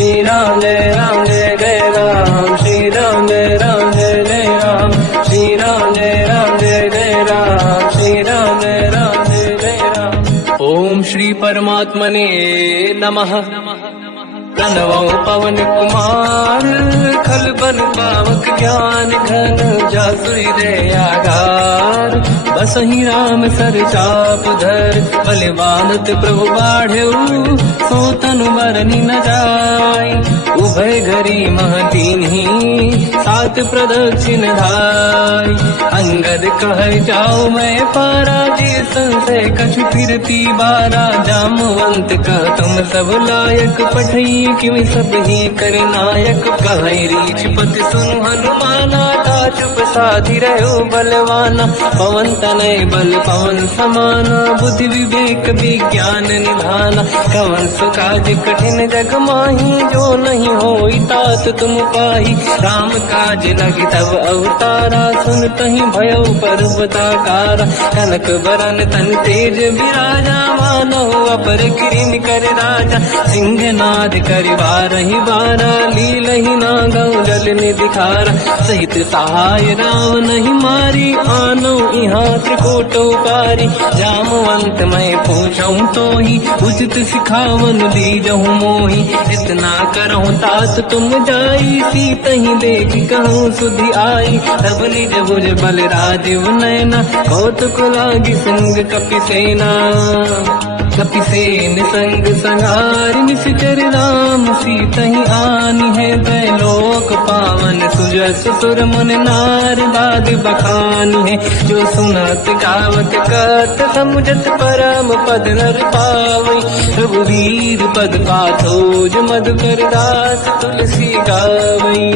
श्री राम जय जय राम, श्री राम जय जय राम, श्री राम जय जय राम, श्री राम जय जय राम। ओम श्री परमात्मने नमः। प्रणवो पवन कुमार, खल बन पावक ज्ञान घन, जासुरी दयागार, बसहि राम सर चाप धर, बलवानत प्रभु बाढ़ऊ, सो तनु मरनि न जाय, उभय घरी महतीन्ही, सात प्रदक्षिण धाय, अंगद कह जाओ मैं पारा, जी संशय कछु फिरती बारा, जामवंत कह तुम सब लायक, पठई किमि सब ही कर नायक, कहि रीछ पति सुनु हनुमाना, चुप साधि रहो बलवाना, पवन तनय बल पवन समाना, बुद्धि विवेक विज्ञान निधाना, कवन सुकाज कठिन जग माही, जो नहीं होई तात तुम पाही, राम काज लगी तब अवतारा, सुनतहि भयउ पर्वताकारा, कनक बरन तन तेज विराजा, मानव अपर किरिन कर राजा, सिंहनाद करिवारहि बारा, लीलहि नागौ जल निधिखारा, सहित सहाय राम नहीं मारी, आनो यहाँ त्रिकोटो पारी, जामवंत मैं पूछऊं तो ही, उचित सिखावन दीजहु मोही, इतना करहु तात तुम जाई, सीतहि देख कहूँ सुधि आई, तब निज भुज बल राजीव नैना, कौतुक लागी संग कपिसेना, कपिसेन संग संहार, निश्चर राम सीतहि आनी है, दैलोक पावन सुजस सुर मुन नार, बाद बखानी है, जो सुनत गावत कथ, समुझत परम पद नर पावई, रघुवीर पद पाथोज मधुकर दास, तुलसी गावई,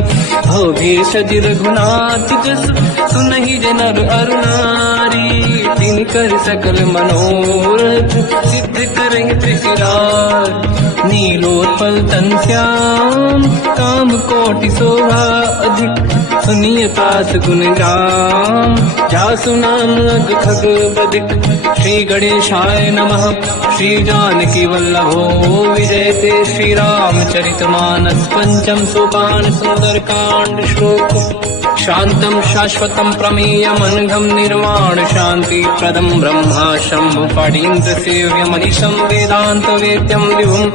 हो भेषज रघुनाथ जस, सुनहि जनर अरुणारी, तिन कर सकल मनोरथ, सिद्ध करहि त्रिशिरार, नीलोत्पल तन श्याम, काम कोटि शोभा अधिक, सुनिय पास गुण राम, जासु नाम अग खग बदिक, श्री गणेशाय नमः। श्री जानकी वल्लभो विजयते, श्री रामचरित मानस पंचम सोपान, सुंदर कांड श्लोक, शांतम शाश्वतम प्रमेयम अनघम निर्वाण शांति प्रदम ब्रह्मा शंभु फणीन्द्र सेव्य मनीषम वेदांत वेद्यम विभुम,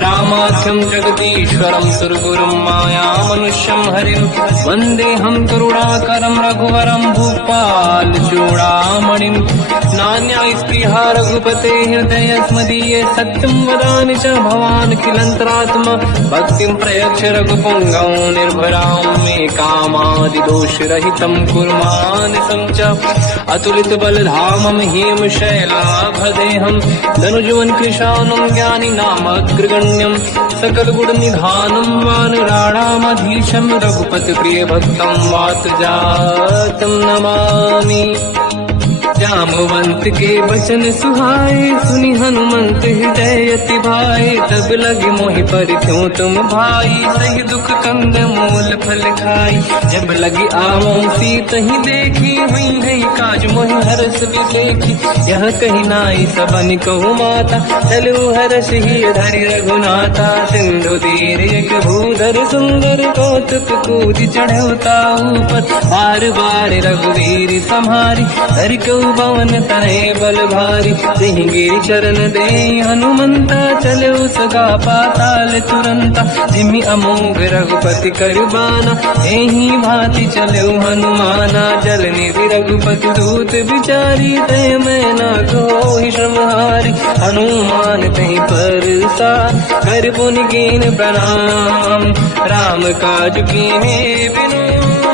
रामाख्यम जगदीश्वरम सुरगुरुम माया मनुष्यम हरिम, वंदे हम करुणाकरम रघुवरम भूपाल चूड़ामणिम, नान्या स्पृहा रघुपते हृदय स्मदीये, सत्यम वदामि च भवान् किलंतरात्मा, भक्तिं प्रयच्छ रघुपुंगव निर्भरां मे कामादि दोष रहितं कुर्मानिसं च, अतुलित बलधामं हेम शैलाभदेहं, धनुजवन कृशानं ज्ञानी नामग्रगण्यं, सकल गुण निधानं वानराणामधीशं, रघुपति प्रिय भक्तं वात जातं नमामि। जामवंत के वचन सुहाए, सुनि हनुमंत हृदय अति भाए, तब लगे मोहि पर क्यों तुम भाई, सही दुख कंद मूल फल खाई, जब लगी आवों सीतहि देखी, हुई है काज मोहि हरस विसेखी, यह कही नाई सबन कहु माता, चलु हरस ही धरि रघुनाथा, सिंधु तीर एक भूधर सुंदर, कौतुक कूद चढ़ौता ऊपर, बार बार रघुवीर सम्हारी, हरि को पवन तनय बल भारी, सिंह चरण दे हनुमंता, चले सगा पाताल तुरंता, जिमि अमोघ रघुपति कर बाना, एहि भांति चले हनुमाना, जल निधि रघुपति दूत विचारी, तय मैं न कोहि श्रमहारी, हनुमान तहि परसा, कर पुनि कीन प्रणाम, राम काज कीन्हे बिनु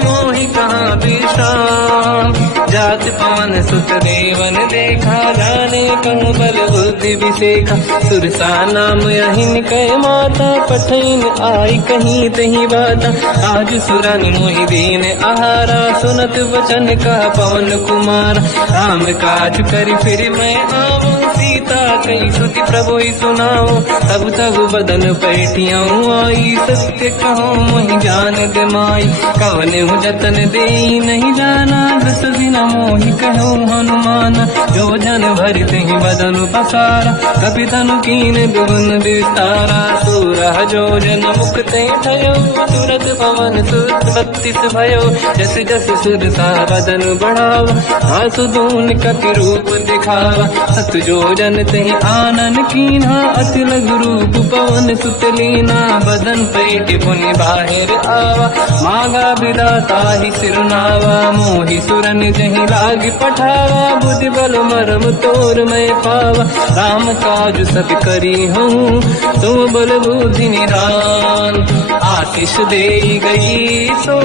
मोहि कहाँ विश्राम, जात पवन सुत देवन देखा, जाने कहूँ बल बुद्धि विसेखा, सुरसा नाम अहिन कह माता, पठैन आई कहीं तही बाता, आज सुरनि मोहि दीन आहारा, सुनत वचन का पवन कुमार, राम काज कर फिर मैं आवूं, सीता कई सुति प्रभु सुनाओ, तब तब बदन पैठियाँ आई, सत्य कहो मोहि जान गमाई, कवन जतन दे ही नहीं जाना, दस दिन मोहि कहो हनुमान। जो जन भरते ही बदन पसारा, कपि तनु कीन दुगुन विस्तारा। सूरह जो जन मुक्ते भयो, तुरत पवन सुत 32 भयो। जस जस सुर सा बदन बढ़ावा, आसु दून कपि रूप दिखावा। सत जो जन ते आनन कीन्हा, अति लघु रूप पवन सुत लीना। बदन पेट पुनि बाहिर आवा, मांगा विदाता ही सिरनावा। मोहि सुरन जहि लाग पठावा, बुद्धि बल मरम तोर मैं पावा। राम काज सब करी हूँ, तुम बल बुद्धि निदान। आशीष दे गई सो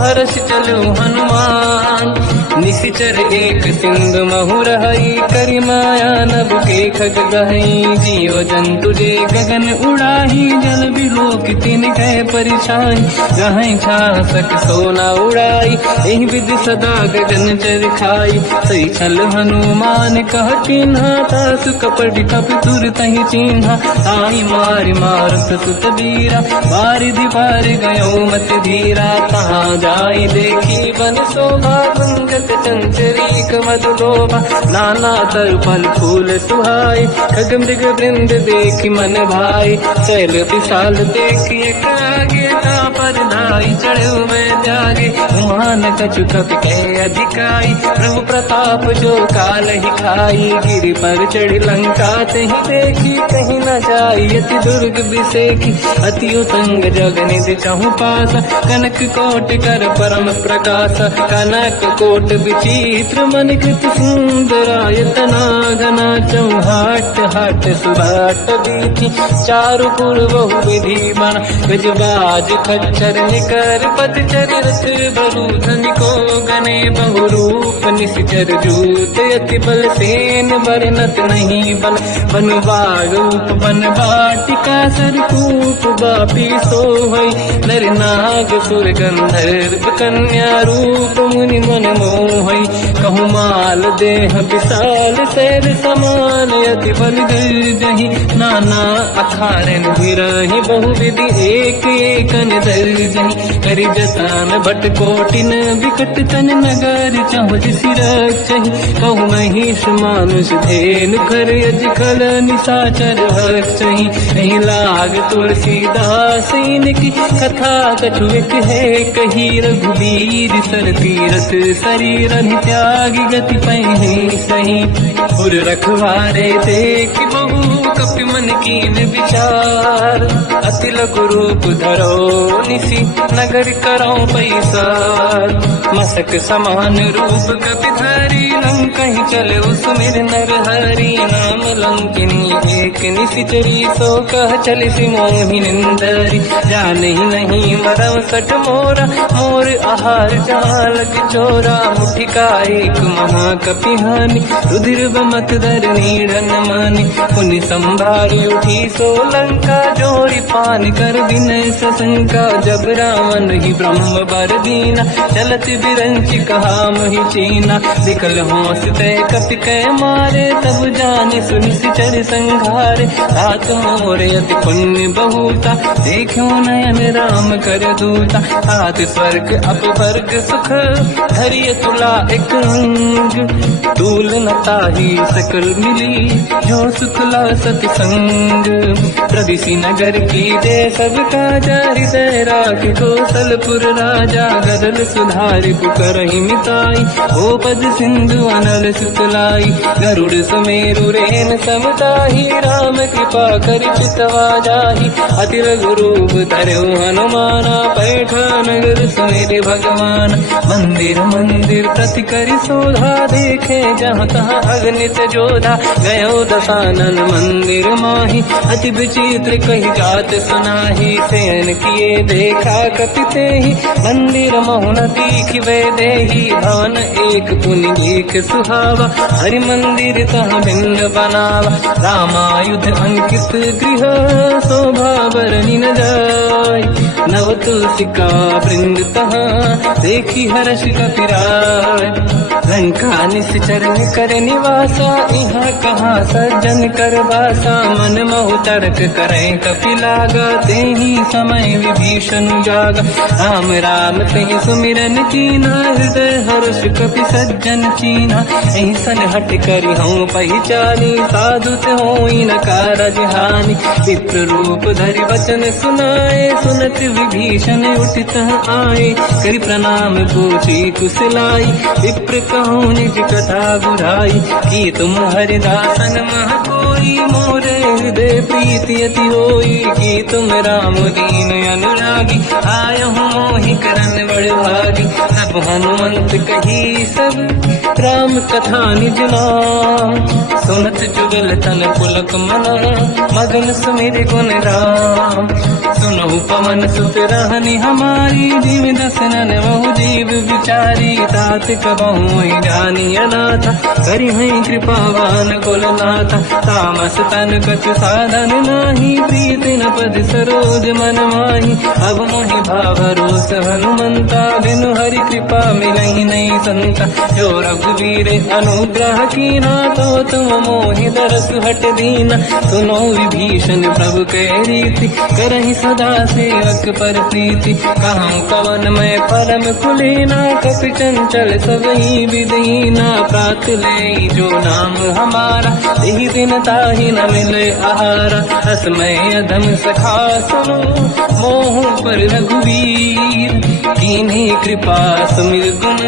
हर्ष चलो हनुमान। निशिचर एक सिंधु महु रही, करि माया नभ के खग गहई। जीव जंतु जे गगन उड़ाही, जल बिलोक तिन कह परिछाई। जहाँ छा सक सोना उड़ाई, एहि विधि सदा गगन चर खाई। सही छल हनुमान कह किन्हा, तासु कपट कप तुर तहि चिन्हा। ताई मारि मारुत सुत बीरा, बारिधि पार गयो मत धीरा। कहाँ जाई देखी बन शोभा, गुंजत चंचरीक मधुलोभा। नाना तर फल फूल सुहाई, खग मृग वृंद देखी मन भाई। शैल विशाल देखी आगे, पर धाई चढ़ो मैं जागे। मान कछु कपि कह अधिकाई, प्रभु प्रताप जो काल ही खाई। गिरि पर चढ़ी लंका ते ही देखी, कहीं न जाई अति दुर्ग बिसेखी। अति उत्तंग जग निधि चहु पासा, कनक कोट कर परम प्रकाश। कनक कोट विचित्र मन कृत सुंदरायतना घना। चौहाट हाट सुभाट बीती, चारु पुर बहु विधि बना। गजबाज खच्चर निकर पतचर, रथ बरु धनिको गने बहु रूप। निशिचर जूत अति बल सेन, बरनत नहीं बल। बन बाग रूप बन बाटिका, सरकूप बापी सोहई। नर नाग सुर गंधर्व कन्या, रूप मुनि मन मोहई। कहु माल देह विशाल, शैल समान अति बल गर्जहि। नाना अखारन बिरहि, बहु विधि एक एकन दर्जहि। करि जसान भट कोटिन, विकट तन नगर चहु सिरक्षहि। कहु महिष मानुष धेनु, खर यज खल निशाचर भक्षहि। एहि लाग तुलसीदास इनकी, कथा कछु एक है कही। रघुबीर सर तीरथ शरीर, त्यागी गति पहि सही। उर रखवारे देख बहु, कपि मन कीन विचार। अति लघु रूप धरो निसी, नगर करौ पैसार। मसक समान रूप कपि धरी, लंकहि चले सुमिर नर हरि। नाम लंकिनी एक निशिचरी, सो कह चल सि मोहि निंदरी। जानहि नहीं मरम सठ मोरा, मोर आहार जालक चोरा। मुठिका एक महाकपि हानि, रुधिर बमत धर नीड़न मानि। पुनि संभारी उठी सो लंका, जोरी पान कर विनय सशंका। जब रावण ही ब्रह्म बर दीना, चलत बिरंचि कहा मोहि चीना। विकल होश तय कपि कह मारे, तब जाने सुनि सिचर संघारे। तात मोर अति पुण्य बहुता, देखो नयन राम कर दूता। हाथ स्वर्ग अपवर्ग सुख, धरिय तुला एक अंग। तूल न ताहि सकल मिली, जो सुखला सतसंग। प्रदिशि नगर की दे सब काजा, हृदय राख कौशलपुर राजा। गदल सुधारि पुकारहि मिताई, हो पद सिंधु अनल सुतलाई। गरुड़ सुमेरु रेन समताहि, राम कृपा करि चितवा जाहि। अति लघु रूप धरौ हनुमाना, पैठा नगर सुमिरि भगवान। मंदिर मंदिर प्रति करि शोधा, देखे जहाँ तहाँ अगणित जोधा। गयो दशानन मंदिर माहि, अति विचित्र कही जात सुनाहि। शयन किए देखा कपि तेहि, मंदिर महु न दीखिबे देहि। भवन एक पुनि देख सुहावा, हरि मंदिर तहाँ भिन्न बनावा। रामायुध अंकित गृह, शोभा बरनि न जाय। नव तुलसिका वृंद तहाँ, देखी हर्ष कपि राय। लंका निश्चर कर निवासा, यहाँ कहाँ सज्जन कर वासा। मन महु तर्क करें कपिलागा, ते ही समय विभीषण जागा। राम राम ते सुमिरन कीना, हृदय हर्ष कपि सज्जन चीना। ऐसन हट करी हूँ पहचानी, साधु ते होई न कारज हानि। विप्र रूप धरि वचन सुनाए, सुनत विभीषण उठित आए। करि प्रणाम पूछी कुशलाई, विप्र कहूँ निज कथा बुझाई। कि तुम हरिदासन मह कोई, मोरे हृदय प्रीति अति होई। कि तुम राम दीन अनुरागी, आय हूँ मोहि करन बड़ भागी। तब हनुमंत कही सब राम कथा निज नाम, सुनत जुगल तन पुलक मना, मगन सुमिर गुण राम। सुनहु पवन सुत रहनी हमारी, जीव दसनन बहु जीव विचारी। तात कबहु जानी अनाथा, करि हैं कृपावान कुलनाथा। तामस तन कछु साधन नाही, प्रीति न पद सरोज मन माही। अब मोहि भावरोस हनुमंता, बिनु हरि कृपा मिलहि नहीं संता। जो रघुवीर अनुग्रह कीना, तो तुम मोहि दरस हट दीना। सुनो विभीषण प्रभु के रीति, करहि सदा सेवक पर प्रीति। कहूँ कवन मैं परम कुलीना, कपि चंचल सबहि विदहीना। प्रात ले जो नाम हमारा, यही दिन ताहि न मिले आहारा। असमय अधम सखा सुनो, मोह पर रघुवीर। कीन्ही कृपा सुमिर गुण,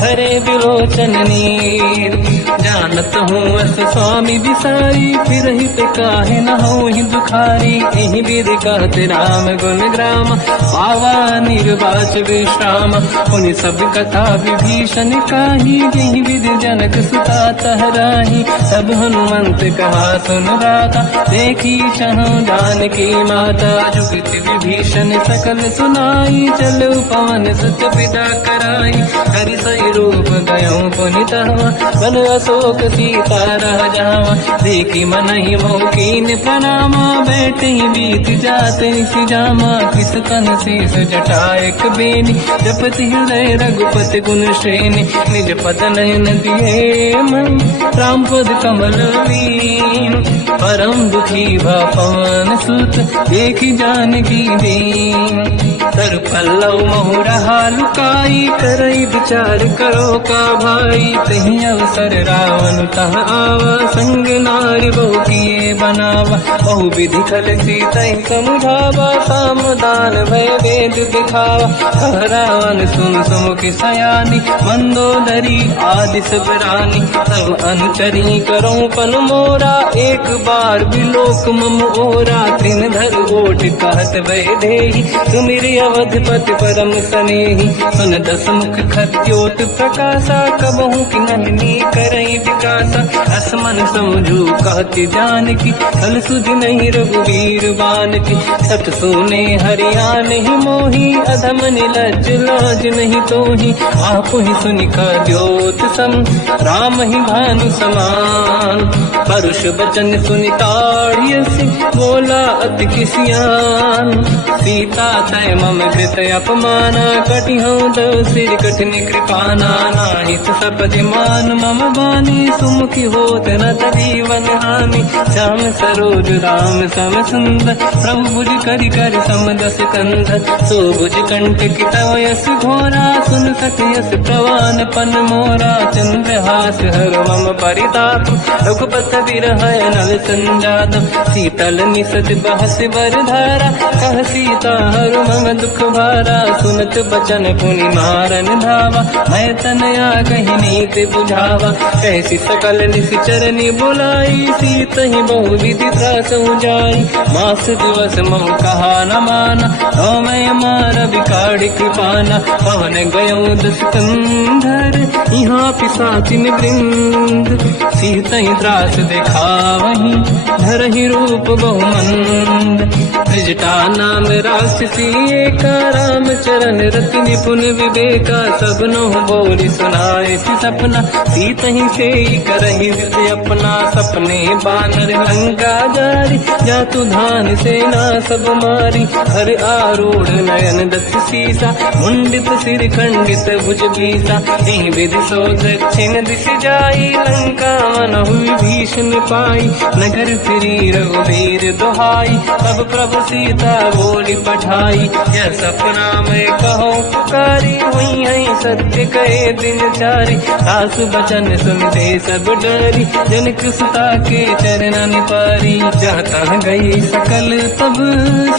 हरे बिलोचन नीर। जानत हूँ अस स्वामी बिसारी, फिर हित काहे न होहि दुखारी। एहि विधि कहते राम गुण ग्राम, पावा निर्वाच विश्राम। पुनि सब कथा विभीषण काही, जेहि विधि जनक सुता तहराही। तब हनुमंत कहा सुन राता, देखी चहु जानकी माता। जुगति विभीषण सकल सुनाई, चलो पवन सुत पिता कराई। हरि सही रूप गयो पुनितवा, बन अशोक सीता रह जावा। देखी मनहि मोह कीन प्रणामा, बैठे ही बीत जाते निसि जामा। किस तन शेष जटायक बेनी, जपति हृदय रघुपति गुण श्रेणी। निज पद नयन दिए मन, राम पद कमल लीन। परम दुखी भा पवन सुत, देखी जानकी दीन। तर पल्लव महु रहा लुकाई, करई विचार करो का भाई। तहि अवसर रावण तह आवा, संग नारी बहु किए बनावा। बहु विधि खल सीतहि समुझावा, साम दान भय वेद दिखावा। कह रावण सुन सुमुखि सयानी, मंदोदरी आदि सब रानी। सब अनुचरी करो पन मोरा, एक बार बिलोक मम ओरा। तीन धर ओट कहत भय देहि, सुमिर अवधपति परम सनेहि। सुन दस मुख खद्योत प्रकाशा, कबहु कि नहिनी करई विकासा। असमन समझू कहति जानकी, कल सुधि नहीं रघुवीर बानकी। सत सुने हरियाण ही मोही, अधम निलज्ज लाज नहीं तोही। आप ही सुनि खद्योत सम, राम ही भानु समान। परुष बचन सुनि ताड़ियसि, बोला अति किसियान। सीता तय मम कृत अपमाना, कटिहउँ दो सिर कठिन कृपाना। नाहित सपदि मान मम बानी, सुमुखी होत न जीवन हानि। श्याम सरोज राम सम सुंदर, प्रभु भुज करि कर समदस कंधर। सो भुज कंटक तव यस घोरा, सुन सत यस प्रवान पन मोरा। चंद्रहास हर मम परिताप, रघुपत विरह नल संजात। शीतल निसत बहस बर धारा, कह सीता हर मम दुख भारा। सुनत बचन पुनि मारन धावा, मैं तनया कहि नीति बुझावा। कैसी सकल निश्चरनि बुलाई, सीतहि बहु विधि त्रासहु जाई। मास दिवस मोह कहा न माना, तो मैं मार बिकाढ़ कृपाना। पवन गयो दस कंधर, यहाँ पिशाचिन वृंद। सीतहि त्रास दिखावहीं, धरहि रूप बहुमंद। त्रिजटा नाम राक्षसी एका, राम चरण रति निपुण विवेका, सबनो बोली सुनाए सी सपना, सीत ही से करही विधि अपना, सपने बानर लंका जारी, जातु धान सेना सब मारी, हर आरूढ़ नयन दत्त सीसा, मुंडित सिर खंडित भुज बीसा, यही विधि सो दक्षिण दिश जाई, लंका मन हुई भीषण पाई, नगर फिरी रघुवीर दुहाई, तब प्रभु सीता बोली पठाई, यह सपना मैं कहो पुकारी, हुई है सत्य कहे दिन चारी, सास बचन सुन दे सब डरी, जनक सुता के चरणन पारी, जाता गई सकल तब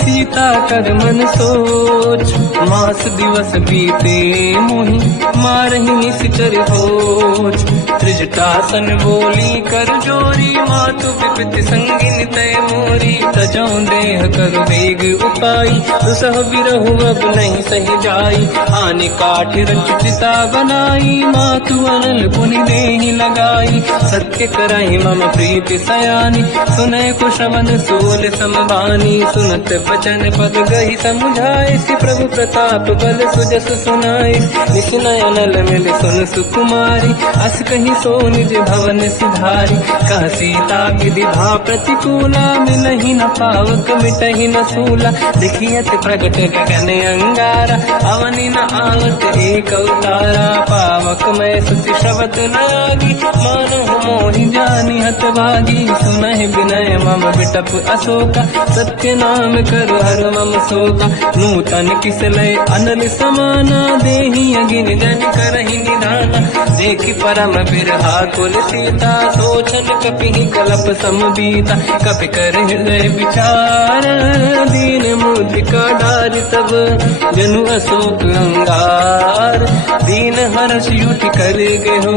सीता कर मन सोच, मास दिवस बीते मोहि मारहि निश्चर होच, त्रिजटासन बोली कर जोरी, मातु विपति संगिन तय मोरी, तजौ देह कर वेग उपाई, दुसह बिरहु अब नहीं सही जाई, आने काठ रचिता बनाई, मातु अनल पुनि देहि लगाई, सत्य कराई मम प्रीति सयानी, सुनय कुशवन सोल समबानी, सुनत बचन पद गही समुझाए, श्री प्रभु प्रताप बल सुजस सुनाई, निश्नय अनल मिल सुन सुकुमारी, अस कही सो निज भवन सिधारी, कह सीता विधि भा प्रतिकूला, मिलहि न पावक मिटहि न सूला, दिखियत प्रगट गगन अंगारा, अवनि न आवत एक अवतारा, पावक मैं सुति श्रवत न आगी, मानहु मोहि जानि हत भागी, सुनहि विनय मम बिटप अशोका, सत्य नाम कर हर मम शोका, नूतन किसलय अनल समाना, देहि अगिन जन करहि निधाना, देखि परम बिरहा कुल सीता, सोचन कपिहि कलप समबीता, कपि कर हृदय विचार, दीन मुद्रिका डार तब जनु अशोक अंगार, दीन हर्ष युति कर गेहो,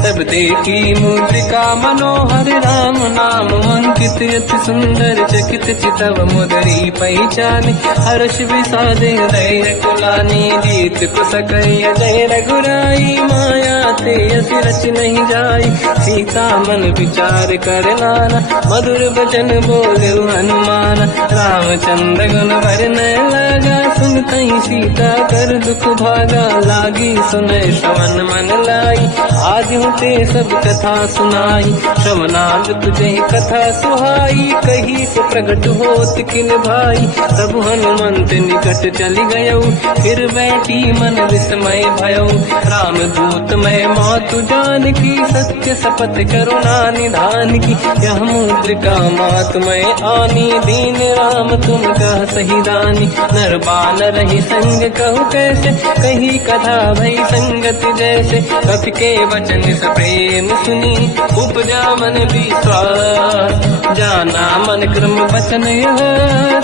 तब देखी मुद्रिका मनोहर, राम नाम अंकित अति सुंदर, चकित चितव मुदरी पहचान, हर्ष विषादे हृदय कुलानी, जीत कुसकय जय रघुराई, माया ते अति रच नहीं जाई, सीता मन विचार कर नाना, मधुर वचन बोले हनुमान, रामचंद्र गुण वर्णय लगा, सुनतहि सीता कर दुख भागा, लागी सुनय श्रवण मन लाई, आज होते सब कथा सुनाई, श्रवणाद तुझे कथा सुहाई, कही से प्रगट होत किन भाई, तब हनुमंत निकट चली गयो, फिर बैठी मन विस्मय भयो, राम दूत मैं मातु जान की, सत्य शपथ करुणा निधान की, यह मुद्रिका मात मैं आनी, दीन राम तुम कह सही दानी, नर बानर ही संग कहु कैसे, कही कथा भई संगत जैसे, कपि के वचन सप्रेम सुनी, उपजा मन विश्वास, जाना मन क्रम वचन यह,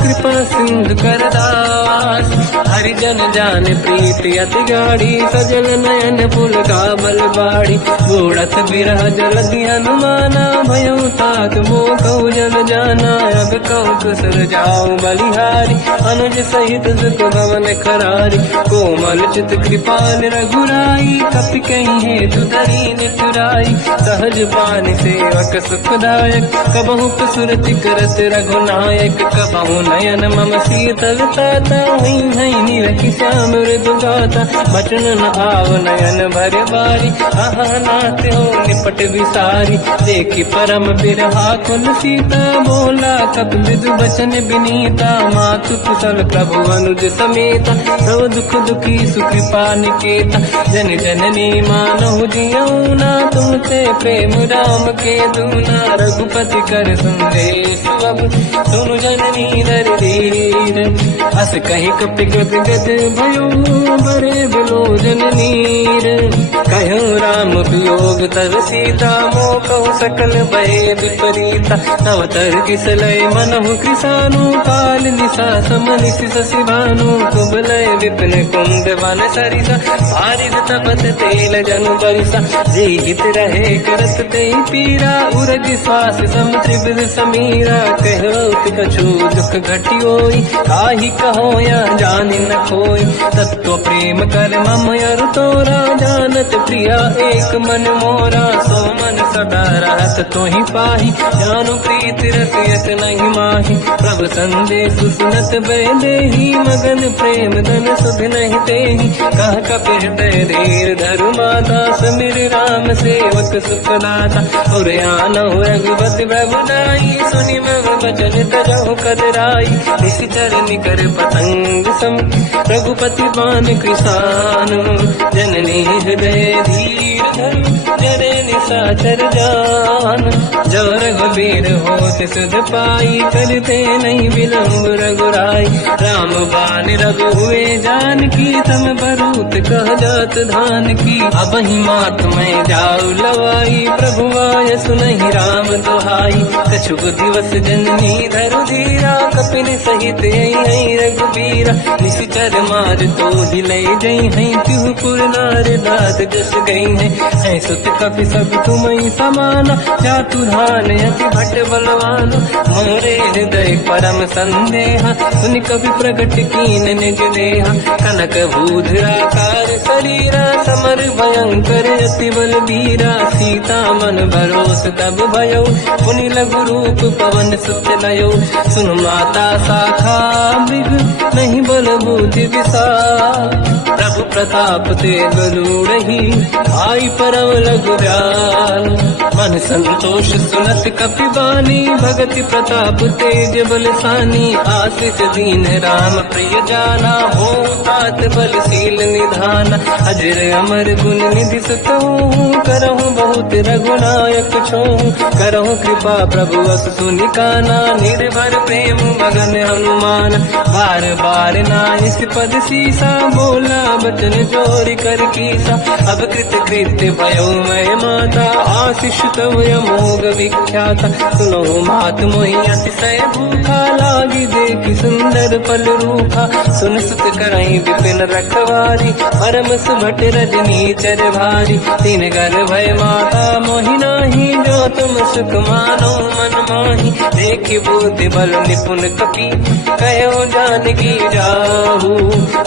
कृपा सिंधु कर दास, हरिजन जान प्रीति अति गाढ़ी, सजल नयन पुल का बल बाड़ी, गोड़थ बिरह जलधि हनुमाना, भयो तात मोह जल जाना, अब कहु कुशल जाओ बलिहारी, अनुज सहित सुख भवन करारी, कोमल चित कृपाल रघुराई, कपि कहीं हेतु दरीन तुराई, सहज पान सेवक सुखदायक, कबहु सुरति करत रघुनायक, कबहु नयन मम शीतल ताता, हुई है निरखि श्याम मृदु गाता, बचन न आव नयन भर बारी, आहा नाथ हो निपट विसारी, देखि परम बिरहा कुल सीता, बोला कपि मृदु बचन विनीता, मातु कुशल प्रभु अनुज समेता, सब दुख दुखी सुकृपा निकेता, जन जननी मानहु जियौना, तुमसे प्रेम राम के दूना, रघुपति कर संदेश अब सुनु जननी नर धीर, अस कहि कपि गद गद भयो, बरे बिलोचन नीर, कहूँ राम वियोग तर सीता, मोह कहु सकल भय विपरीता, तव तर किसलय मनहु कृसानु, काल निशा समनिशि शशि भानु, कुबलय विपिन कुंद वन सरिसा बारिद तपत तेल जनु बरिसा जीवित रहे करत ते पीरा उरग श्वास सम त्रिविध समीरा कहत कछु दुख घटियोई काहि कहो या जानि न खोई तत्व प्रेम कर मम अरु तोरा जानत प्रिया एक मन मोरा सो मन सदा रहत तोहि पाहि जानु प्रीत रसियत नहीं माहि प्रभु संदेश सुनत बेदेहि मगन प्रेम धन सुध नहीं तेहि कह कपि हृदय धीर धरु माता समिर राम सेवक सुखदाता और आनहु रघुपति प्रभुदाई सुनि मम वचन तरहु कदराई निश्चर निकर पतंग सम रघुपति पान कृषानु जननी हृदय धीर धरु जरे निशाचर जान जो रघुबीर होत सुध पाई करते नहीं विलम्ब रघुराई राम बान रघु हुए जानकी तम बरूत कह जात धान की अब ही मात में जाऊ लवाई प्रभु आय सुनहि राम दुहाई कछुक दिवस जननी धरु धीरा कपिन सहित आई रघुबीरा निश्चर मार तो ही ले जई है तिहु पुर नार दात जस गई है सुत कपि सब तुमहि समाना जातु धान अति भट बलवान मोरे हृदय परम संदेहा सुनि कपि प्रगट कीन निज देहा कनक भूधराकार शरीरा समर भयंकर अति बल बीरा सीता मन भरोस तब भयो पुनि लघु रूप पवन सुत लयो सुन माता शाखा मृग नहीं बल बुद्धि विशाल प्रभु प्रताप ते गरुड़हि आई परम लघु दयाल मन संतोष सुनत कपि बानी भगति प्रताप तेज बलसानी आशीष दीन राम प्रिय जाना हो तात बलशील निधान अजर अमर गुण निधि सुतहु करहु बहुत रघुनायक छोहु करहु कृपा प्रभु अस सुनि काना निर्भर प्रेम मगन हनुमान बार बार नाइस पद सीसा बोला बचन जोरि कर कीसा अब कृत कृत्य भयो मैं माता आशीष तव अमोघ विख्याता सुनो मात मोहि अतिशय भूखा लागी देखि सुंदर फल रूखा सुन सुत करई विपिन रखवारी परम सुभट रजनी चर भारी तीन घर भय माता मोहि नाही जो तुम सुख मानो मन माही देखि बुद्धि बल निपुण कपि कहो जानकी जाहू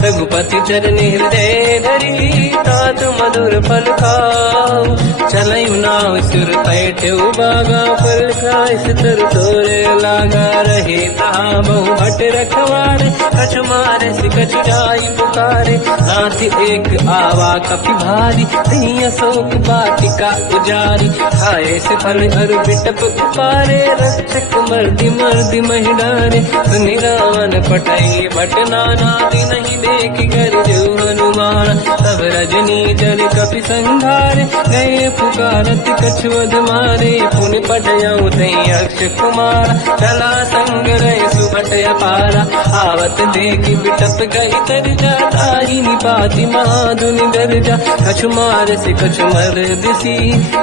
रघुपति चरनि हृदय धरी तात मधुर फल खाऊ चलऊ नाव सुर पैठे बागा फल खाय सितर तोरे लागा रहे तहाँ बहु भट रखवारे कछु मारे से कछु जाई पुकारे नाथ एक आवा कपि भारी तीय अशोक वाटिका उजारी खाए से फल अरु बिटप उपारे रक्षक मर्दि मर्दि महिडारे सुनि रावण पटई भट नाना नहीं देख कर जो हनुमान तब रजनी जल कपि संघारे गए पुकारत कछुअध मारे पुनि पटयऊ तई अक्ष कुमार चला संग रहे सुभट अपारा आवत देखि बिटप गई तर जाताई निपाति महाधुनि गर्जा कछु मार से कछु मर दिसी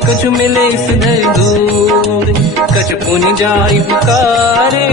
कछु मिले सिधर दूर कछु पुनि जाई पुकारे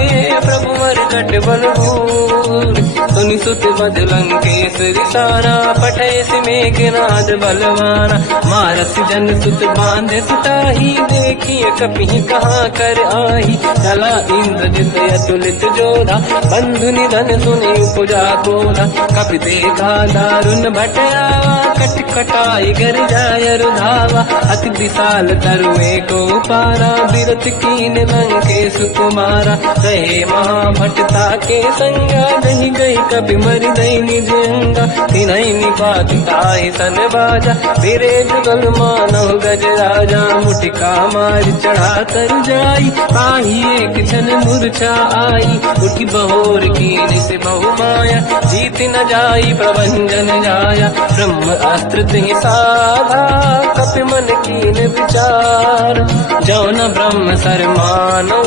प्रभु मर कट बल भूर सुनि सुत बद लंकेश रिसारा पठे से मेघनाद बलवाना मारस जन सुत बांधे सुताही देखिए कपि कहाँ कर आही चला इंद्रजित अतुलित जोधा बंधु निधन सुनि उपजा क्रोधा कपि देखा दारुण भटयावा कट कटाई गर जाय रुधावा अति विशाल तरुए को पारा बिरत कीन लंकेश कुमारा रहे महाभटता के संगा दही गई कपि मरि दई निज अंगा तिनहि निपात ताहि सन बाजा फिरे जुगल मानव गज राजा मुटिका मार चढ़ा तर जाई पाही एक क्षण मूर्छा आई उठी बहोर कीन से बहु माया जीत न जाई प्रभंजन जाया ब्रह्म अस्त्र तिहि साधा कपि मन कीन विचार जौन ब्रह्म सर मानो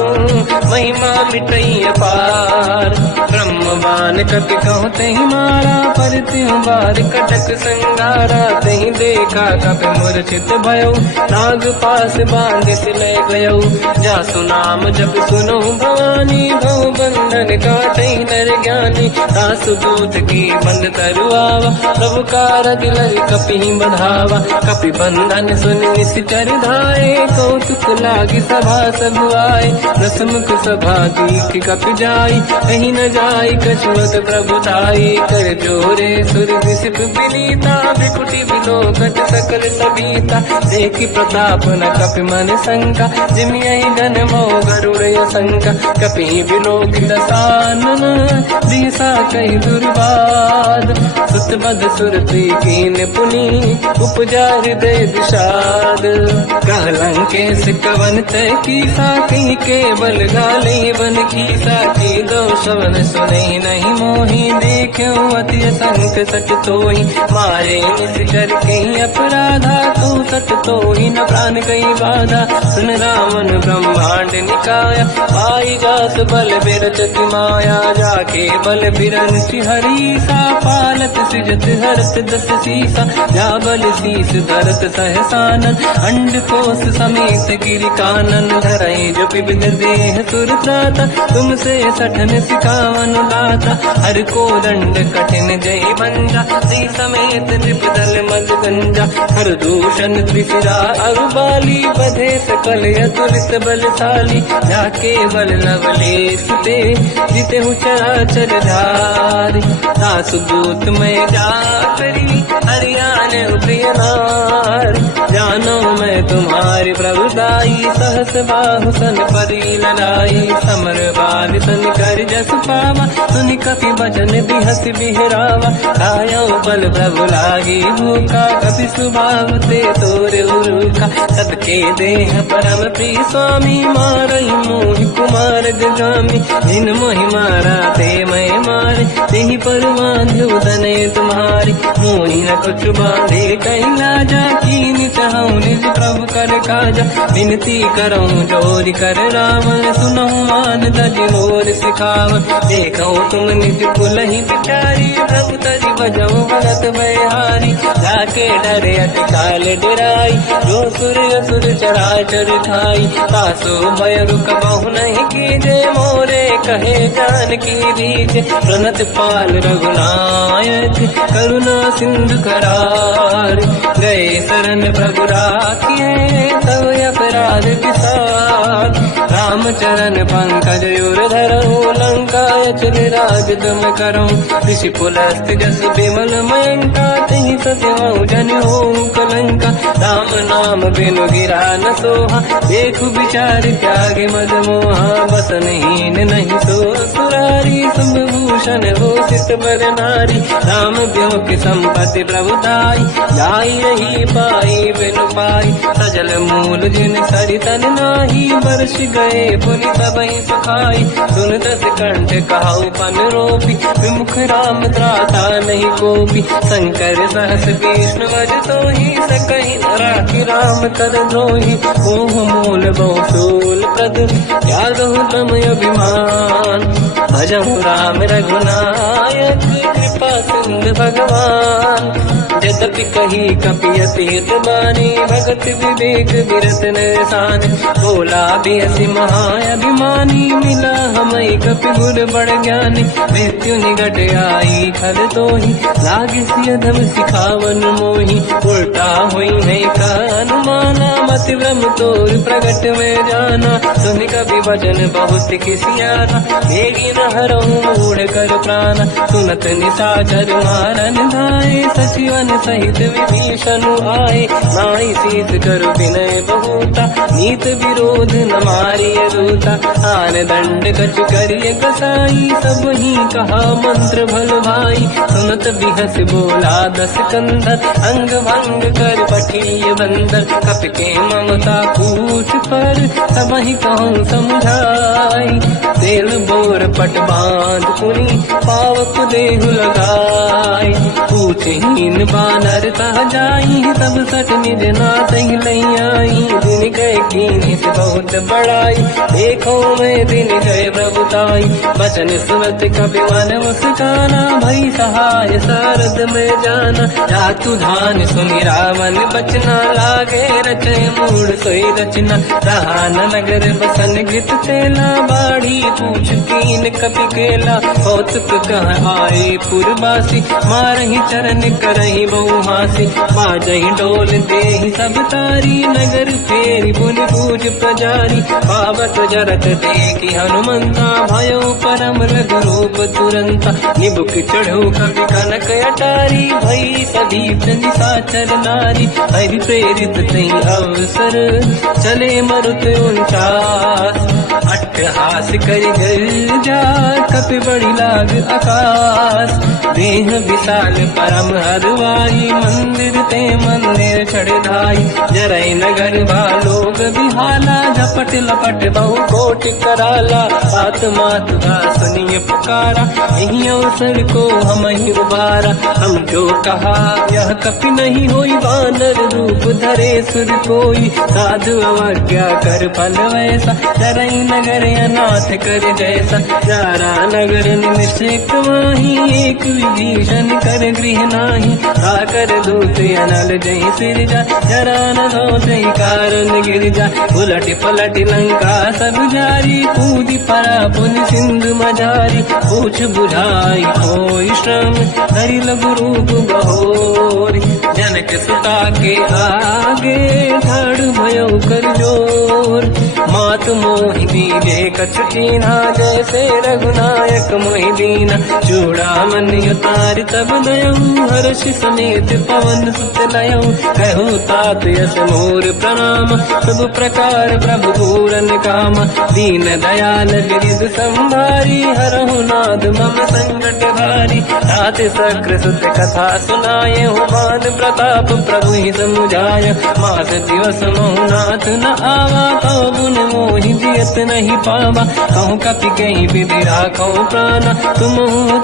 महिमा मिटई अपार ब्रह्म रामबान कपि कहूँ तही मारा, पर त्यों बार कटक संगारा। तही देखा कपि मूर्छित भयो, नाग पास बांध सिले गयो। जासु नाम जब सुनो भवानी, भव बंधन काटै नर ज्ञानी। दासु दूत की बंद तरुआवा, प्रभु कारज लय कपि बढ़ावा। कपि बंधन सुनि निश्चर धाये, कौतुक लागी सभा सब आए। दसमुख सभा दीख कपि जाई, कहीं न जाई कछुअत प्रभु ताई। कर जोरे सुर विसिप विनीता, बिकुटी बिलोकट सकल सबीता। देखि प्रताप न कपि मन शंका, जिमियहि जन्मो गरुड़ शंका। कपि बिलोकित सानन, दिशा कहि दुर्वाद। सुत बद सुरति कीन पुनि, उपजा हृदय विषाद। कहलंकेश कवन तय कीसा, कहीं केवल गाले बन कीसा। की दो शवन सुने नहीं मोहि, देख्यो अति संक सट तोहि। मारे निश्चर कहीं अपराधा, तू सट तोहि न प्राण कहीं बाधा। सुन रावण ब्रह्मांड निकाया, पाई जास बल बिरचति माया। जाके बल बिरंच हरीसा, पालत सिजत हरत दस सीसा। जा बल शीस धरत सहसानन, अंड कोश समेत गिरि कानन। धरई जो विविध देह सुर त्राता, तुमसे सठन सिखावन दाता। हर को दंड कठिन जय बंजा, सी समेत त्रिपदल मद गंजा। हर दूषण त्रिशिरा अरुबाली, बधे सकल अतुलित बलशाली। जाके बल लवलेश ते, जिते हूँ चराचर धारी। दासु दूत में जा करी, हरियाण प्रिय नारी। जानो मैं तुम्हारी प्रभुदाई, सहस बाहु सन परी लड़ाई। समर बाल सन कर जस पावा, सुनि कपि बचन बिहस बिहरावा। खायो बल प्रभु लागी भूखा, कपि स्वभाव ते तोर उरुखा। सबके देह परम प्रिय स्वामी, मारई मोहि कुमार जगामी। जिन मोहि मारा ते मैं मारे, तेहि पर बांधो दने तुम्हारी। मोहि न कुछ बांधे कहीं लाजा, कीन चाहूँ निज प्रभु कर काजा। विनती करऊँ जोरि कर रावण, सुनहु मान तज मोर सिखावन। देखो तुम निज कुलहि बिचारी, प्रभु तज बजऊ भगत बहारी। जाके डरे अति काल डराई, जो सुर असुर चराचर खाई। तासो भय रुक बहु नहीं कीजे, मोरे कहे जान की दीजे। प्रणत पाल रघुनायक, करुणा सिंधु करार। गए शरण प्रभु राखिए, तब अपराध विसार। रामचरण पंकज उर धरऊँ, लंका अचल राज तुम करूँ। ऋषि पुलस्त जस विमल मयंका, तहि सत्यवहु जन होऊँ कलंका। राम नाम बिनु गिरा न सोहा, देखु विचार त्यागे मद मोहा। बसनहीन नहीं सो सुरारी, शुभभूषण हो सित बर नारी। राम ब्यों की संपत्ति प्रभुताई, जाई रही पाई बिनु पाई। सजल मूल जिन सरितन नाही, वर्ष गए पुनि सबहि सुखाई। सुन दस कंठ कहाऊ पन रोपी, विमुख राम त्राता नहीं कोपी। शंकर सहस विष्णु वज तोहि, सकहि न राखि राम कर द्रोही। मोह मूल बहु शूल प्रद, त्यागहु तम अभिमान। भजहु राम रघुनायक, कृपा सिंधु भगवान। यद्यपि कही कपि अतीत बानी, भगत विवेक विरत निरसान। बोला बेसी महाअभिमानी, मिला हमई कपि गुर बड़ ज्ञानी। मृत्यु निकट आई खल तोहि, लागे सियधम सिखावन मोहि। उल्टा हुई है का अनुमाना, मति भ्रम तोर प्रगट में जाना। सुन कपि वचन बहुत किसियाना, मेरी न हरऊँ मूढ़ कर प्राण। सुनत निशाचर मारन धाये, सचिवन सहित विभीषण आए। नाई शीस करु विनय बहुता, नीत विरोध न मारिय दूता। आन दंड कछु करिय कसाई, सब ही कहा मंत्र भल भाई। सुनत बिहस बोला दस कंधर, अंग भंग कर पठिय बंदर। कपि के ममता पूछ पर, सब ही कहूँ समझाई। तेल बोर पट बांध पुनि, पावक देहु लगाई। पूछहीन बात नर तह जाई सब सट निज नाथ ही लई आई। दिन गए कीनी से बहुत बड़ाई देखो मैं दिन गए प्रभुताई। बचन सुनत कपि मन मुस्काना भई सहाय सारद में जाना। जातु धान सुनि रावण बचना लागे रचे मूड सोई रचना। रहा नगर बसन गीत तेला बाढ़ी पूछ कीन कपि केला। कौतुक कह आए पुरवासी मारही चरण करही बहु हासी। बाजही डोल देहि सब तारी नगर फेरी पुन पूज प्रजारी। पावत जरत देखी हनुमंता भयो परम रघुरूप तुरंता। निबुक चढ़ो कवि कनक अटारी भई सभी निशाचर नारी। हरि प्रेरित तई अवसर चले मरुत 49। अट्टहास करि गर्जा कपि बड़ी लाग आकाश। देह विशाल परम हरवाई मंदिर ते मंदिर चढ़ाई। जरई नगर भालोग बिहाला झपट लपट बहु कोट कराला। बात मात का सुनिए पुकारा यही अवसर को हम ही उबारा। हम जो कहा यह कपि नहीं होई वानर रूप धरे सुर कोई। साधु अवज्ञा कर फल वैसा जरई नगर अनाथ कर जैसा। जारा नगर निमिषक माही एक विभीषण कर गृह नाही। आकर दूत अनल जय सिर जा जरा न दो कारण गिर जा। उलट पलट लंका सब जारी कूदी परा पुन सिंधु मजारी। पूछ बुझाई कोई श्रम हरि लघु रूप बहोरी। जनक सुता के आगे ठाड़ भयो कर जोर। मात मोहि दीजे कछु कीन्हा जैसे रघुनायक मोहि दीना। चूड़ामणि उतारि तब दयऊ हर्ष समेत पवन सुत लयऊ। कहो तात यस मोर प्रणाम सब प्रकार प्रभु पूरन काम। दीन दयाल गिरिध संभारी हरहु नाद मम संकट भारी। तात सक्र सुत कथा सुनाये हो मान प्रताप प्रभु ही समुझाय। मास दिवस महु नाथ न आवा कहो गुण मोहि जियत नहीं पावा। कहूँ कपि कहीं विधि राखो प्राणा तुम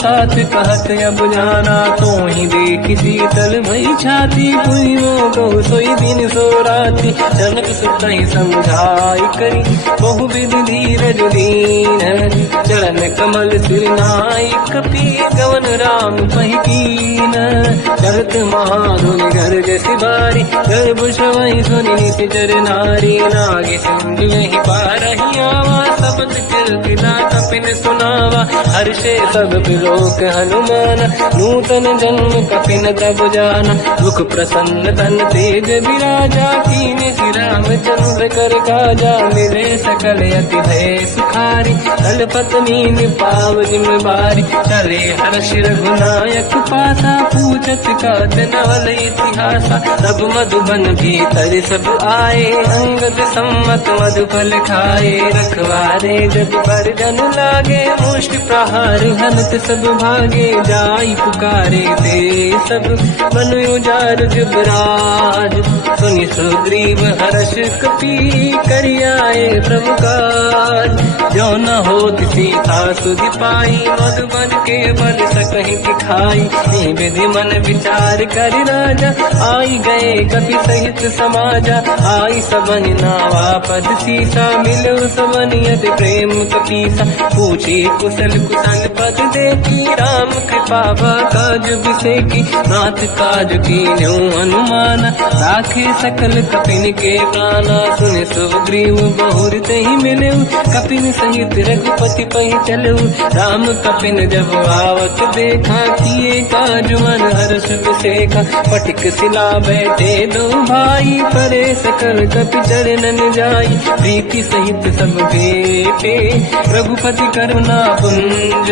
तात कहत अब जाना। तो ही देखी शीतल भई छाती पुइयो कहो सोई दिन सो राति। जनक सुत ही समझाई करी बहु विधि धीरज दीन। चरण कमल सिर नाई कपि गवन राम पहि कीन। चलत महाधुनि गर्ज सिबारी गर्भ श्रवहि सुनि निशिचर नारी। नागे सिंधु यही पारही आवा सबद कीर्तिना कपिन सुनावा। हर्षे सब बिलोक हनुमान नूतन जन्म कपिन तब जाना। मुख प्रसन्न तन तेज विराजा कीने श्री रामचंद्र कर काजा। मिले सकल अति भय सुखारी कलपत मीन पाव जिम्मेवारी। चले हर्ष रघुनायक पासा पूछत कात नवल इतिहासा। सब मधुबन भीतर सब आए अंगद सम्मत मधुफल खाए। रखवारे जब पर जन लागे मुष्टि प्रहार हनत सब भागे। जाई पुकारे ते सब मन उजार जुबराज। सुनि सुग्रीव हर्ष कपि करियाए प्रभु काज। जो न होत सीता सुधि पाई मधुबन के बल सकहि दिखाई। विधि मन विचार कर राजा आई गए कपि सहित समाजा। आई सबन नावा पद सीसा मिलो सबन यदि प्रेम कपीसा। पूछी कुशल कुशल पद देखी राम कृपा काज बिसेकी। नाथ काज कीन्यो हनुमाना राखे सकल कपिन के प्राणा। सुन सुग्रीव बहुर तहि मिलऊ कपिन सहित रघुपति पहि चलऊ। राम कपिन जब आवत देखा किए काज मन हर्ष बिसेखा। पटिक सिला बैठे दो भाई परे सकल कपि चरणन जाई। प्रीति सहित सब भेटे रघुपति करुणा पुंज।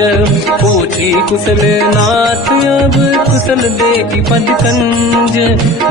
पूछी कुशल नाथ अब कुशल देखी पद कंज।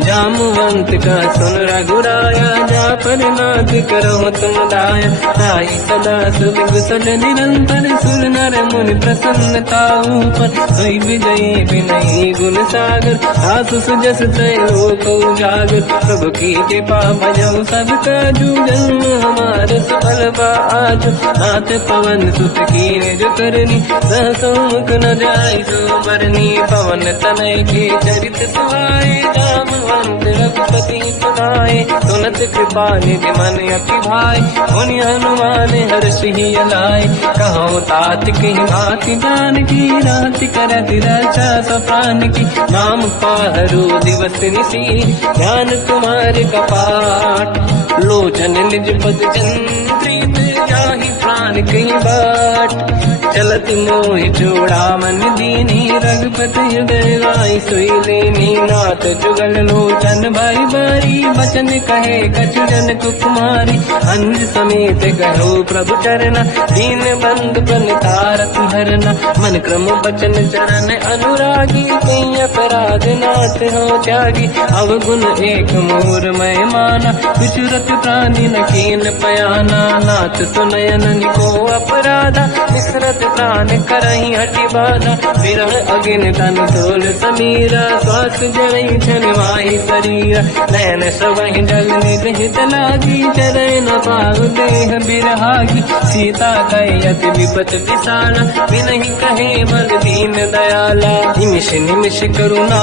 जामवंत का सुन रघुराया जा पर नाथ करो तुम दाया। ताई सदा सुख कुशल निरंतर सुर नर मुनि प्रसन्नता ऊपर। सोई विजयी विनयी गुण सागर आसु सुजस तय लोक उजागर। प्रभु की कृपा भजऊ सब काजू जन्म हमार सफल बा आज। नाथ पवन सुत कीन जो करनी सहसो मुख न जाय सो बरनी पवन तनय के चरित सुहाए जामवंत रघुपति सुनाए सुनत कृपा निधि मन अति भाई मुनि हनुमान हर्षि लाए कहो तात कहीं भांति जान की रात करत रक्षा सफान की नाम पाहरो दिवस निसी ध्यान तुम्हारे कपाट लोचन निज पद चंद्रित जाहि प्राण कहीं बाट चलत मोहि जोड़ा मन दीनी रघुपति हृदय राय सोई लेनी नाथ जुगल लोचन भाई बारी बचन कहे कछु जन कुमारी अंज समेत कहो प्रभु चरना दीन बंधु प्रणतारत हरना मन क्रम बचन चरण अनुरागी कहीं अपराध नाथ हो त्यागी अवगुण एक मोर मैं माना विचुरत प्राणी न कीन पयाना नाथ सुनयन को अपराधा विसरत प्राण करही हटि बाधा विरह अगिन तन तोल समीरा श्वास जड़ई छनवाही शरीर नयन सवहि जल निज हित लागी चरण न पाऊ देह बिरहागी सीता कहि अति विपत विसाला बिनहि कहे बल दीन दयाला निमिष निमिष करुणा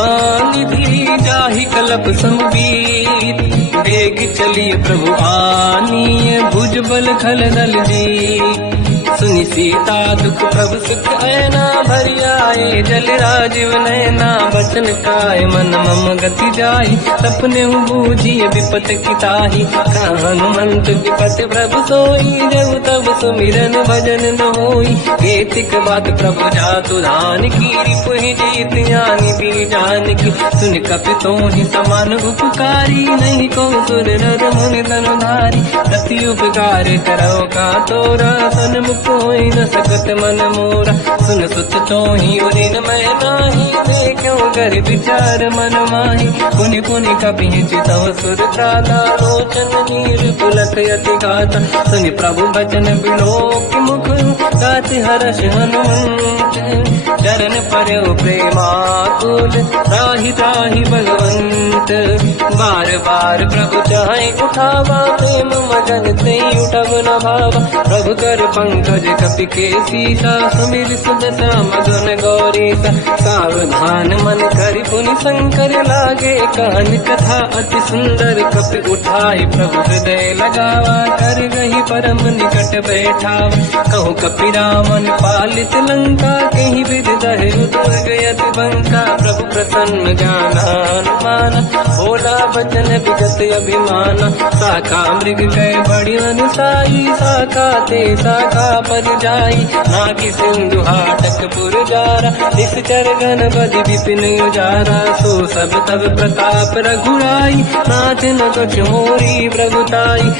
निधि जाहि कलप समबीत वेग चलिए प्रभु आनीय भुज बल खल दल जी सुनि सीता दुख प्रभु सुख ऐना भरि आए जल राजीव नैना बचन काय मन मम गति जाई सपने बूझिए विपत किताही हनुमंत विपत प्रभु सोई जब तब सुमिरन भजन न होई केतिक बात प्रभु जातु धान की रिपुहि जीत ज्ञानी भी जान की सुन कपि तोहि समान उपकारी नहीं को सुर नर मुनि तनुधारी दति उपकार करो का तोरा सन्मुख कोई न सकत मन मोरा सुन सुत तोहि उदिन मैं नाही देखो कर विचार मन माही पुनि पुनि कपि चितव सुर त्राता लोचन नीर पुलक यति गाता सुनि प्रभु बचन बिलोक मुख गाति हर्ष हनुमंत चरण पर्यो प्रेमाकुल त्राहि त्राहि भगवंत बार बार प्रभु चाहे उठावा प्रेम मगन ते उठब न भावा प्रभु कर पंकज कपि के सीसा सुमिर सुदशा मगन गौरीसा सावधान मन करि पुनि शंकर लागे कान कथा अति सुंदर कपि उठाई प्रभु हृदय लगावा कर गही परम निकट बैठावा कहु कपि रामन पालित लंका कहीं विद दहि दुर्ग यति बंका प्रभु प्रसन्न जाना हनुमान भोला बचन विगत अभिमान शाखा मृग गए बड़ी अनुसाई शाखा ते शाखा पर जाई नाकि सिंधु हाटक पुर जारा निश्चर गण बदि विपिन उजारा सो सब तब प्रताप रघुराई नाथ न कछु मोरी प्रभुताई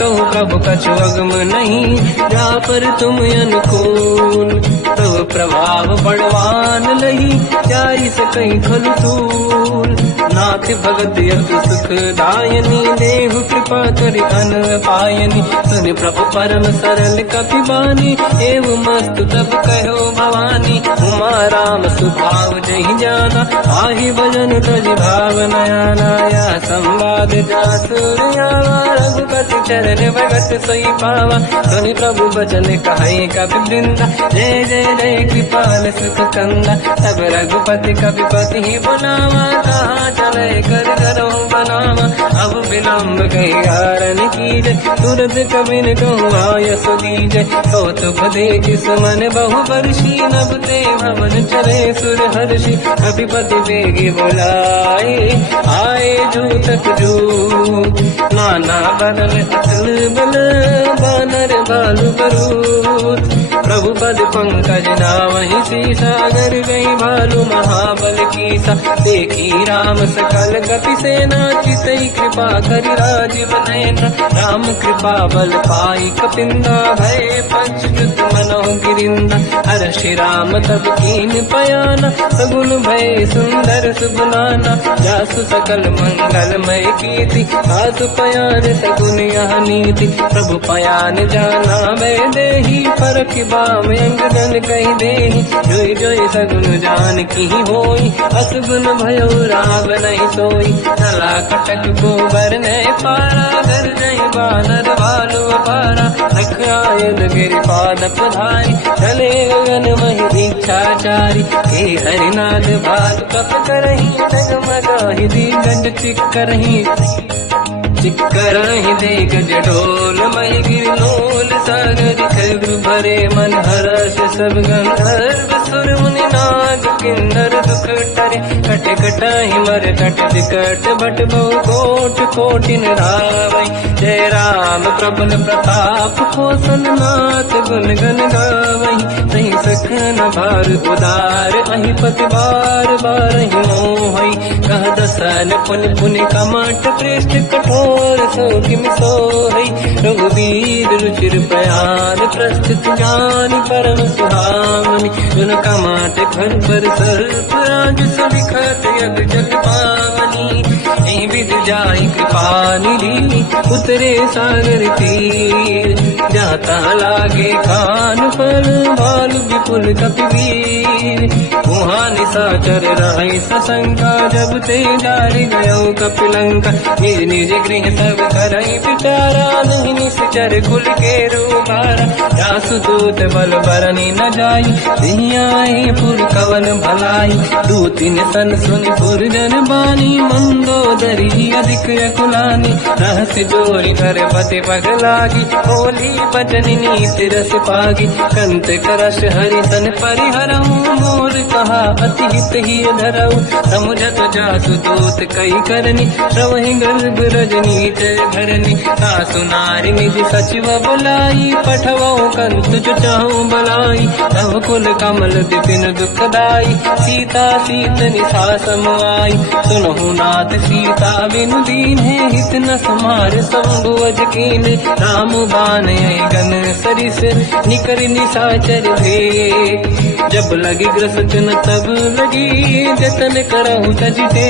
कहु प्रभु कछु अगम नहीं जा पर तुम अनुकूल तब प्रभाव बड़वान लही जाई सकई खलु तूल नाथ भगत यतु सुख दायनी देहु कृपा करि अन पायनी सुनि प्रभु परम सरल कपि बानी एव मस्तु तब कहो भवानी उमा राम सुभाव जहि जाना आहि भजन तज भाव नयाना या संवाद जासुर आवा रघुपति चरण भगत सोई पावा सुनि प्रभु बचन कहे कपि वृंदा जय जय जय कृपाल सुख कंदा तब रघुपति कपिपति ही बुलावा कहाँ चले कर करो बनावा अब विलम्ब कही कारण कीजय तुरंत कबिन कहूँ आयस दीजय कौतुक देख सुमन बहु वर्षी नभ ते भवन चले सुर हर्षि कपिपति बेगी बुलाए आए जूतक जू नाना बदल अतल बल बानर बालु बरूद प्रभु पद पंकज नामहि सीसागर गई भालू महाबल कीसा देखी राम सकल कपि सेना चितई कृपा करि राजीव नयना राम कृपा बल पाई कपिंदा भय पंचजुत मनो गिरिंदा हर श्री राम तब कीन पयाना सगुन भय सुंदर सुगुनाना जासु सकल मंगलमय कीर्ति आसु पयान सगुन यह नीति प्रभु पयान जाना मैं देही परख बाम अंग जन कही देही जोई जोई सगुन जान की होई असगुन भयो राव नहीं सोई नला कटक गोबर ने पारा घर जई बानर भालू अपारा रख आयल गिर पाद पधारी चले गगन मही इच्छाचारी हे हरिनाथ भाल कप करही डगमगाहि दी गंड चिक्करहि दे गज ढोल महि गिरलोल सागर खैर भरे मन हर्ष सब गंधर्व सुर मुनि नाग किन्नर दुख टरे कट कटाहि मर कट विकट भट बहु कोट कोटिन रावै जय राम प्रबल प्रताप कोसल नाथ गुण गन गावै तहि सखन भार उदार अहि पति बार बारहि मोहै कह दसन पुनि पुनि कमठ पृष्ठ कठोर सो किम सोहै रघुवीर रुचिर प्रयाण प्रस्थित ज्ञान परम सुहामनि जुन कमाट घर पर सर्प राज सविखत यग जग पावनी एहि विध जाहि कृपा निधि उतरे सागर तीर जाता लागे कान फल भालु विपुल कपिवीर वहाँ निशाचर रहि सशंका जब ते जारि गयो कपिलंका निज निज गृह सब करहि विचारा नहीं निश्चर कुल के रूबारा जासु दूत बल बरनी न जाई दिहियाए पुर कवन भलाई दूतिन सन सुनि पुर जन बानी मंदोदरी अधिक अकुलानी रहस्य जोरी कर पति पगलागी होली बचन नीति रस पागी कंत करश हरि सन परिहरऊ मोर कहा अति हित ही धरऊ समुझत जासु दूत कई करनी श्रवहि गर्भ रजनी जय धरनी सासु नारी निज सचिव बुलाई पठवऊ कंत जो चाहू बलाई तव कुल कमल विपिन दुखदाई सीता सीत निशा समाई सुनहु नाथ सीता बिनु दीन है हित न समार शंभु अज कीन राम बान गन सरिस निकर निशाचर भेद जब लगी ग्रसन तब लगी जतन करहु तजते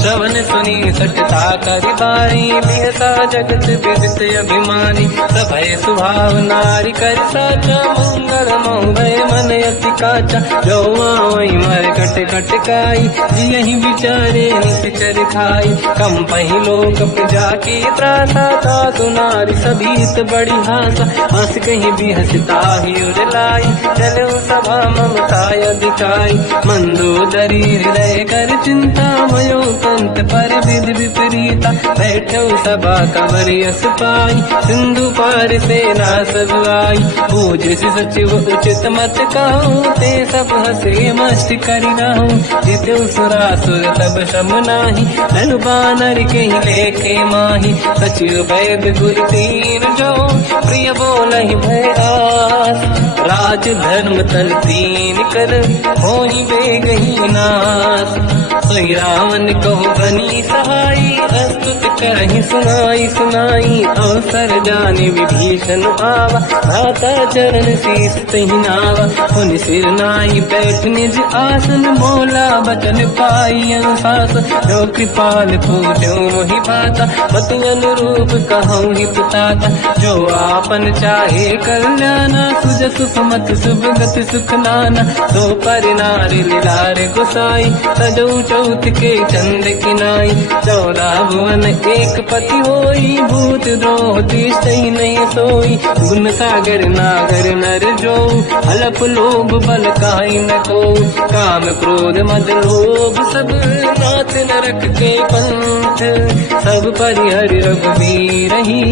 श्रवण सुनी सटता करि बारी बिहसा जगत विदित अभिमानी सभय स्वभाव नारी कर साचा मंगल मोहय मन अति काचा जो आवई मर कट कट काई जियहि विचारे निश्चर खाई कम पहि लोक प्रजा की त्रासा था सुनारी सभीत बड़ी हासा हंस कहीं भी हंसता ही उड़लाई चलो सभा ममता अधिकाई मंदोदरी हृदय कर चिंता मयो कंत पर विधि विपरीता बैठो सभा कंवरि यस पाई सिंधु पार सेना सब आई पूज सचिव उचित मत कहूँ ते सब हसे मस्त करि रहूं जितु सुरासुर तब शम नाही धनु बानर के लेखे माही सचिव वैद गुर तीन जो प्रिय बोलहि भय आस राज धर्म तन तीन कर होई बेगहि नास सोई रावण कहो बनी सहाई अस्तुत करहि सुनाई सुनाई अवसर जाने विभीषण आवा भ्राता चरण शीस तहि नावा पुनि सिर नाई बैठ निज आसन बोला बचन पाई अनुशास जो कृपाल पूजो मोहि पाता मति अनुरूप कहूँ हित ताता जो आपन चाहे कल्याणा सुजस सुमति सुभगति सुख नाना सो पर नारी लीलार गोसाई सजौ चौथ के चंद किनाई 14 भुवन एक पति होई भूत द्रोह तिष्ठई नहीं सोई गुण सागर नागर नर जो हलप लोभ बल काई न को काम क्रोध मद लोभ सब नाथ नरक के पंथ सब परिहरि रघुवीर ही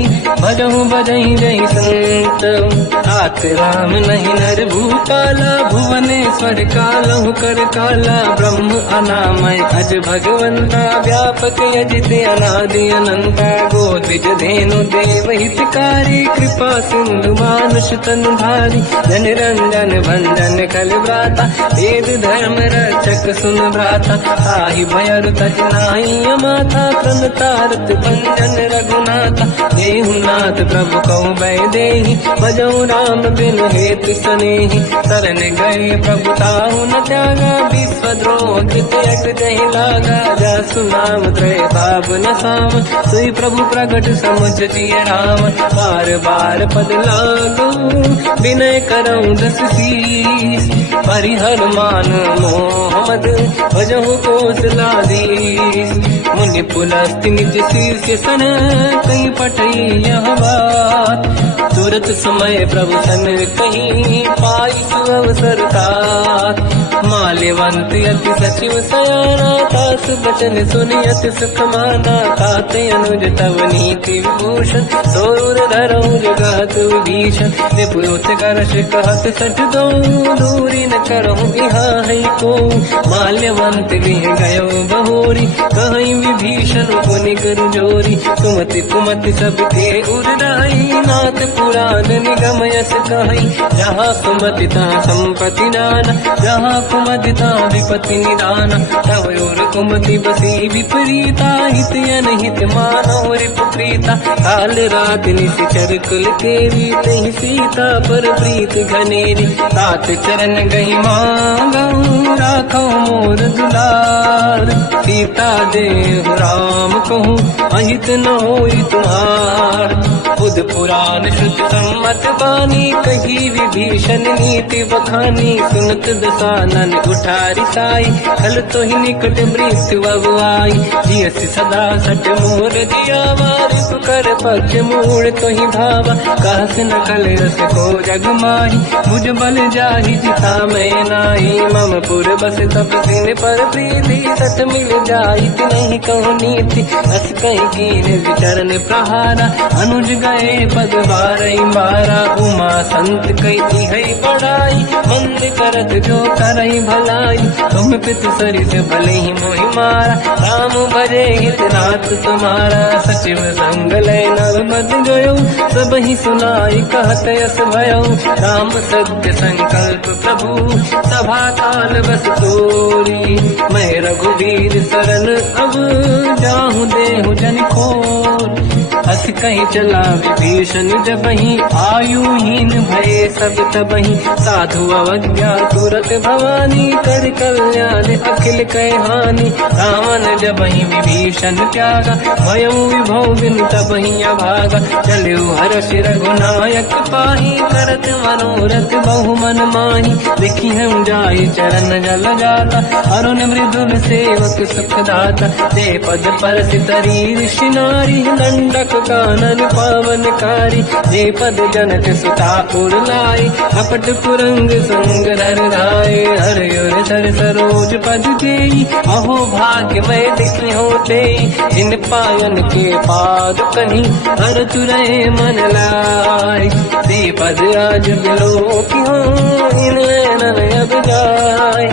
भजहु बजहि जहि संत हाथ राम नहीं नर भूपाला भुवनेश्वर कालहु कर काला ब्रह्म अनामय अज भगवंता व्यापक यजित अनादि अनंता गोद्विज धेनु देव हितकारी कृपा सिंधु मानुष तनु धारी जन रंजन भंजन कल व्राता वेद धर्म रक्षक सुन भ्राता ताहि भयर तज नाहि अमाथा प्रणतारत भंजन रघुनाथा देहुनाथ प्रभु कहु भय देहि भजऊ राम बिनु हेतु सनेहि शरण गए प्रभु ताहु न त्यागा विश्वद्रोह कृत यक जहि लागा जासु नाम त्रय पाप न साम सोई प्रभु प्रगट समुझ जिय राम बार बार पद लागू विनय करऊं दस शीस परिहर मान मोहम्मद भजहु कौशलाधीश मुनि पुलस्त्य निज शीर्ष सन कहीं पटई यह बात। तुरत समय प्रभु सन कहीं पाई सुअवसर तात। माल्यवंत अति सचिव सयाना तास बचन सुनियत सुख माना। तात अनुज तव नीति विभूषण सोर धरऊ जगत विभीषण। विपुत करश कहत सठ दो दूरी न करहु इहा है को। माल्यवंत गृह गयो बहोरी कहीं विभीषण पुनि कर जोरी। कुमति कुमति सबके उरदाई नाथ पुराण निगम यस कहीं। जहाँ कुमति तहाँ संपत्ति नाना जहाँ कुमति तहाँ विपत्ति निदाना। तव और कुमति बसी विपरीता हित अनहित मानव रिपुप्रीता। काल रात निशिचर कुल केरी तहि सीता पर प्रीत घनेरी। तात चरण गई मांगऊ राखो मोर दुलार। सीता देव राम कहूँ अहित न होई तुम्हार। बुध पुराण श्रुति सम्मत बानी कही विभीषण नीति बखानी। सुनत दसानन उठारी साई खल तो ही निकट मृत्यु अब आई। जियस सदा सट मोर दिया वारिप कर पक्ष मूड़ तो ही भावा। कहस न कल रस को जग माही भुज बल जाहि जिता मैं नाई। मम पुर बस तब सिन पर प्रीति सत मिल जाई नहीं कहूँ नीति। अस कहीं कीन विचरण प्रहारा अनुज गए पद बारई मारा। उमा संत कही है बड़ाई मंद करत जो करई भलाई। तुम पित सरिस भले ही मोहि मारा राम भजे हित नाथ तुम्हारा। सचिव संग लय नव मद गयो सब ही सुनाई कहत यस भयो। राम सत्य संकल्प प्रभु सभा काल बस तोरी। मैं रघुवीर शरण अब जाहूँ देहु जन खोर। अस कहीं चला विभीषण जबहि आयुहीन भये सब तबहि। साधु अवज्ञा तुरत भवानी कर कल्याण अखिल कह हानि। रावण जबहि विभीषण त्यागा भयउ विभव बिनु तबहि अभागा। चलु हर्ष रघुनायक पाहि करत मनोरथ बहु मन माहि। देखी हम जाय चरण जल जाता अरुण मृदुल सेवक सुख दाता। ते पद परस तरी ऋषि नारी दंडक कानन पावनकारी। जे पद जनक सुता पुर लाई कपट पुरंग संग धर धाय। हर सर सरोज पद देई अहो भाग्य मैं देखी होते। इन पायन के पाद कहीं हर तुरहे मन लाई। दे पद आज बिलो की हो इन नैनन अब जाय।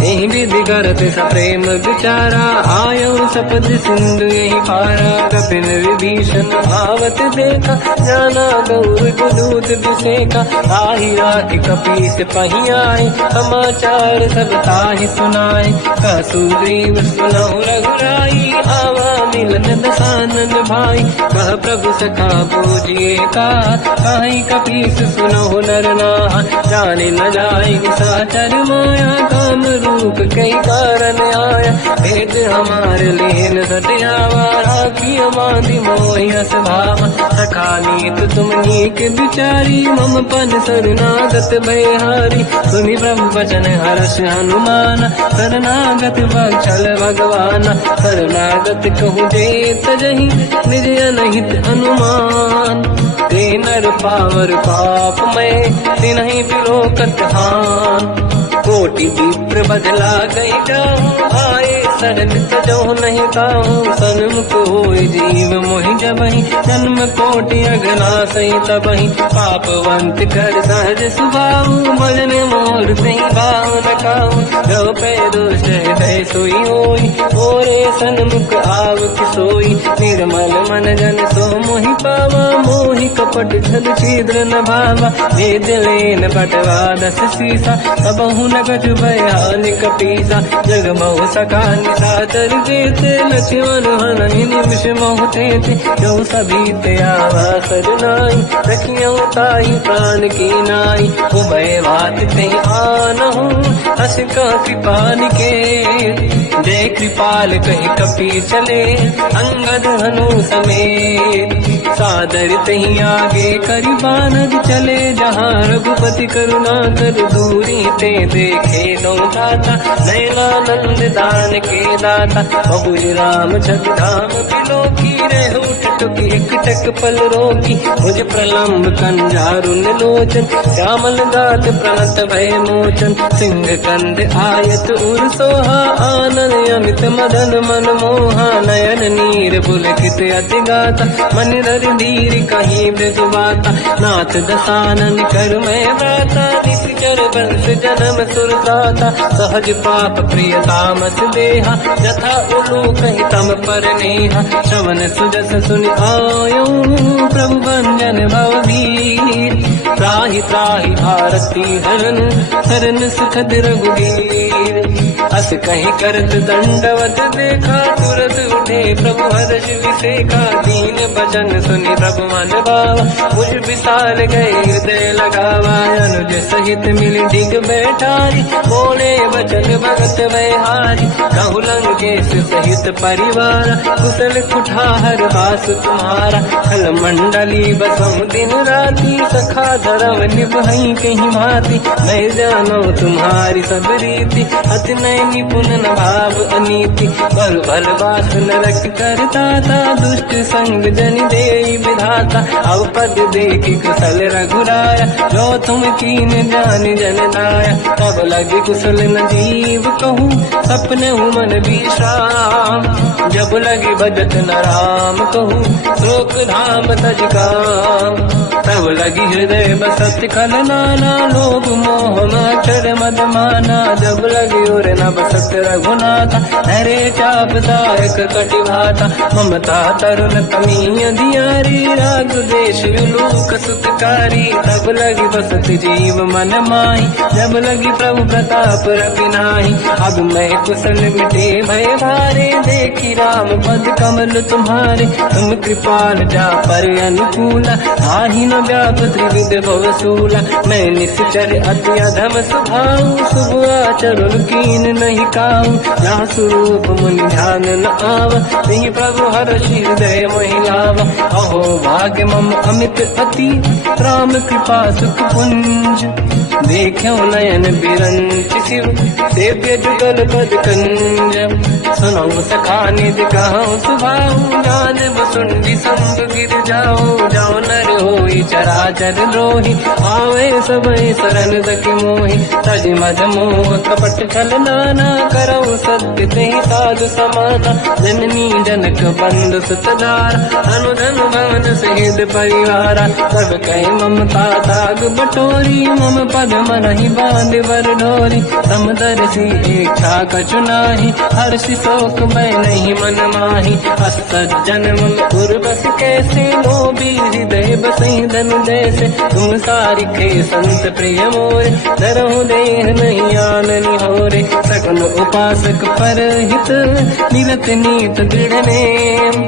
यही विधि करत सप्रेम विचारा आयो सपद सिंधु यही पारा। कपिन विभीषण आवत देखा जाना गौर गुदूत विसेका। आही राख कपीस पही आए समाचार सब ताहि सुनाए। कह सुग्रीव सुनहु रघुराई आवा मिलन दसानन भाई। कह प्रभु सखा पूजिए का कहीं कपीस सुनहु नर नाहा। जाने न जाए साचर माया काम रूप कई कारण आया। भेद हमार लेन सत्यावा राखी हमारी मोहियस भावा। सखा नीत तुम नीक विचारी मम पन शरणागत भयहारी। सुनि प्रभु वचन हर्ष हनुमान शरणागत वत्सल भगवाना। शरणागत कहूँ जे तजहि निज अनहित अनुमान। ते नर पावर पाप में तिन्हि बिलोकत हान। कोटि विप्र बदला गई जाऊँ आए शरण तजो नहीं ताऊँ। सन्मुख होय जीव मोहि जबहि जन्म कोटि अगना सही तबहि। पापवंत कर सहज सुभाऊ भजन मोर सही भाव न खाऊँ। जो पे दुष्ट हृदय सोई होई ओरे सन्मुख आव सोई। निर्मल मन जन सो मोहि पावा मोहि कपट छल छिद्र न भावा। भेद लेन बटवा दस सीसा सबहु न कछु भयानि कपीसा। जग महु सका निशाचर जेते लक्ष्मण हनहि निमिष महु तेते। जो सभी ते आवा सरनाई रखियो ताहि प्राण की नाई। उभय बात ते आनहु हस का कृपा निकेत। जय कृपाल कहि कपी चले अंगद हनु समेत। सादर तहीं आगे करी बानग चले जहाँ रघुपति करुणा कर दूरी ते देखे दो दाता नयनानंद दान के दाता बहुज राम जगधाम बिलो की रह उठ टुकी एक टक पल रोकी मुझ प्रलम्ब कंजारुन लोचन श्यामल दात प्रणत भय मोचन सिंह कंद आयत उर सोहा आनंद अमित मदन मन मोहा नयन नीर पुलकित अति गाता मन धर धीर कहीं मृदुबाता नाथ दसानन कर मैं व्राता निश्चर वंश जन्म सुरदाता सहज पाप प्रिय तामस देहा जथा उलू कहीं तम पर नेहा श्रवण सुजस सुनि आयो प्रभु भंजन भववीर त्राहि त्राहि आरती हरन हरन सुखद रघुवीर अस कहीं करत दंडवत देखा तुरत उठे प्रभु हर्ष विसेखा दीन भजन सुनि प्रभु मन भावा मुझ विसार गए हृदय लगावा अनुज सहित मिली डिग बैठारी बोले वचन भगत वैहारी कहु लंकेश सहित परिवार कुशल कुठार वास तुम्हारा खल मंडली बसम दिन राती सखा धर्म निभई कहीं भांति मैं जानो तुम्हारी सब रीति अति नय निपुण न भाव अनीति पर भल बात नरक करता था दुष्ट संग जन दे विधाता अब पद देखी कुशल रघुराया जो तुम कीन जान जन दाया तब लगे कुशल न जीव कहूँ सपने मन विश्राम जब लगे भजत न राम कहूँ शोक धाम तज काम तब लगी हृदय बसत खल नाना लोभ मोह मचर मद माना जब लगी और न बसत रघुनाथा हरे चाप दायक कटिभाता ममता तरुण कमीय दियारी राग देश विलूक सुतकारी तब लगी बसत जीव मन माही जब लगी प्रभु प्रताप रविनाही अब मैं कुशल मिटे भय भारे देखी राम पद कमल तुम्हारे तुम कृपाल जा पर अनुकूला आही न व्याप त्रिविध भवसूला मैं निश्चर अति अधम स्वभाव शुभ आचरण कीन नहीं काऊ जहाँ स्वरूप मुनि ध्यान न आव नहीं प्रभु हर्ष हृदय महिलाव अहो भाग्य मम अमित अति राम कृपा सुख पुंज देखो नयन बिरंच शिव सेव्य जुगल पद कंज सुनो सखा निध कहो सुभाऊ जान बसुंडी संग गिर जाओ जाओ नर होई चराचर द्रोही आवे सबई शरण सखी मोहि तज मद मोह कपट छल नाना करौ सत्य तेहि साधु समाना जननी जनक बंधु सुतदार अनुधन भवन सहित परिवारा सब कहे ममता ताग बटोरी मम पद मनहि बांध बर डोरी समदर्शी इच्छा कछु नाही हर्षि शोक मैं नहीं मन माही असज्जन मम उर्वश कैसे लोभी हृदय बसई धन जैसे तुम सारिखे संत प्रिय मोरे धरहु देह नहीं आननि होरे सकल उपासक पर हित मिलत नीत दृढ़ नेम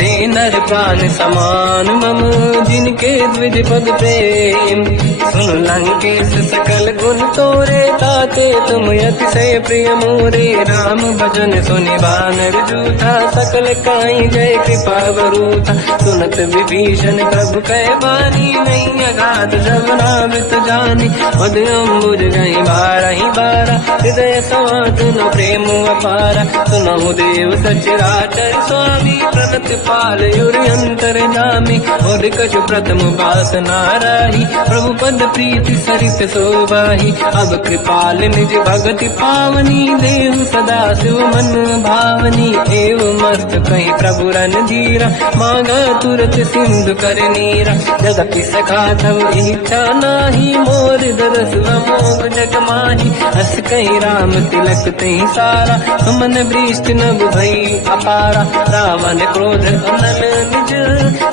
ते नर प्राण समान मम जिनके द्विज पद प्रेम सुन लंकेश सकल गुण तोरे ताते तुम अतिशय प्रिय मोरे राम भजन सुनि बानर जूथा सकल काई जय कृपा वरूथा सुनत विभीषण प्रभु कह बानी नहीं अगाध जब नामृत जानी पद अम्बुज गई बारहि बारा हृदय समात न प्रेम अपारा सुनहु देव सचराचर स्वामी प्रणत पाल युरि अंतर जामी और कछु प्रथम बास नाराही प्रभु पद प्रीति सरित शोभाही अब कृपाल निज भगति पावनी देहु सदा शिव मन भावनी एवं मस्त कहीं प्रभु रन धीरा मांगा तुरत सिंधु कर नीरा जगति सखा तब इच्छा नाही मोर दरस मोग जग माही हस कहीं राम तिलक तही सारा सुमन वृष्टि नभ भई अपारा रावण क्रोध अनल निज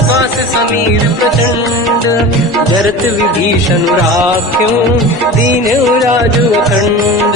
मास समीर प्रचंड जरत विभीषण राख्यों दीन राजु अखंड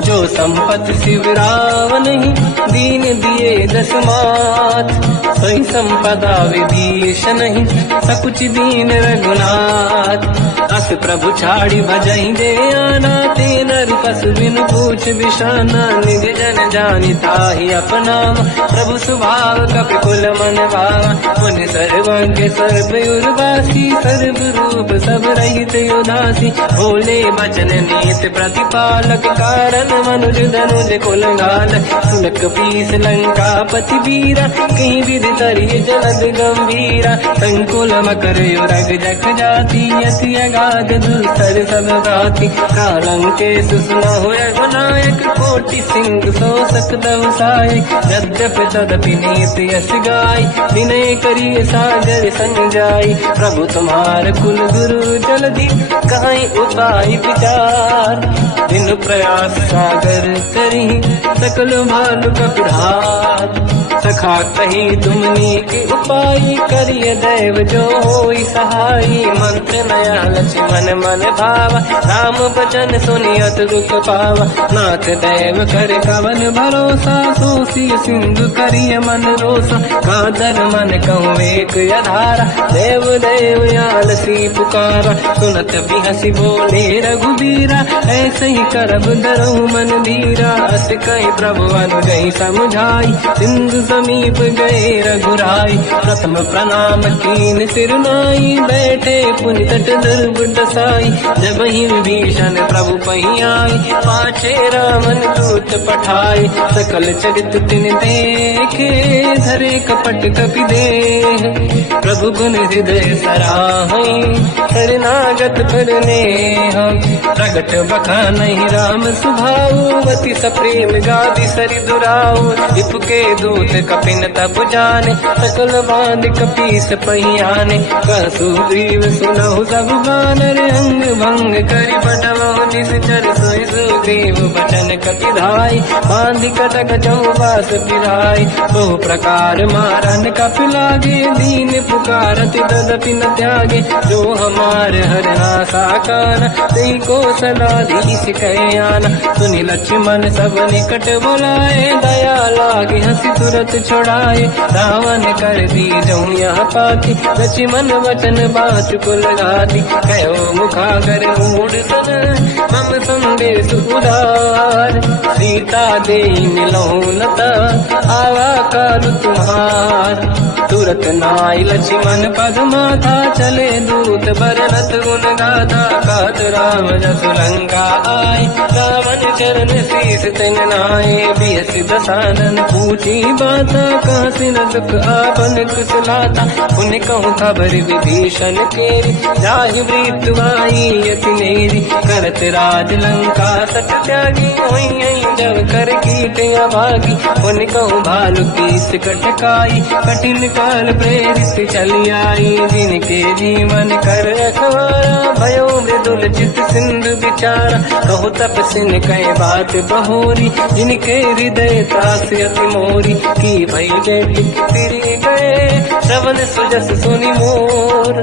जो संपत शिवराव नहीं, दीन दिए दस मात। सोई संपदा विभीष नहीं, सकुच दीन रघुनाथ। अस प्रभु छाड़ी भजई दे आना, ते नर पशु बिनु पूछ बिशाना। निज जन जानि ताहि अपनाम, प्रभु स्वभाव कपि कुल मन भावा। मुनि सर्वज्ञ सर्व उर्वासी, सर्व रूप सब रहित उदासी। भोले बचन नीत प्रतिपालक, कारण मनुज धनुज कुल घाल। सुनक पीस लंका पति वीरा, कहीं विधि तरिय जलद गंभीरा। संकुल मकर युरग जख जाति, अति अगाध दुस्तर सब गाति। कालंकेश सुनहुँ रघुनायक, कोटि सिंह सो सकदउ साय। यद्यपि तदपि नीत यश गाय, विनय करिय सागर संजाय। प्रभु तुम्हार कुल गुरु जल्दी, कहीं उपाय विचार। दिन प्रयास सागर करी, सकल भालु कपिधार। सखा कही तुमनी के उपाय, करिय दैव जो होई सहाय। मंत्र नया लक्ष्मण मन भावा, राम बचन सुनियत दुख पावा। नाथ दैव कर कवन भरोसा, सोसी सिंधु करिय मन रोसा। कादर मन कहूँ एक अधारा, देव देव आलसी पुकारा। सुनत बिहसी बोले रघुबीरा, ऐसे ही करब डरहु मन धीरा। अस कहीं प्रभु अनुजहि समझाई, सिंधु समीप गए रघुराई। प्रथम प्रणाम कीन सिर नाई, बैठे पुनि तट दुर्ग दसाई। जब ही विभीषण प्रभु पही आई, पाछे रामन दूत पठाई। सकल चरित तिन देखे, धरे कपट कपि देह। प्रभु गुण हृदय सराहई, शरणागत फिरने हम। प्रगट बखानहि राम सुभाऊ, अति सप्रेम गादि सरि दुराऊ। विपुके दूत कपिन तब जाने, सकल बांध कपीस पहियाने। कह सुग्रीव सुनहु सब बानर, अंग भंग करि बटमहु निश्चर। सोई सुग्रीव बचन कपि धाई, बांधि कटक चौबास पिराई। बहु प्रकार मारन कपि लागे, दीन पुकारत तदपि न त्यागे। जो हमार हरना साकाना, तेहि को सलाधीश कहे आना। सुनि लक्ष्मण सब निकट बुलाए, दया लागे हंसी तुरत छुड़ाए। रावण कर दी जऊँ यहाँ पाती, लक्ष्मण वचन बात कुल गाती। कहो मुखागर मूढ़ सन, मम संदेश उदार। सीता दे मिलऊँ लता, आवा काल तुम्हार। तुरत नाई लक्ष्मण पद माथा, चले दूत बरनत गुण गाथा। कहत राम जसु लंका आए, रावण चरण शीस तिन नाए। बियस दसानन पूछी बाता, कहाँ से न दुख आपन कुशलाता। पुन कहूँ खबर विभीषण केरी, जाहि मृत्यु आई यति नेरी। करत राज लंका सट त्यागी, हुई जब कर कीट अभागी। पुन कहूँ भालु कीस कटकाई, कठिन काल प्रेरित चली आई। जिनके जीवन कर रखवारा, भयो मृदुल चित सिंधु विचारा। कहो तपसिन कह बात बहोरी, जिनके हृदय त्रास अति मोरी। की भई बेटी तिरि गए, श्रवण सुजस सुनि मोर।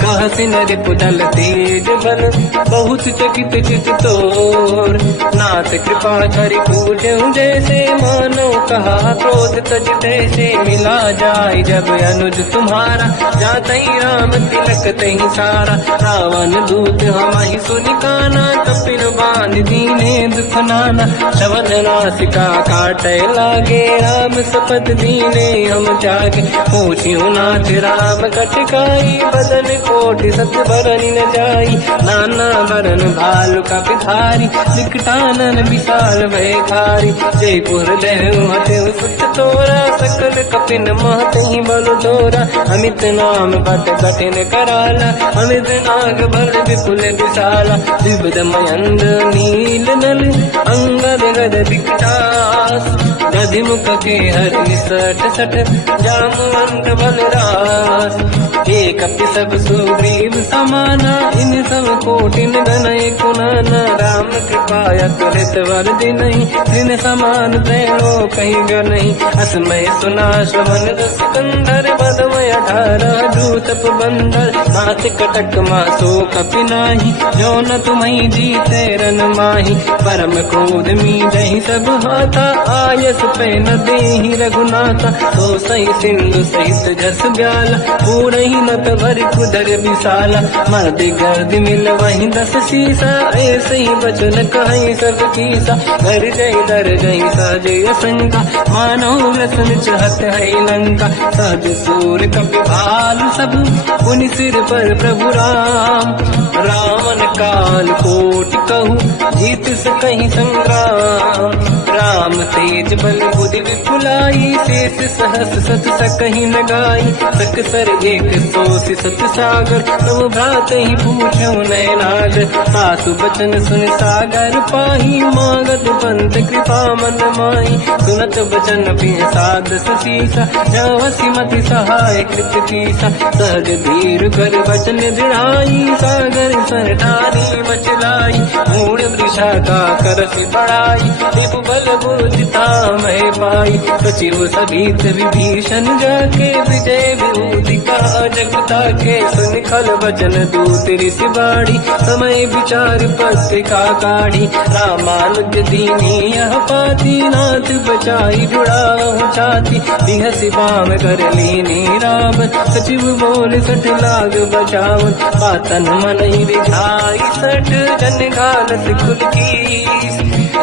कहसि नर पुदल तेज बल, बहुत चकित चित तोर। नाथ कृपा करि पूजऊँ जैसे, मानो कहा क्रोध तज तैसे। मिला जाय जब अनुज तुम्हारा, जातहि राम तिलक तहि सारा। रावण दूत हमहि सुनि काना, कपिल बांध दीने दुख नाना। श्रवण नासिका काटय लागे, राम सपथ दीने हम जागे। पूछियो नाथ राम कटकाई, बदन कोटि सत बरन न जाई। नाना बरन भालु कपिधारी, विकटानन विशाल भयखारी। जयपुर देहु हतेउ सुत तोरा, सकल कपिन महतहि बल तोरा। अमित नाम बट कठिन कराला, अमित नाग बल विपुल विशाला। विबुध मयंद्र नील नल, अंगद गद विकटास। दधिमुख के हरि सठ सठ जामवंत बलराज। एक अपि सब सुग्रीव समाना इन सब कोटिन गनय कुनाना। राम कृपाया तुरत वर दिनहि दिन समान त्रैलो कहीं गनहि। असमय सुना श्रवण रस कंधर बदमय 18 दूतप बंदर। मात कटक मासो कपि नाही जो न तुम्हि जीते रन माही। परम क्रोध मीजहि सब हाथा आयस पे न देहि रघुनाथा। तो सही सिंधु सहित जस ब्याला पूरहि नत भरि कुदर विशाला। मर्द गर्द मिल वही 10 सीसा ऐसे ही बचन कहि सब कीसा। घर जय दर जय सहजय शंका मानो रसन चहत है लंका। सहज सूर कपि भालु सब पुनि सिर पर प्रभु राम। रावण काल कोटि कहु जीत सकहि संग्राम। राम तेज बल बुद्धि विपुलाई शेष सहस सत सकहि न गाई। सकसर एक सोसी सत सागर तब भ्रात ही पूछौ नैनागर। सासु बचन सुन सागर पाही मांगत पंत कृपा मन माही। सुनत बचन पिय साध ससीसा जवसी मति सहाय कृत कीसा। सहज धीर कर बचन दृढ़ाई सागर सर ठानी मचलाई। मूढ़ वृषा का करसि बढ़ाई दिप बल बुद्धि तामहि पाई। सचिव सभीत विभीषण जाके विजय विभूति का जगता के। सुन खल बचन दूत ऋषि बाड़ी समय विचार पत्रिका काढ़ी। रामानुज दीनी यह पाती नाथ बचाई जुड़ाहु छाती। बिहसि बाम कर लीनी राम सचिव बोल सठ लाग बचावन। पातन मन ही रिझाई सठ जन घालत कुल कीस।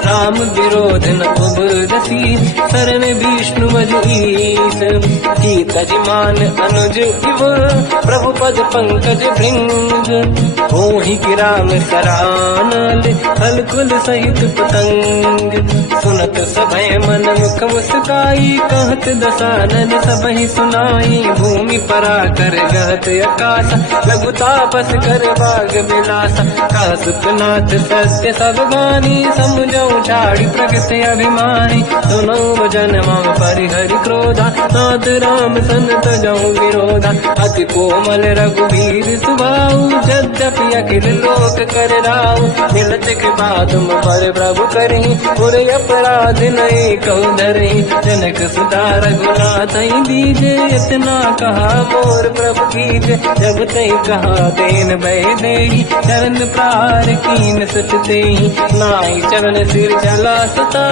राम विरोध न उबरसी शरण विष्णु मजीस। कीतज मान अनुज इव प्रभु पद पंकज भृंग। होहि कि राम सरानल हलकुल सहित पतंग। सुनत सभय मन मुख मुस्काई कहत दसानन सबहि सुनाई। भूमि परा कर गहत आकाशा लघु तापस कर बाग विलासा। कह सुखनाथ सत्य सब गानी समझौ ठाड़ी प्रगट अभिमानी। सुनो भजन मम परिहरि क्रोधा नाथ राम सन तजौ विरोधा। अति कोमल रघुवीर सुभाऊ यद्यपि अखिल लोक कर राऊ। मिलत कृपा तुम पर प्रभु करहि पुर अपराध नहीं कहु धरहि। जनक सुता रघुनाथ दीजे इतना कहा मोर प्रभु कीजे। जब तई कहा देन भय देहि चरण प्रार कीन सत तेहि। नाई चरण सिर चला सता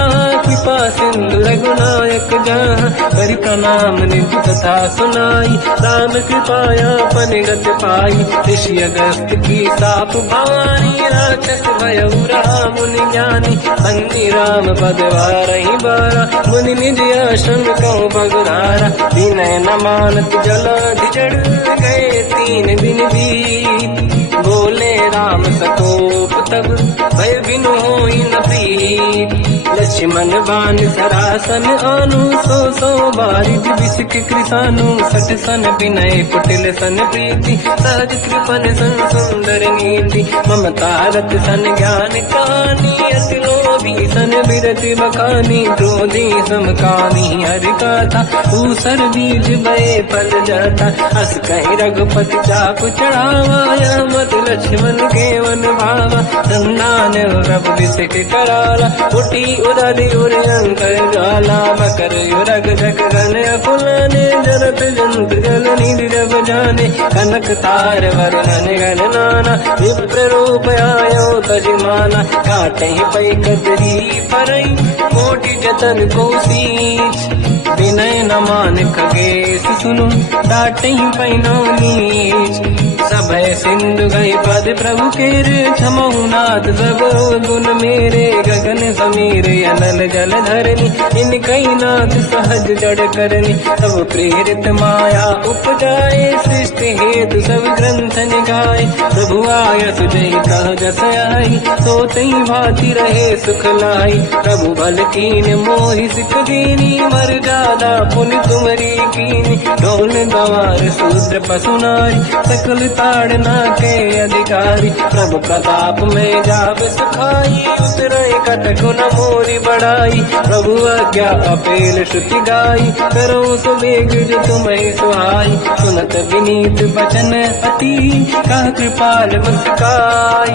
कृपा सिंधु रघुनायक जहाँ। हरि प्रणाम निधि कथा सुनाई राम कृपाया पनिगत पाई। ऋषि अगस्त की साप भवानी राक्षस भयउ राम मुनि ज्ञानी। बंदी राम पद वारहि बारा मुनि निज आश्रम कहु बगुधारा। विनय न मानत जलाधि जड़ गए 3 दिन बीत। बोले राम सकोप तब भय बिनु होई न प्रीत। लक्ष्मण बाण सरासन आनु 100 बारिज बिसिक कृसानु। सठ सन विनय कुटिल सन प्रीति सहज कृपन सन सुंदर नीति। ममता रत सन ज्ञान कहानी अति लोभी सन बिरति बखानी। क्रोधी समकामी हरि गाथा ऊसर बीज भय फल जाता। अस कहि रघुपति चाप चढ़ावा मत लक्ष्मण के वन भावा। संदान प्रभु बिसिक कराला उठी उदारी उरे अंकर ज्वाला। मकर युरग जग गन अकुलाने जरत जंत जल निधि जब जाने। कनक तार वरन गण नाना विप्र रूप आयो तजिमाना। काटे पै कतरी परई कोटि जतन को सींच। विनय न मान खगेश सुनु डाटे पैनो नीच। सभय सिंधु गई पद प्रभु केरे क्षमहु नाथ सब गुण मेरे। गगन समीर अनल जल धरनी इन कई नाथ सहज जड़ करनी। सब प्रेरित माया उपजाए सृष्टि हेतु सब ग्रंथ निगाए। प्रभु आय सुजय कह जस आई सो तई भांति रहे सुख लाई। प्रभु बल कीन मोहि सिख दीनी मर जादा पुनि तुमरी कीनी। ढोल गवार शूद्र पशु नारी सकल ताड़ना के अधिकारी। प्रभु प्रताप में जाब सुखाई उतरे कटक न मोरी बड़ाई। प्रभु आज्ञा अपेल श्रुति गाई, करो सो वेग जो तुम्हें सुहाई। सुनत विनीत बचन अति, कह कृपाल मुस्काई।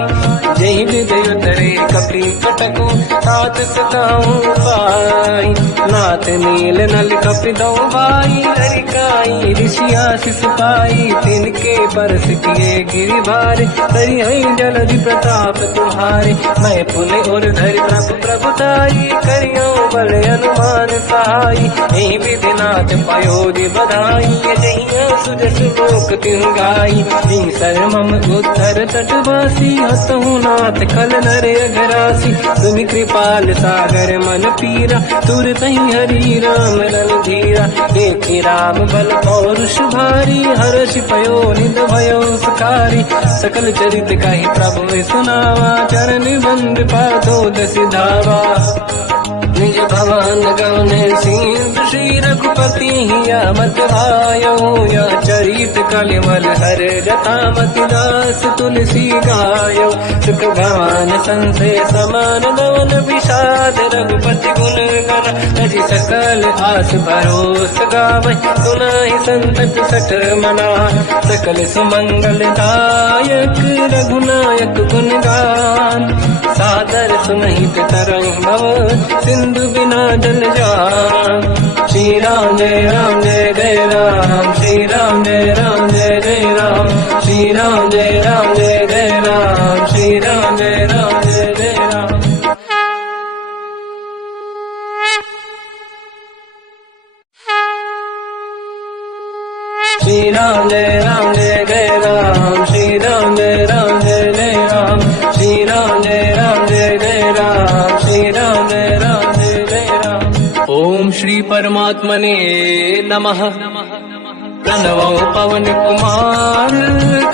जय विदय उतरे कपि कटकु, तात सताऊं पाई। नाथ नील नल कपि दो भाई, हरिकाई ऋषि आशीष पाई। तिनके परस किए गिरि भारे, तरी हई जलधि प्रताप तुम्हारे। मैं पुनि और धरि प्रभु प्रभुताई, करियो बल अनुमान सहाय। यही विधिनाथ पयोधि बधाई, जहिया सुजस लोक तिहु गाई। सर मम उत्तर तटवासी, हसहु नाथ खल नर अघरासी। तुम कृपाल सागर मन पीरा, तुरत ही हरि राम रणधीरा। देखि राम बल पौरुष भारी, हर्ष पयो निध भयो सुखारी। सकल चरित कहि प्रभु सुनावा, चरण बंद पादो सिधावा। निज भवन गवने सिंधु, श्री रघुपति हिया मत आयो। या चरित कलिमल हर जटामति दास, तुलसी गायो। सुख भवन संसे समान गवन, विषाद रघुपति गुण गण। तजि सकल आस भरोस गावै, सुनाहि संतत सठ मना। सकल सुमंगल दायक, रघुनायक गुण गान। सादर सुनहित तरंग भव, सिंधु बिना जल जान। श्री राम जय राम जय जय राम, श्री राम जय राम जय जय राम। श्री राम जय राम जय जय राम, श्री राम जय राम जय जय राम। श्री राम जय राम जय जय राम, श्री राम जय राम जय जय राम। श्री राम जय राम जय जय राम, श्री राम जय राम जय जय राम। ओम श्री परमात्मने नमः। प्रणवो पवन कुमार,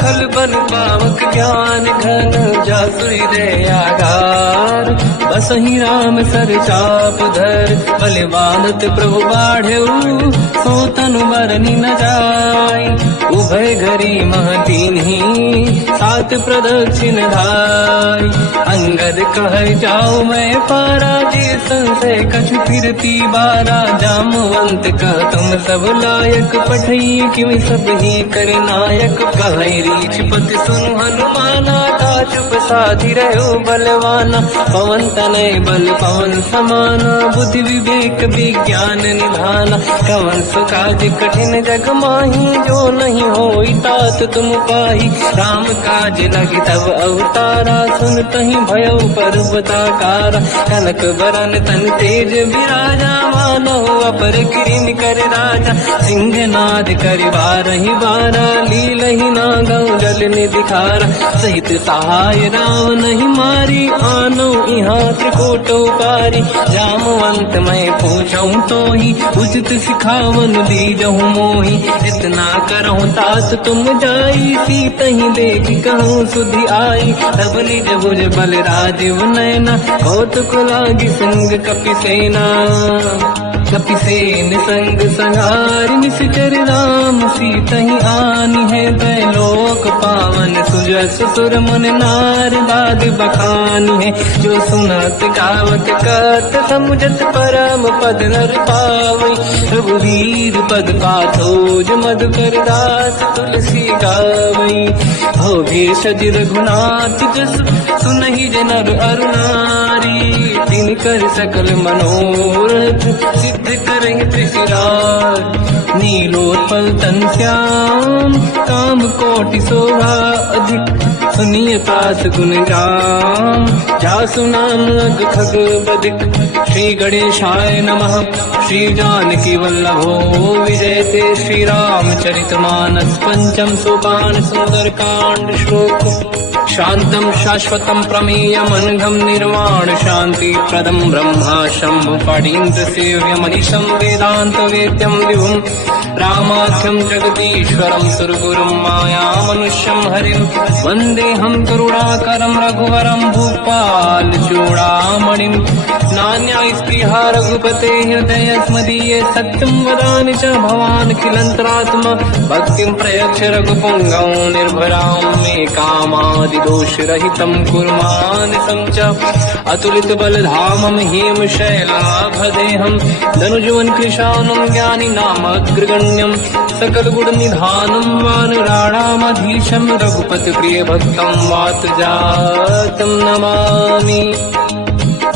खल बन पावक ज्ञान घन। जासुरी दे आगार, बसहि राम सर चाप धर। बलवानत प्रभु बाढ़ऊ, सो तनु बरनि न जाय। उभय घरी मह दीन्ही, सात प्रदक्षिण धाय। अंगद कह जाओ मैं पारा, जी संशय कछु फिरती बारा। जामवंत कह तुम सब लायक, पठई किमि सब ही कर नायक। कहै रीछ पति सुनु हनुमाना, चुप साधि रहो बलवाना। पवन तनय बल पवन समाना, बुद्धि विवेक विज्ञान निधाना। कवन सुकाज कठिन जग माही, जो नहीं होई तात तुम पाही। राम काज लगी तब अवतारा, सुनतहि भयो पर्वताकारा। कनक बरन तन तेज विराजा, मानव अपर किरिन कर राजा। सिंहनाद करि बारहि बारा, लीलहि नागौ जल निधिखारा। सहित सहाय राम नहीं मारी, आनो यहाँ त्रिकोटो पारी। जामवंत मैं पूछऊं तो ही, उचित सिखावन दीजहु मोही। इतना करहु तात तुम जाई, सीतहि देख कहूँ सुधि आई। तब निज भुज बल राजीव नैना, कौतुक लागी संग कपि सेना। कपिसेन संग संहार, निश्चर राम सीतहि आनी है। दैलोक पावन सुजस सुर मुन नार, बाद बखानी है। जो सुनत गावत कत, समुझत परम पद नर पावै। रघुवीर पद पाथोज, मधुकर दास तुलसी गावै। हो भेषज रघुनाथ जस, सुनहि जनर अरु नारी। तिनकर सकल मनोरथ, सिद्ध करहि त्रिशिरार। नीलोत्पल तन श्याम, काम कोटि शोभा अधिक। सुनिय पास गुण राम, जासु नाम अग खग बदिक। श्री गणेशाय नमः। श्री जानकी वल्लभो विजयते। श्री रामचरित मानस पंचम सोपान, सुंदर कांड श्लोक। शांतं शाश्वतं प्रमेयम्, अनघं निर्वाण शांति प्रदं। ब्रह्मा शंभु फणीन्द्र सेव्यम्, मनीषं वेदांत वेद्यं विभुम्। रामाख्यं जगदीश्वरं, सुरगुरुं मायामनुष्यं हरिं। वन्देऽहं करुणाकरं रघुवरं, भूपाल चूडामणिं। नान्यास्पृहा रघुपते हृदयस्मदीये, सत्यं वदामि च भवान् खिलन्तरात्मा। भक्तिं प्रयच्छ रघुपुङ्गं, निर्भरां मे कामादि दोष रहितं कुर्मानिसं च। अतुलित बलधाम धामम हेम शैलाभदेहम धनुजवन कृशानम ज्ञानी नामग्रगण्यम सकल गुण निधानम वानराणामधीशम रघुपति प्रिय भक्तम वात जातम नमामि।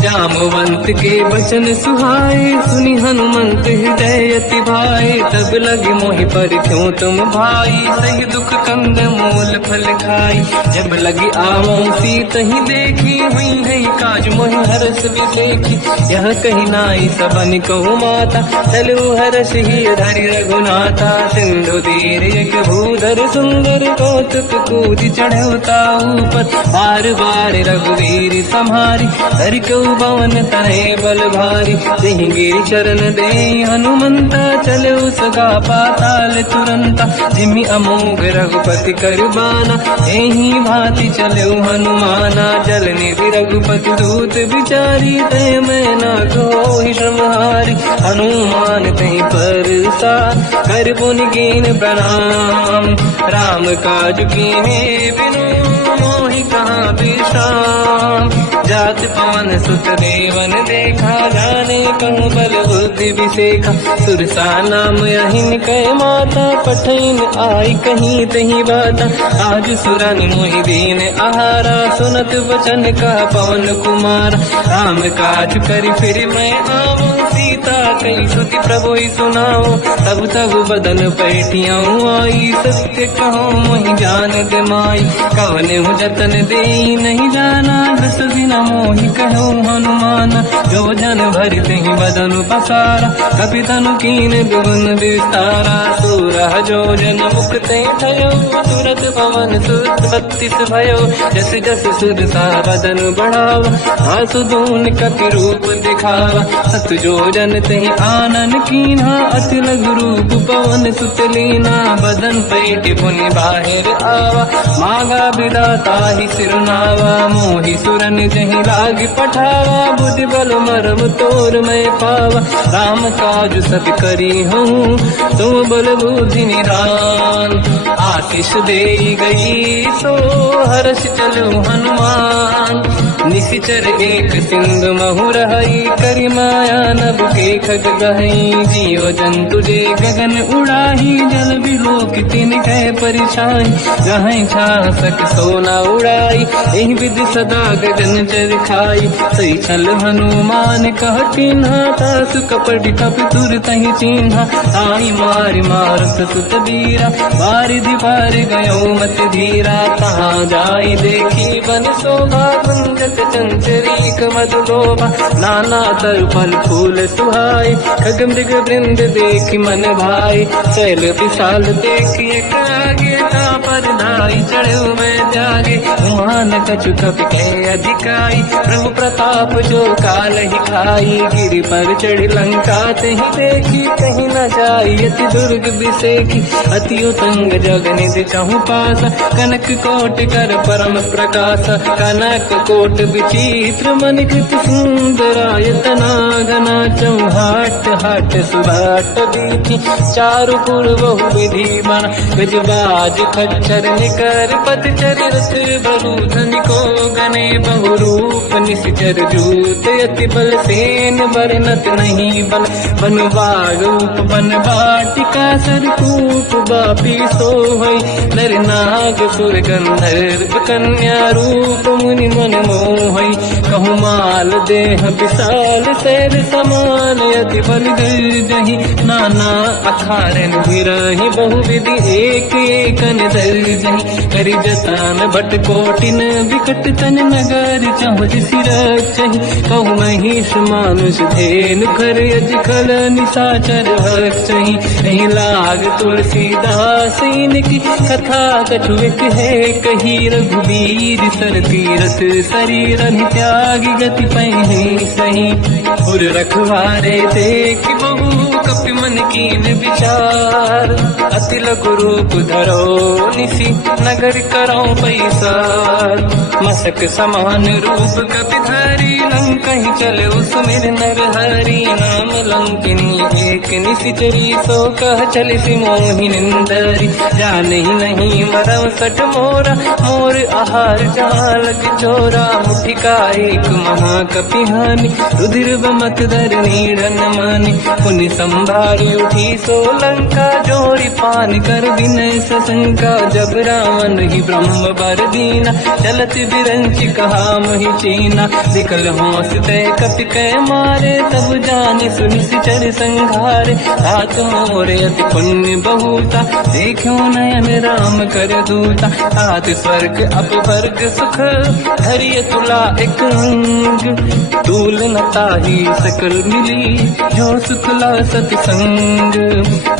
जामवंत के वचन सुहाए सुनि हनुमंत हृदय अति भाए तब लगे मोहि पर क्यों तुम भाई सही दुख कंद मूल फल खाई जब लगी आवो सीत ही देखी हुई है काज मोहि हरस विसेखी यह कही नाई सबन कहु माता चलो हरस ही धरि रघुनाथा सिंधु तीर एक भूधर सुंदर कौतुक कूद चढ़ौता ऊपर बार बार रघुवीर सम्हारी हर को पवन तनय बल भारी सिंह गिरि चरण दे हनुमंता चलो सगा पाताल तुरंता जिमि अमोघ रघुपति कर बाना एही भांति चलो हनुमाना जल निधि रघुपति दूत बिचारी तय मैं न कोहि श्रमहारी हनुमान तहि परसा कर पुनि कीन प्रणाम राम काज कीन्हे बिनु मोहि कहाँ विश्राम जात पवन सुत देवन देखा जाने कहूँ बल बुद्धि विसेखा सुरसा नाम अहिन कह माता पठैन आई कहीं तही बाता आज सुरन मोहि दीन आहारा सुनत वचन का पवन कुमार राम काज कर फिर मैं आऊँ सीता कई सुति प्रभु सुनाओ तब तब बदन पैठियाँ आई सत्य कहो मोहि जान गमाई कवन हूँ जतन दे नहीं जाना दस दिन मोहि कहो हनुमान जो जन भर ही बदन पसारा कपि तनु कीन दुगुन विस्तारा सूरह जो जन मुक्त भयो तुरत पवन सुत 32 भयो जस जस सुरसा बदन बढ़ावा आंसू दून कपि रूप दिखावा सत जो जन तहि आनन कीन्हा अति लघु रूप पवन सुत लीना बदन पेट पुनि बाहिर आवा मांगा विदाता ही सिरनावा मोहि सुरन जहि लाग पठावा बुद्धि बल मरम तोर मैं पावा राम काज सब करी हूँ तुम बल बुद्धि निदान आशीष दे गई सो हर्ष चलो हनुमान निशिचर एक सिंधु महु रही करी माया नभ के खग गहई जीव जंतु जे गगन उड़ाही जल बिलोक तिन कह परिछाई जहाँ छा सक सोना उड़ाई एहि विधि सदा गगन चर खाई सही छल हनुमान कह चिन्हा तासु कपट कप तुर तहि चिन्हा ताई मार मारत सुत बीरा बारिधि पार गयो मत धीरा कहाँ जाई देखी बन शोभा गुंजत चंचरीक मधुलोभा नाना तर फल फूल सुहाई खग मृग वृंद देख मन भाई शैल विशाल देखिए कागे का पर धाई चढ़ो मैं त्यागे मान कछु कपि के अधिकाई प्रभु प्रताप जो काल ही खाई गिरि पर चढ़ लंका तहि देखी कहीं न जाई अति दुर्ग विसेखी अति उतंग जग निधि चहु पास कनक कोट कर परम प्रकाश कनक कोट विचित्र मन कृत सुंदरायतना घना चौहाट हाट सुभाट बीती चारु पुर बहु विधि बन गजबाज खच्चर निकर पतचर रथ बरु धनिको गने बहु रूप निश्चर जूत अति बल सेन बरनत नहीं बल बन बाग रूप बन बाटिका सरकूप बापी सोहई नर नाग सुर गंधर्व कन्या रूप मुनि मन मोहई कहु माल देह विशाल शैल समान अति बल गर्जहि नाना अखारन विरहि बहु विधि एक एकन दर्जहि करि जतान भट कोटिन विकट तन नगर चहुज सिरचहि कहु महिष मानुष धेनु खर यज खल निशाचर भक्षहि नहीं लाग तुलसीदास इनकी कथा कछु एक है कही रघुवीर सर तीरथ शरीर त्यागी गति पहि सही उर रखवारे देख बहु कपि मन कीन विचार अति लघु रूप धरो निसी नगर करो पैसार मसक समान रूप कपि धरी नंग कहीं चले सुमिर नर हरि नाम लंकिनी एक निशिचरी सो कह चल सी मोहि निंदरी जान ही नहीं मरम सट मोरा मोर आहार जालक चोरा मुठिका एक महाकपिहानि रुधिर बमत धर नीड़न मानि पुनि संभारी उठी सोलंका जोड़ी पान कर विनय सशंका जब रावण ही ब्रह्म बर दीना चलत बिरंच कहा मोहि चीना विकल होश तय कपि कै मारे तब जाने सुनि सिचर संघारे तात मोरे अति पुण्य बहुता देखो नयन राम कर दूता तात स्वर्ग अपवर्ग सुख धरिय तुला एक अंग तूल न ताहि सकल मिली जो सुखला सतसंग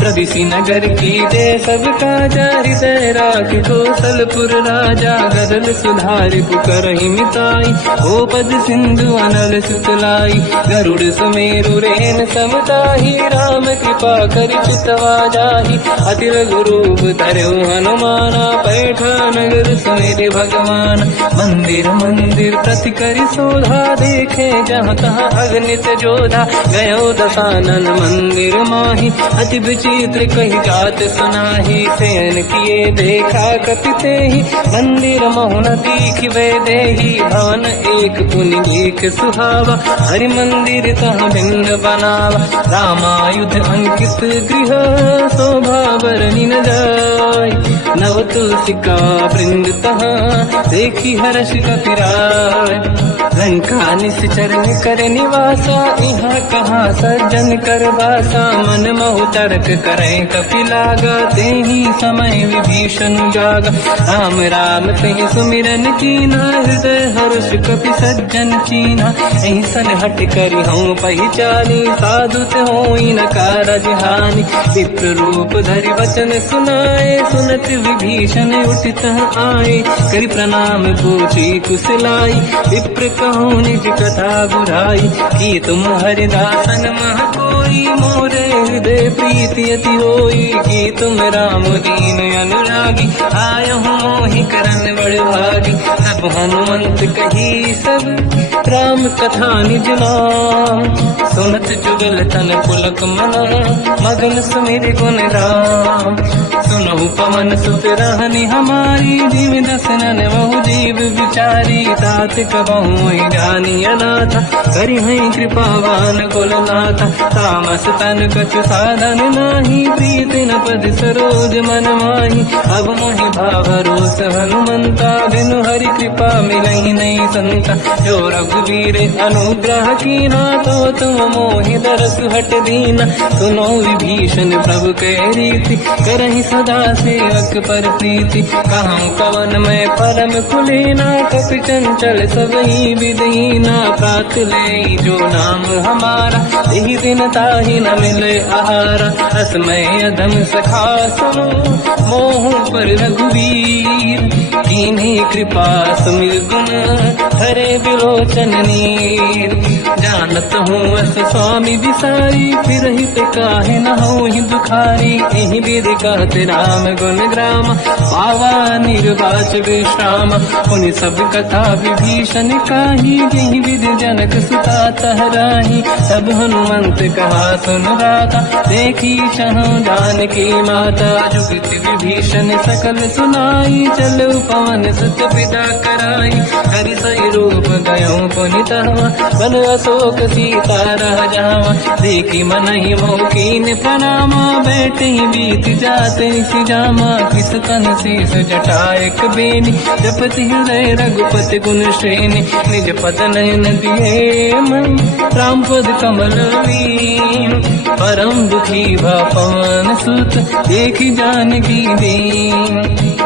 प्रदिशि नगर की दे सब काजा हृदय राख कौशलपुर राजा गदल सुधारि पुकरहि मिताई ओ पद सिंधु अनल सुतलाई गरुड़ सुमेरु रेन समताहि राम कृपा कर चितवा जाहि अति लघु रूप धरऊ हनुमाना पैठा नगर सुमेरे भगवान मंदिर मंदिर प्रति करि शोधा देखे जहाँ तहाँ अगणित जोधा गयो दशानन मंदिर माही अति विचित्र कही जात सुनाही शयन किए देखा कपिते ही मंदिर मोहन दीख वे देही भवन एक पुनि देख सुहावा हरि मंदिर तहाँ भिन्न बनावा रामायुध अंकित गृह शोभा बरनि न जाय नव तुलसी का वृंद तहाँ देखी हर्ष कपिराय लंका निश्चर कर निवासा यहाँ कहाँ सज्जन कर वासा मन महु तर्क करे कपि लागा तेहि समय विभीषण जागा राम राम तेहि सुमिरन कीना हृदय हर्ष कपि सज्जन चीना ऐसन हट करि हूँ पहचानी साधुत होई न कारज हानि विप्र रूप धरि वचन सुनाए सुनत विभीषण उठित आए करि प्रणाम पूछी कुशलाई विप्र कहूँ निज कथा बुराई कि तुम हरिदासन मह कोई मोरे हृदय प्रीति अति होई कि तुम राम दीन अनुरागी आय हूँ मोहि करन बड़ भागी सब हनुमंत कही सब राम कथा निज नाम सुनत जुगल तन पुलक मना मगन सुमिर गुण राम सुनहु पवन सुत रहनि हमारी जीव दसनन बहु जीव विचारी तात कबहु जानी अनाथ करि हैं कृपावान कुलनाथ तामस तन कछु साधन नाही प्रीति न पद सरोज मन माही अब मोहि भावरोस हनुमंता बिनु हरि कृपा मिलहि नहीं संता जो रघुवीर अनुग्रह कीना तो तुम मोहि दरस हट दीना सुनो विभीषण प्रभु के रीति करहि सदा सेवक पर प्रीति कहूँ कवन में परम कुलीना कपि चंचल सबही विदहीना प्रात ले जो नाम हमारा यही दिन ताहि न मिले आहारा असमय अधम सखा सुनो मोह पर रघुवीर कीन्ही कृपा सुमिर गुण हरे विलोचन नीर जानत हूँ अस स्वामी विसारी फिर हित काहे न हो ही दुखारी यही विधि कहते राम गुण ग्राम पावा निर्वाच विश्राम उन सब कथा विभीषण काही यही विधि जनक सुता तहराही तब हनुमंत कहा सुन राता देखी चहु जानकी माता जुगत विभीषण सकल सुनाई चल पवन सुत विदा कराई हरि सही रूप गयो पुनितवा बन अशोक सीता रह जावा देखी मन ही मोकीन प्रणामा बैठे ही बीत जाते सी जामा किस तन शीस जटायक बेनी जपति हृदय रघुपति गुण श्रेणी निज पद नयन दिए मन राम पद कमल लीन परम दुखी भा पवन सुत देखी जानकी दीन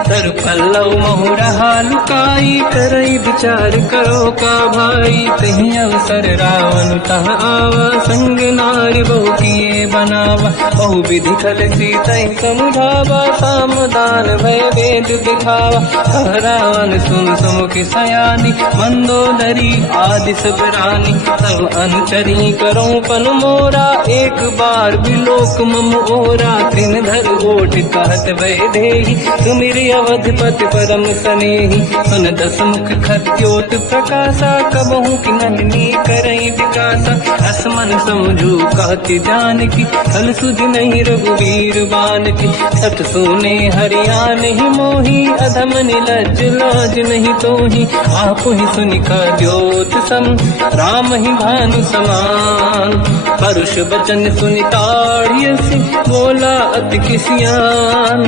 तर पल्लव महु रहा लुकाई करई विचार करो का भाई तही अवसर रावण तह आवा संग नारी बहु किए बनावा बहु विधि खल सीता समुझावा सामदान भय वेद दिखावा कह रावण सुन सुमुख सयानी मंदोदरी आदि सब रानी सब अनुचरी करो पन मोरा एक बार विलोक मम ओरा तृण धर ओट कहत वैदेही सुमिरि अवधपति परम सनेही सुन दस मुख खद्योत प्रकाशा कबहू की नलिनी करई विकासा असमन समझू कहती जान की कल सुध नहीं रघुवीर बान की सत सुने हरियाण ही मोही अधम निलज लाज नहीं तोही आप ही सुनिका द्योत सम राम ही भानु समान परुष बचन सुनिताड़ियसि बोला अति किसियान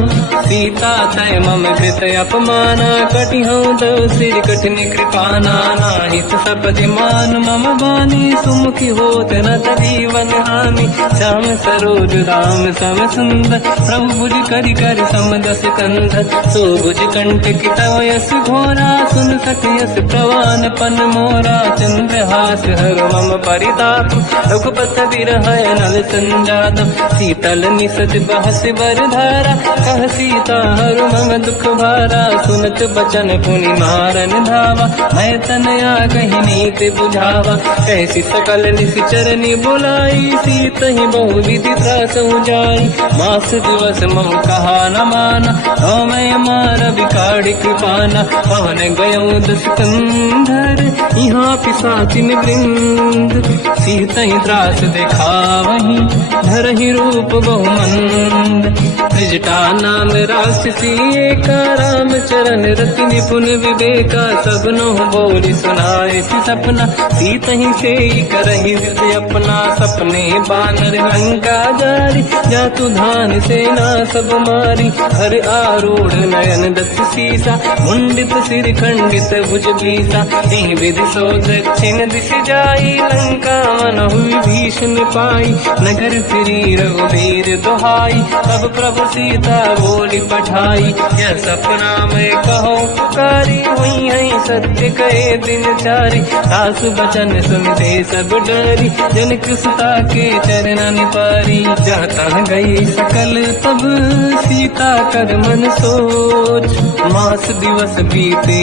सीता तय मम कृत अपमाना कटिहौ दो सिर कठिन कृपाना नाहित सपदि मान मम बानी सुमुखी होत न जीवन हानि श्याम सरोज राम सम सुंदर प्रभु भुज करि कर समदस कंध सो भुज कंठ की तव यस घोरा सुन सकयस प्रवान पन मोरा चंद्रहास हर मम परिताप रघुपत विरह नल संजात शीतल निसद बहस बर धारा कह सीता हर मम दुख भारा सुनत बचन पुनि मारन धावा मैं तनया कही नीति बुझावा कैसी सकल निश्चरनी बुलाई सीत ही बहु विधि त्रासहु जाई मास दिवस मम कहा न माना तो मैं मार विकाड़ी कृपाना पवन गयो दस कंधर यहाँ पिशाचिन वृंद सीत ही त्रास देखा वही धर ही रूप बहुमंद त्रिजटा नाम राक्षसी एका राम चरण रति निपुण विवेका सबनो बोली सुनाए सपना सीत ही से करही हृदय अपना सपने बानर लंका जारी जातु धान सेना सब मारी हर आरूढ़ नयन दस सीसा मुंडित सिर खंडित भुज भीसा सिंह विधि सो दक्षिण दिश जाई लंका मन हुई भीषण पाई नगर फिरी रघुवीर दुहाई तब प्रभु सीता बोली पठाई यह सपना मैं कहो पुकारी हुई है सत्य कहे दिन चारी सास बचन सुनते सब डरी जनक सुता के चरण पारी जाता गई सकल तब सीता कर मन सोच मास दिवस बीते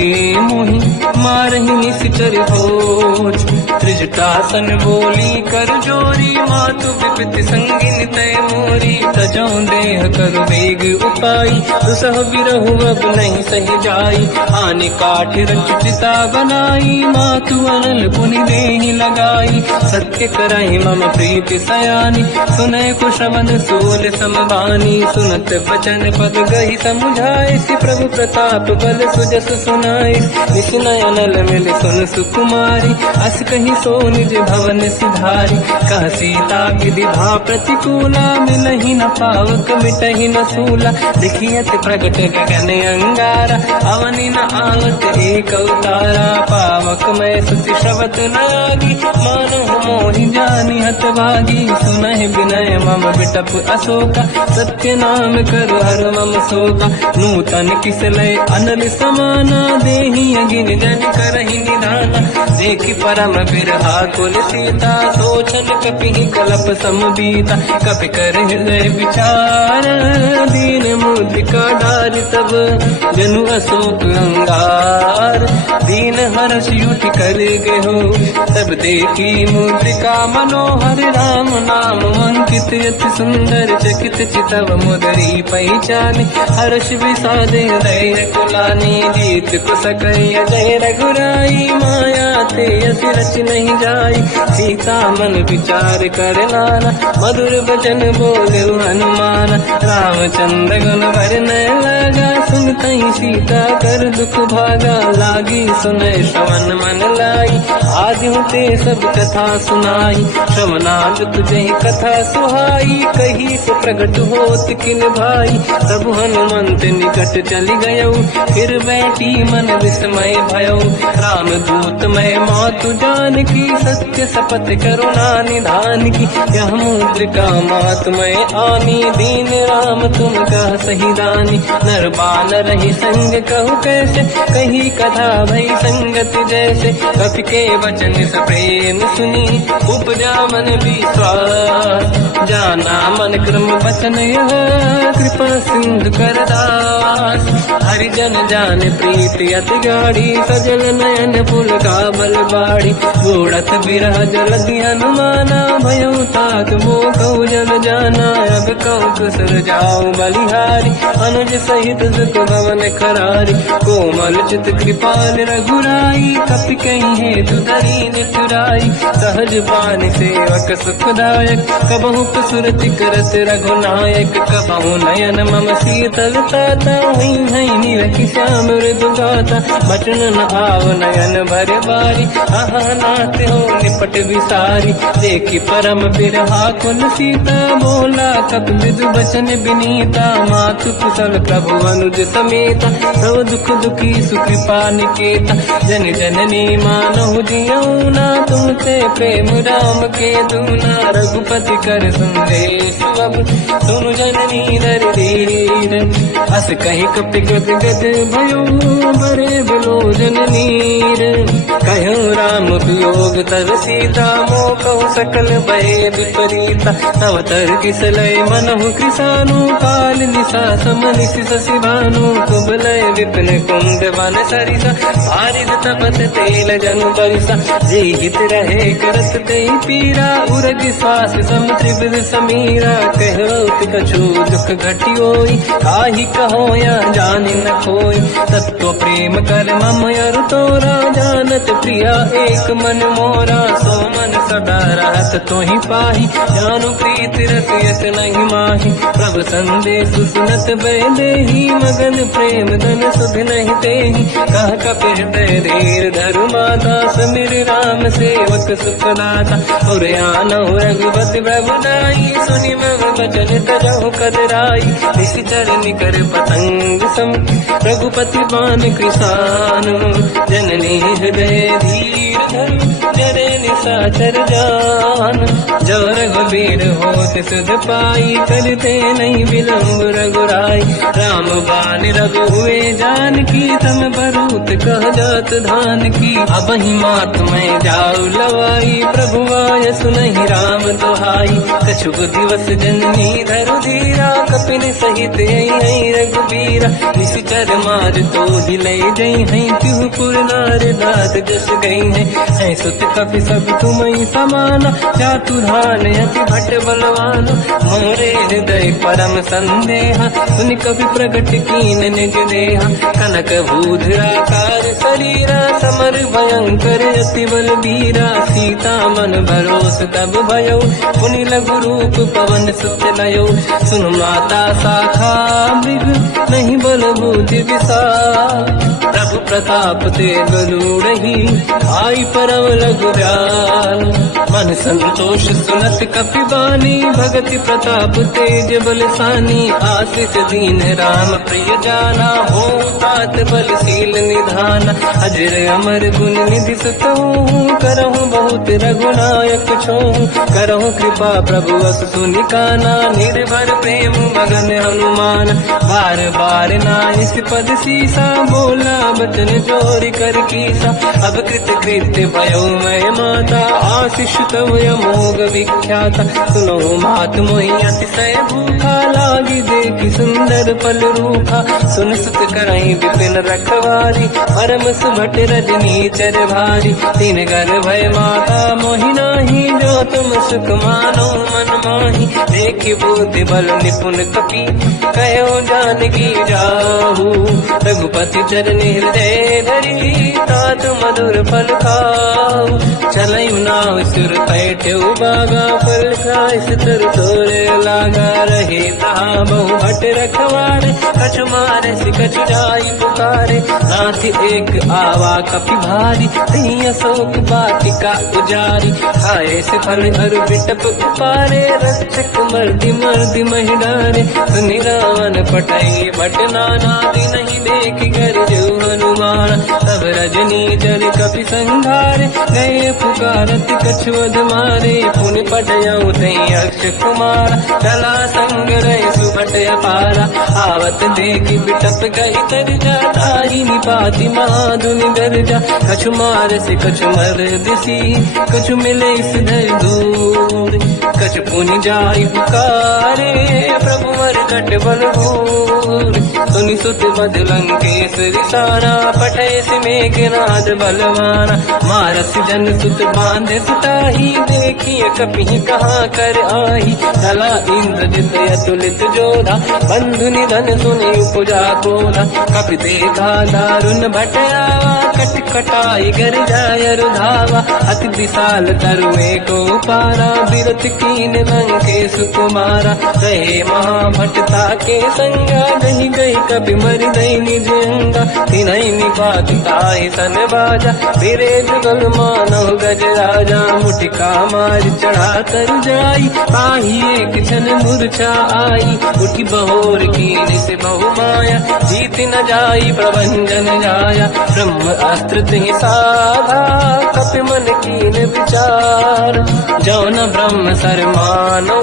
मोही मारही निश्चर होच त्रिजटासन बोली कर जोरी मातु विपित संगिन तय मोरी तजौ देह कर वेग उपाई दुसह बिरहु अब नहीं सही जाई आने काठ रचिता बनाई मातु अनल पुनि देहि लगाई सत्य कराई मम प्रीति सयानी सुनय कुशवन सूल समबानी सुनत बचन पद गही समुझाए सि प्रभु प्रताप बल सुजस सुनाई निसुनय अनल मिल सुन सुकुमारी अस कही सो निज भवन सिधारी कह सीता विधि भा प्रतिकूला मिलहि न पावक मिटहि न सूला देखियत प्रगट गगन अंगारा अवनि न आवत एक अवतारा पावक मैं सुसि श्रवत नागी मानो मोहि जानि हत भागी सुनहि विनय मम विटप अशोका सत्य नाम कर हर मम शोका नूतन किसलय अनल समाना देहि अगिन जन करहि निधाना देखि परम बिरहा कुल सीता सोचन कपि कलप समबीता कपि कर हृदय विचार दीन मुद्रिका डार तब जनु अशोक अंगार दीन हर्ष युति कर गयो तब देखी मुद्रिका मनोहर राम नाम अंकित अति सुंदर चकित चितव मुदरी पहचान हर्ष विषाद हृदय कुलानी जीत कुसकय जय रघुराई माया ते अति रच नहीं जाई सीता मन विचार कर नाना मधुर वचन बोले हनुमान रामचंद्र गुण वर्णय लगा सुनते ही सीता कर दुख भागा लागी सुनय श्रवण मन लाई आज होते सब कथा सुनाई श्रवणाद तुझे कथा सुहाई कही से प्रकट होत किन भाई सब हनुमंत निकट चली गयो फिर बैठी मन विस्मय भयो राम दूत मैं मातु जान की सत्य शपथ करुणा निधान की यह मुद्रिका मात मैं आनी दीन राम तुम कह सही दानी नर बानर ही संग कहु कैसे कही कथा भई संगत जैसे कपि के वचन सप्रेम सुनी उपजा मन विश्वास जाना मन क्रम वचन यह कृपा सिंधु कर दास हरिजन जान प्रीति अति गाढ़ी सजल नयन फूल का बल बाड़ी बूढ़त बिरह जल हनुमाना भयो ताग नाथ मोह कहु जब जाना, अब कहु कुशल जाओ बलिहारी, अनुज सहित सुख भवन करारी, कोमल चित कृपाल रघुराई, कपि कहीं हेतु धरी निठुराई, सहज पान सेवक सुखदायक, कबहु सुरति करत रघुनायक, कबहु नयन मम शीतलता, हई हई नीरखि श्याम मृदु गाता, बचन न आव नयन भर बारी, आहा नाथ हो निपट विसारी, देखी परम बिरहा कुल सीता, बोला कप मृदु बचन बिनीता, मातु कुशल प्रभु अनुज समेता, सब दुख दुखी सुकृपा निकेता, जन जननी मानहु जियऊ ना, तुमसे प्रेम राम के दूना, रघुपति कर संदेश अब सुनु जननी दर धीर, हस कहीं कपि गद गद भयो बरे बिलो जननीर, कहूँ राम वियोग तब सीता, मोह कहु सकल भय विपरीता, तव तर किसलय मनहु कृसानु, काल निशा समनिश शशि भानु, कुबलय विपिन कुंद वन सरिसा, बारिद तपत तेल जनु बरिसा, जे हित रहे करत ते पीरा, उरग श्वास सम त्रिविध समीरा, कहत कछु दुख घटियोई, काहि कहो या जानि न खोई, तत्व प्रेम कर मम अरु तोरा, जानत प्रिया एक मन मोरा, सो मन सदा रहत तोहि पाहि, जानु प्रीत रसियत नहीं माहि, प्रभु संदेश सुनत भय देहि, मगन प्रेम धन सुध नहीं तेहि, कह कपि हृदय धीर धरु माता, समिर राम सेवक सुखदाता, और आनहु रघुपति प्रभु नाई, सुनि मम बचन तजहु कदराई, निश्चर निकर पतंग सम, रघुपति बान कृसानु, जननी हृदय धीर धरु, जरे निशाचर जान, जो रघुबीर होत सुध पाई, करते नहीं विलम्ब रघुराई, राम बान रघु हुए जानकी, तम बरूत कह जात धान की, अब ही मात मैं जाऊ लवाई, प्रभु आय सुनहि राम दोहाई, कछुक दिवस जननी धरु धीरा, कपिन सहित आई रघुबीरा, निश्चर मार तो दिले जई हैं, तिहु पुर नार दात जस गई है, सुत कपि सब तुमहि समाना, चातुधान अति भट बलवान, मोरे हृदय परम संदेहा, सुनि कपि प्रगट कीन निज देहा, कनक भूधराकार शरीरा, समर भयंकर अति बलबीरा, सीता मन भरोस तब भयो, पुनि लघु रूप पवन सुत लयो, सुन माता शाखा मृग नहीं बल बुद्धि विशाल, प्रभु प्रताप ते गरुड़हि, आई परम लघु दयाल, मन संतोष सुनत कपि बानी, भगति प्रताप तेज बलसानी, आशीष दीन राम प्रिय जाना, हो तात बलशील निधान, अजर अमर गुण निधि सुतहु, करहु बहुत रघुनायक छोहु, करहु कृपा प्रभु अस सुनि काना, निर्भर प्रेम मगन हनुमान, बार बार नाइस पद सीसा, बोला बचन जोरि कर कीसा, अब कृत कृत्य भयो मैं माता, आशीष तव अमोघ विख्याता, सुनो मात मोहि अतिशय भूखा, लागी देखी सुंदर पल रूखा, सुन सुत करई विपिन रखवारी, परम सुभट रजनी चर भारी, तीन घर भय माता मोहि नाही, जो तुम सुख मानो मन माही, देखि बुद्धि बल निपुण कपि, कहो जानकी जाहू, रघुपति चरनि हृदय धरी, तात मधुर फल खाऊ, चलऊ नाव सुर पैठ्यौ बागा, फल खाय सितर तोरे लागा, रहे तहाँ बहु भट रखवारे, कछु मारे सि कछु जाई पुकारे, नाथ एक आवा कपि भारी, तहीं अशोक वाटिका उजारी, खाए से फल हर बिटप उपारे, रक्षक मर्दि मर्दि महि डारे, सुनि रावण पटई भट नाना, नहीं देख कर जो हनुमान, तब रजनी जल कपि संघारे, गए पुकारत कछुअध मारे, पुनि पटयऊ तई अक्ष कुमार, चला संग रहे सुभट अपारा, आवत देखी बिटप गई तरजा, ताहि निपाति महाधुनि गरजा, कछु मार से कछु मर दिसी, कछु मिले इस धर दूर, कछ पुनि जाई पुकारे, प्रभु मरकट बल भूर। सुनि सुत बद लंकेश रिसाना, पठे मेघनाद बलवाना। मारस जन सुत बांधे सुताही, देखिए कपि कहाँ कर आई। चला इंद्रजित अतुलित जोधा, बंधु निधन सुनि उपजा क्रोधा। कपि देखा दारुण भट आवा, कट कटाई गर जाय रुधावा। अति विशाल तरुए को पारा, बिरत कीन लंकेश कुमारा। कहे महाभटता के संगा, गही गई कपि मरि दई निज अंगा। तिन्हि निपात ताहि सन बाजा, फिरे जुगल मानव गज राजा। मुटिका मार चढ़ा तर जाई, पाही एक क्षण मूर्छा आई। उठी बहोर कीन से बहु माया, जीत न जाई प्रभंजन जाया। ब्रह्म अस्त्र तिहि साधा, कपि मन कीन विचार। जौन ब्रह्म सर मानो,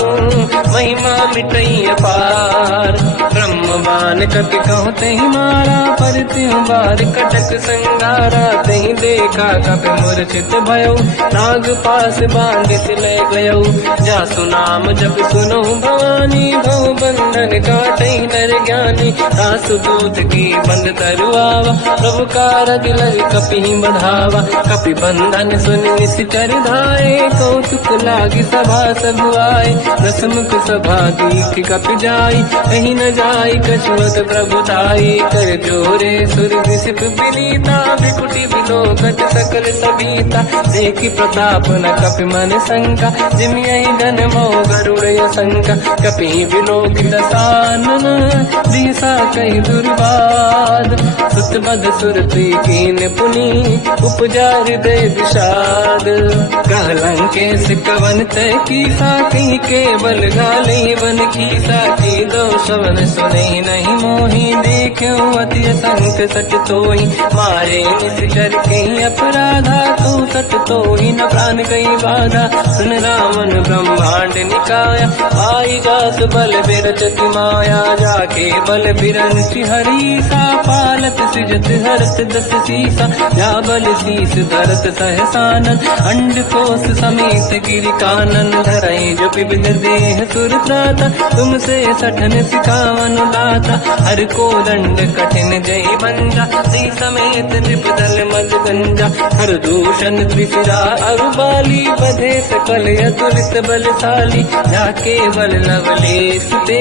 महिमा मिटई अपार। ब्रह्म बान कपि कहु तेहि मारा, पर त्यों बार कटक संगारा। तेहि देखा कपि मूर्छित भयो, नाग पास बांध ले गयो। जासु नाम जब सुनो भवानी, भव बंधन काटई नर ज्ञानी। दासु दूत की बंद तरुआवा, प्रभु कारज लग कपि बढ़ावा। कपि बंधन सुनि निश्चर धाये, कौतुक लागी सभा सब आए। दसमुख सभा दीख कपि जाई, कहीं न जाई कछुअत प्रभु ताई। कर जोरे सुर विसिप विनीता, विकुटी विलोकट सकल सबीता। देखि प्रताप न कपि मन शंका, जिमियहि गन मोह गरुड़ शंका। कपि विलोकित सानन, दिशा कहि दुर्वाद। सुत बद सुरति कीन पुनि, उपजा हृदय विषाद। कहलंकेश कवन तय कीसा, कहीं केवल गाली बन कीसा। की दो शवन सुने नहीं मोही, देखो अति संक सट तोहि। मारे निश्चर कहीं अपराधा, तो सट तोहि न प्राण कहीं बाधा। सुन रावण ब्रह्मांड निकाया, आई जास बल बिरचति माया। जाके बल बिरन हरीसा, पालत सृजत हरत दस सीसा। जा बल शीस धरत सहसानन, अंड कोश समेत गिरि कानन। धरई जो विविध देह सुर त्राता, तुमसे सठन सिखावन दाता। हर को दंड कठिन जय बंजा, सी समेत त्रिपदल मद गंजा। हर दूषण त्रिशिरा अरुबाली, बधे सकल अतुलित बलशाली। जाके बल लवलेश ते,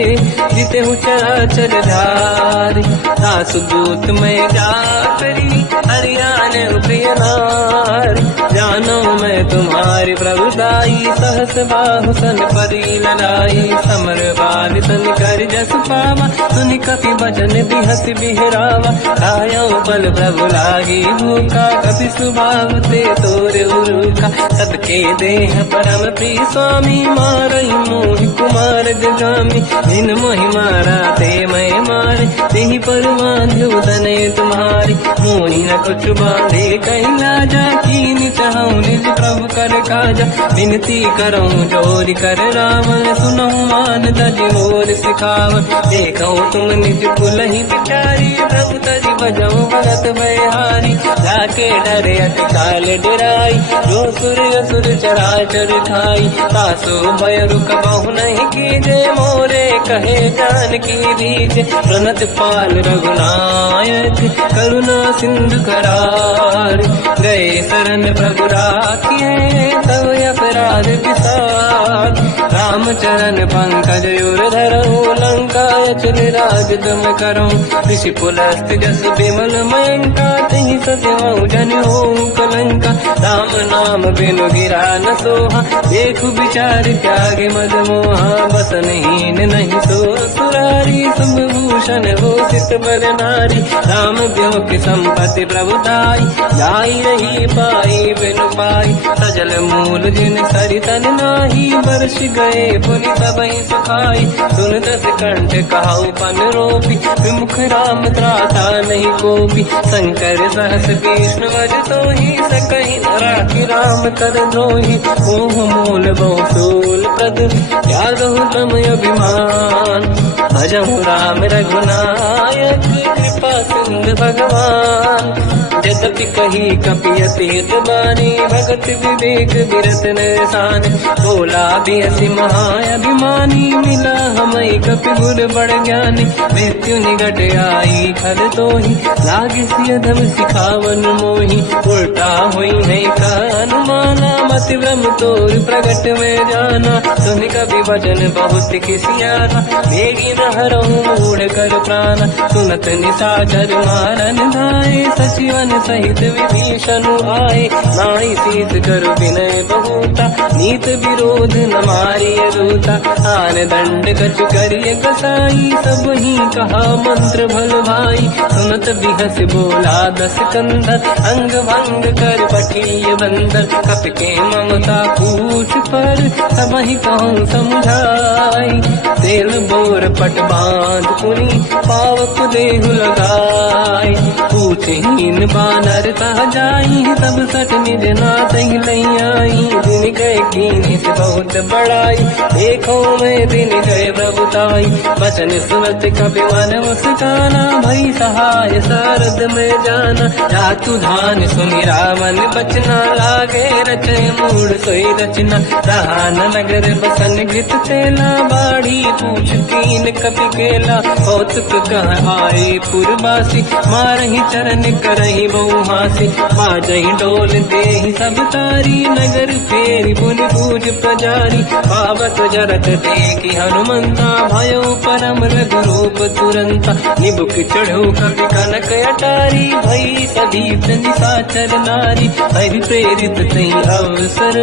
जिते हु चराचर धारी। दासु दूत मैं जाकरी, हरियाण प्रिय नारी। जानो मैं तुम्हारी प्रभुताई, सहस बाहु सन परी ललाई। समर बाल सन कर जस पावा, सुनि कपि बचन बिहस बिहरावा। खायो बल प्रभु लागी भूखा, कपि स्वभाव ते तोरे उरुखा। सबके देह परम प्रिय स्वामी, मारई मोहि कुमार जगामी। जिन मोहि मारा ते मैं मारे, तेहि पर बांधु तने तुम्हारी। मोहि न कुछ बांधे कहीं लाजा, कीन चाहूं निज प्रभु कर काजा। विनती करऊं जोरि कर रावण, सुनऊं मान तज मोर सिखावन। देखऊं तुम निज कुलहि बिचारी, प्रभु तज बजऊं भगत बलिहारी। जाके डरे अति काल डराई, जो सुर असुर चराचर खाई। तासो भय रुक बहु नहीं कीजे, मोरे कहे जान की दीजे। प्रणत पाल रघुनायक, करुणा सिंधु करार। गए शरण प्रभु राखिए, तब अपराध विसार। रामचरण पंकज उर धरऊं, लंका चल राज तुम करऊं। ऋषि पुलस्त जस विमल मयंका, तहि सत्यवं जन होऊं कलंका। राम नाम बिनु गिरा न सोहा, देखु विचार त्यागे मद मोहा। बसनहीन नहीं सो सुरारी, शुभभूषण हो सित बर नारी। राम ब्यों की संपत्ति प्रभुताई, जाई रही पाई बिनु पाई। सजल मूल जिन सरितन नाही, वर्ष गए पुनि सबहि सुखाई। सुन दस कंठ कहाऊ पन रोपी, विमुख राम त्राता नहीं कोपी। शंकर सहस विष्णु वज तोहि, सकहि न राखि राम कर द्रोही। मोह मूल बहु सूल प्रद, त्यागहु तम अभिमान। भजहु राम रघुनायक, कृपा सिंध भगवान। यद्यपि कही कपियति हित बानी, भगत विवेक बिरत निशान। बोला भी हसी महाअभिमानी, मिला हमें कपि गुर बड़ ज्ञानी। मृत्यु निकट आई खल तो ही, लागे सिय धम सिखावन मोही। उल्टा हुई है का अनुमाना, मति भ्रम तोर प्रगट में जाना। सुन कभी वचन बहुत खिसियाना, मेरी न हरहूँ मूढ़ कर प्राण। सुनत निशाचर मारन धाये, सचिवन सहित विभीषण आए। नाई शीत कर विनय बहुता, नीत विरोध न मारिय रूता। आन दंड कछ करिय कसाई, सब ही कहा मंत्र भल भाई। सुनत बिहस बोला दस कंधर, अंग भंग कर पठिय बंदर। कप के ममता पूछ पर, सब ही कहूँ समझाई। तेल बोर पट बांध पुनी, पावक देहु लगाई। पूछहीन बानर कह जाई, तब सट निज नाथ ही लई आई। दिन गए कीनी से बहुत बड़ाई, देखो मैं दिन गए प्रभुताई। वचन सुनत कपि मन मुस्काना, भई सहाय सारद में जाना। जातु धान सुनि रावण बचना, लागे रचे मूढ़ सोई रचना। रहा न नगर बसन घृत तेला, बाढ़ी पूछ कीन कपि केला। कौतुक कह आए पुरवासी, मारहि चरण करहि बहु हासी। बाजहि डोल देहि सब तारी, नगर फेरि पुनि पूज प्रजारी। पावत जरत देखि हनुमंता, भयो परम रघुरूप तुरंता। निबुक चढ़ो कपि कनक अटारी, भई सभीत निशाचर नारी। हरि प्रेरित तई अवसर,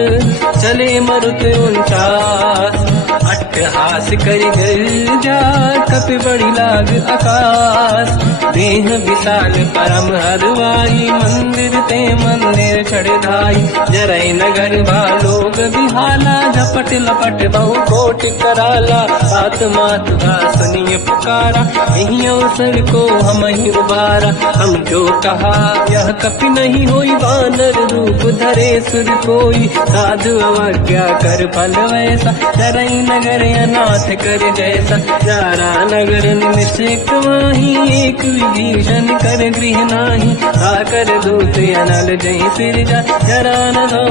चले मरुत 49। अट्टहास करि गर्जा, कपि बड़ी लाग आकाश। देह विशाल परम हरवाई, मंदिर ते मंदिर चढ़ाई। जरई नगर भालोग बिहाला, झपट लपट बहु कोट कराला। सात मात का सुनिय पुकारा, यही अवसर को हम ही उबारा। हम जो कहा यह कपि नहीं होई, वानर रूप धरे सुर कोई। साधु अवज्ञा कर फल वैसा, जरई नगर अनाथ कर जैसा। जारा नगर निमिषक माही, एक विभीषण कर गृह नाही। आकर दूत अनल जय सिर जा, जरा न दो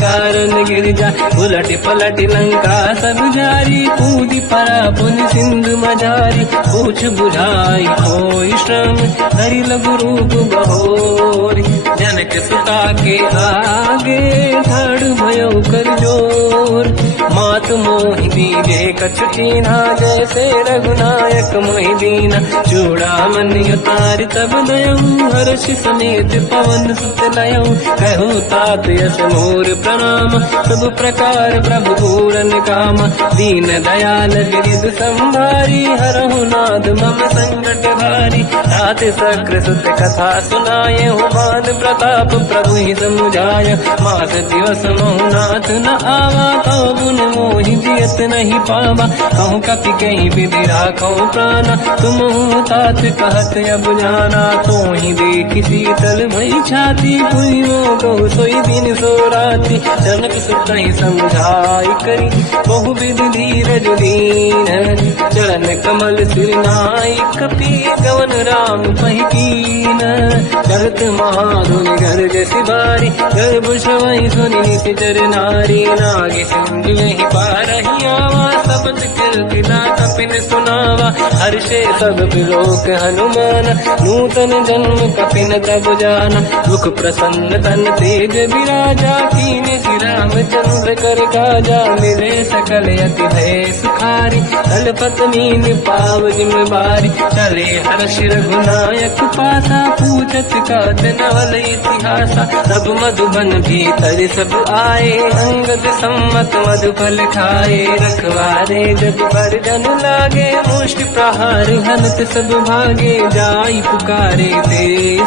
कारण गिर जा। उलट पलट लंका सब जारी, कूदी परा पुन सिंधु मजारी। पूछ बुझाई कोई श्रम, हरि लघु रूप बहोरी। जनक सुता के आगे, ठाड़ भयो कर जोर। मात मोहि दीजे कछु कीन्हा, जैसे रघुनायक मोहि दीना। चूड़ामणि उतारि तब दयऊ, हर्ष समेत पवन सुत लयऊ। कहु तात यस मोर प्रणाम, सब प्रकार प्रभु पूरन काम। दीन दयाल गिरिधि संभारी, हरहु नाथ मम संकट भारी। तात सकृ सुत कथा सुनाए, मान प्रताप प्रभु ही समुझाय। मास दिवस महु नाथ न आवा, कौ गुण मोहि जियत नहीं पावा। कहूँ कपि कहीं विधि राखो प्राणा, तुम तात कहत अब जाना। तो ही देखि शीतल भई छाती, पुइयो कहु सोई दिन सो राति। जनक सुत ही समझाई करी, बहु विधि धीरज दीन। चरण कमल सिर नाई, कपि गवन राम पहि कीन। करत महाधुनि गर्ज सिबारी, गर्भ श्रवहि सुनि निशिचर नारी। नागे सिंधु यहि पारहि आवा, सबद कीर्ति दाता पिन सुनावा। हर्षे सब बिलोक हनुमान, नूतन जन्म कपिन तब जाना। मुख प्रसन्न तन तेज विराजा, कीने श्री रामचंद्र कर काजा। मिले सकल अति भय सुखारी, तलपत मीन पाव जिम्मेवारी। चले हर्ष रघुनायक पासा, पूछत कात नवल इतिहासा। सब मधुबन भीतर सब आए, अंगद सम्मत मधुफल खाए। रखवारे जब पर जन लागे, मुष्टि प्रहार हनत सब भागे। जाई पुकारे ते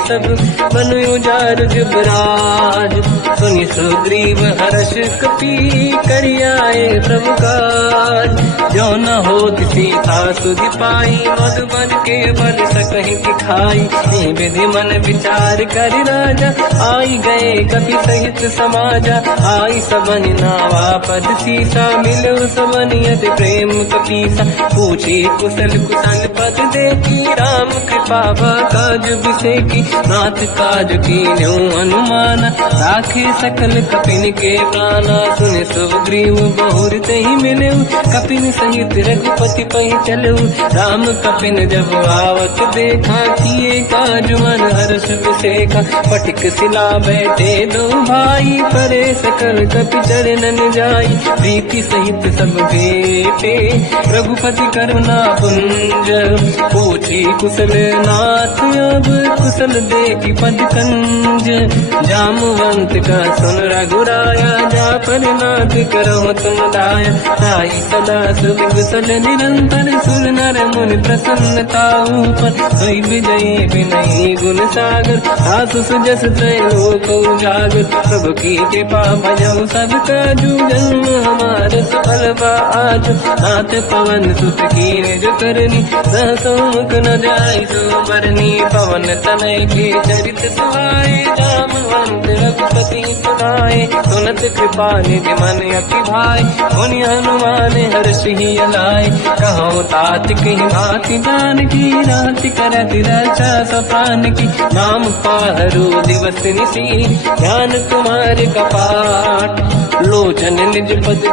सब, बन उजार जुबराज। सुनि सुग्रीव हर्ष कपि, करियाए प्रभु काज। जो न होत सीता सुधि पाई, मधुबन के बल सकहि दिखाई। विधि मन विचार कर राजा, आई गए कपि सहित समाजा। आई सबन नावा पद सीसा, मिलो सब मनियत प्रेम कपीसा, पूछी कुशल कुशल पद देखी, राम कृपा काज बिसेकी, नाथ काज की न्यू अनुमाना, राखे सकल कपिन के प्राणा, सुन सुग्रीव बहुर ही मिले, कपिन सहित रघुपति पही चलऊ, राम कपिन जब आवत देखा, किए काज मन हर्ष विसेखा, पटिक सिला बैठे दो भाई, परे सकल कपि चरणन जाई, प्रीति सहित सब बेटे, रघुपति करुणा पुंज, पूछी कुशल नाथ अब कुशल देखी पद कंज, जामवंत का सुन रघुराया, जा पर नाथ करो तुम दाया, ताई सदा सुख कुशल निरंतर, सुर नर मुनि प्रसन्नता ऊपर, सोई विजयी विनयी गुण सागर, सासु सुजस त्रैलोक उजागर, प्रभु की कृपा भजऊ सब काजू, जन्म हमार सफल आज, नाथ पवन सुत की निज करनी, सहसोमुख न जाय सो बरनी, पवन तनय के चरित सुहाए, जामवंत रघुपति सुनाए, सुनत कृपा निज मन अति भाई, मुनि हनुमान हर्ष ही अलाय, कहो तात कही बात जान की, रात करत रक्षा सपान की, नाम पाहरो दिवस निसी, ध्यान तुम्हारे कपाट, लोचन निज पद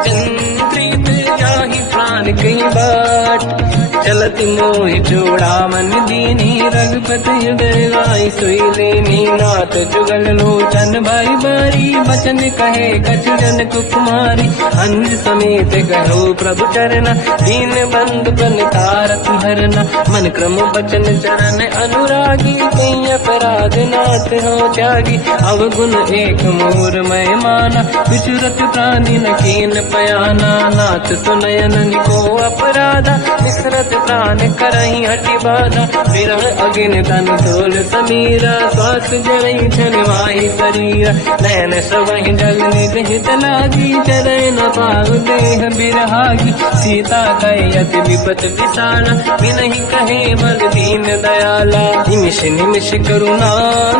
प्रीत, जाहि प्राण कही बाट, चलत मोहि चूड़ा मन दीनी, रघुपति हृदय राय सोई लेनी, नाथ जुगल लोचन भाई बारी, बचन कहे कछु जन कुमारी, अंज समेत कहो प्रभु चरना, दीन बंधु प्रणतारत हरना, मन क्रम बचन चरण अनुरागी, कहीं अपराध नाथ हो त्यागी, अवगुण एक मोर मैं माना, विचुरत प्राणी न कीन पयाना, नाथ सुनयन को अपराधा, विसरत प्राण करही हटि बाधा, विरह अगिन तन तोल समीरा, श्वास जरई छनवाई शरीरा, नयन सवहि जल निज हित लागी, चरय न पाऊ देह बिरहागी, सीता कहे अति विपत विसाला, बिनहि कहे बल दीन दयाला, निमिष निमिष करुणा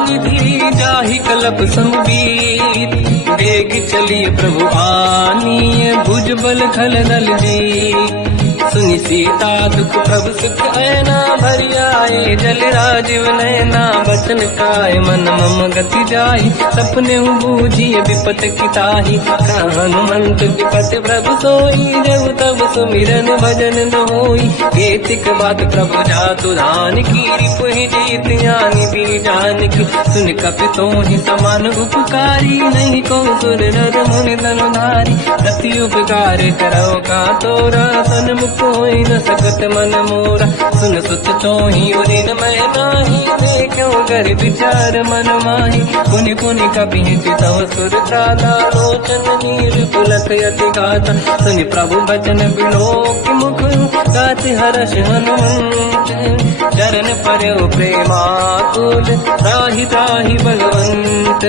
निधि, जाहि कलप समबीर, वेग चलिए प्रभु आनीय, भुज बल खल दल जी, सुनि सीता दुख प्रभु सुख ऐना, भरि आए जल राजीव नैना, बचन काय मन मम गति जाई, सपने बूझिए विपत किताही, हनुमंत विपत प्रभु सोई, जब तब सुमिरन भजन न होई, केतिक बात प्रभु जातु धान की, रिपुहि जीत ज्ञानी भी जान की, सुन कपि तोहि समान उपकारी, नहीं को सुर नर मुनि धनुधारी, रति उपकार करो का तोरा, सन्मुख होई न सकत मन मोरा, सुन सुत तोहि उदिन मैं नाही, देखो कर विचार मन माही, पुनि पुनि कपि चितव सुर त्राता, लोचन नीर पुलक अति गाता, सुनि प्रभु बचन बिलोक मुख, गाति हर्ष हनुमंत, चरण पर्यो प्रेमाकुल, त्राहि त्राहि भगवंत,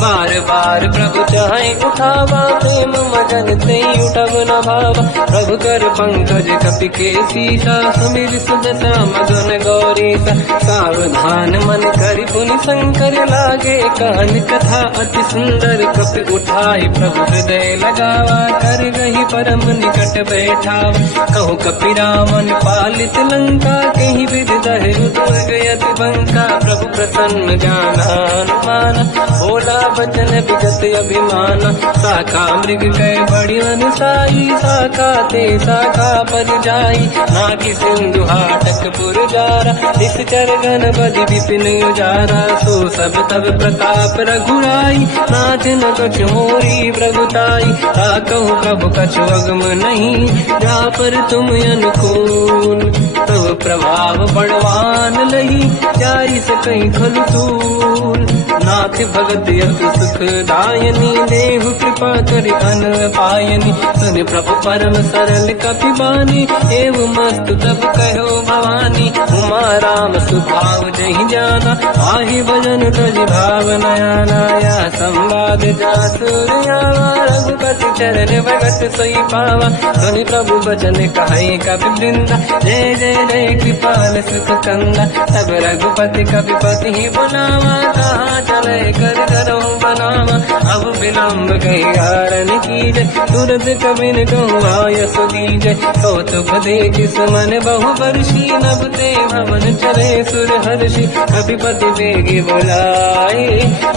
बार बार प्रभु चाहे उठावा, प्रेम मगन ते उठब न भावा, प्रभु कर पंकज कपि के सीसा, सुमिर सुदशा मगन गौरीसा, सावधान मन करि पुनि शंकर लागे, कहन कथा अति सुंदर, कपि उठाई प्रभु हृदय लगावा, कर गही परम निकट बैठावा, कहु कपि रामन पालित लंका, कहीं विधि दहे दुर्ग यति बंका, प्रभु प्रसन्न ज्ञानानुमाना, भोला बचन विगत अभिमाना, शाखा मृग कै बड़ी अनुसाई, शाखा ते शाखा पर जाई, नाकि सिंधु हाटक पुरजारा, निश्चर गण बधि विपिन उजारा, सो सब तब प्रताप रघुराई, नाथ न कछु मोरी प्रभुताई, ताकहु प्रभु कछु अगम नहीं, जा पर तुम अनुकूल, तब प्रभाव बड़वान लही, जाई सकई खलु तूल, नाथ भगत यत सुख दायनी, देहु कृपा करि अन पायनी, सुन प्रभु परम सरल कपि बानी, एव मस्त तब कहो भवानी, उमा राम सुभाव जहि जाना, आहि भजन तज भाव नयाना, या संवाद जासुर आवा, रघुपति चरण भगत सोई पावा, सुनि प्रभु बचन कहे कपि वृंदा, जय जय जय कृपाल सुख कंदा। तब रघुपति कपिपति ही बुलावा, कहा चले कर करो बनावा। अब विलम्ब कही कारण कीजे, तुरंत कबिन कहूँ आयस दीजे। कौतुक देख सुमन बहु वर्षी, नभ ते भवन चले सुर हर्षि। कपिपति बेगी बुलाए,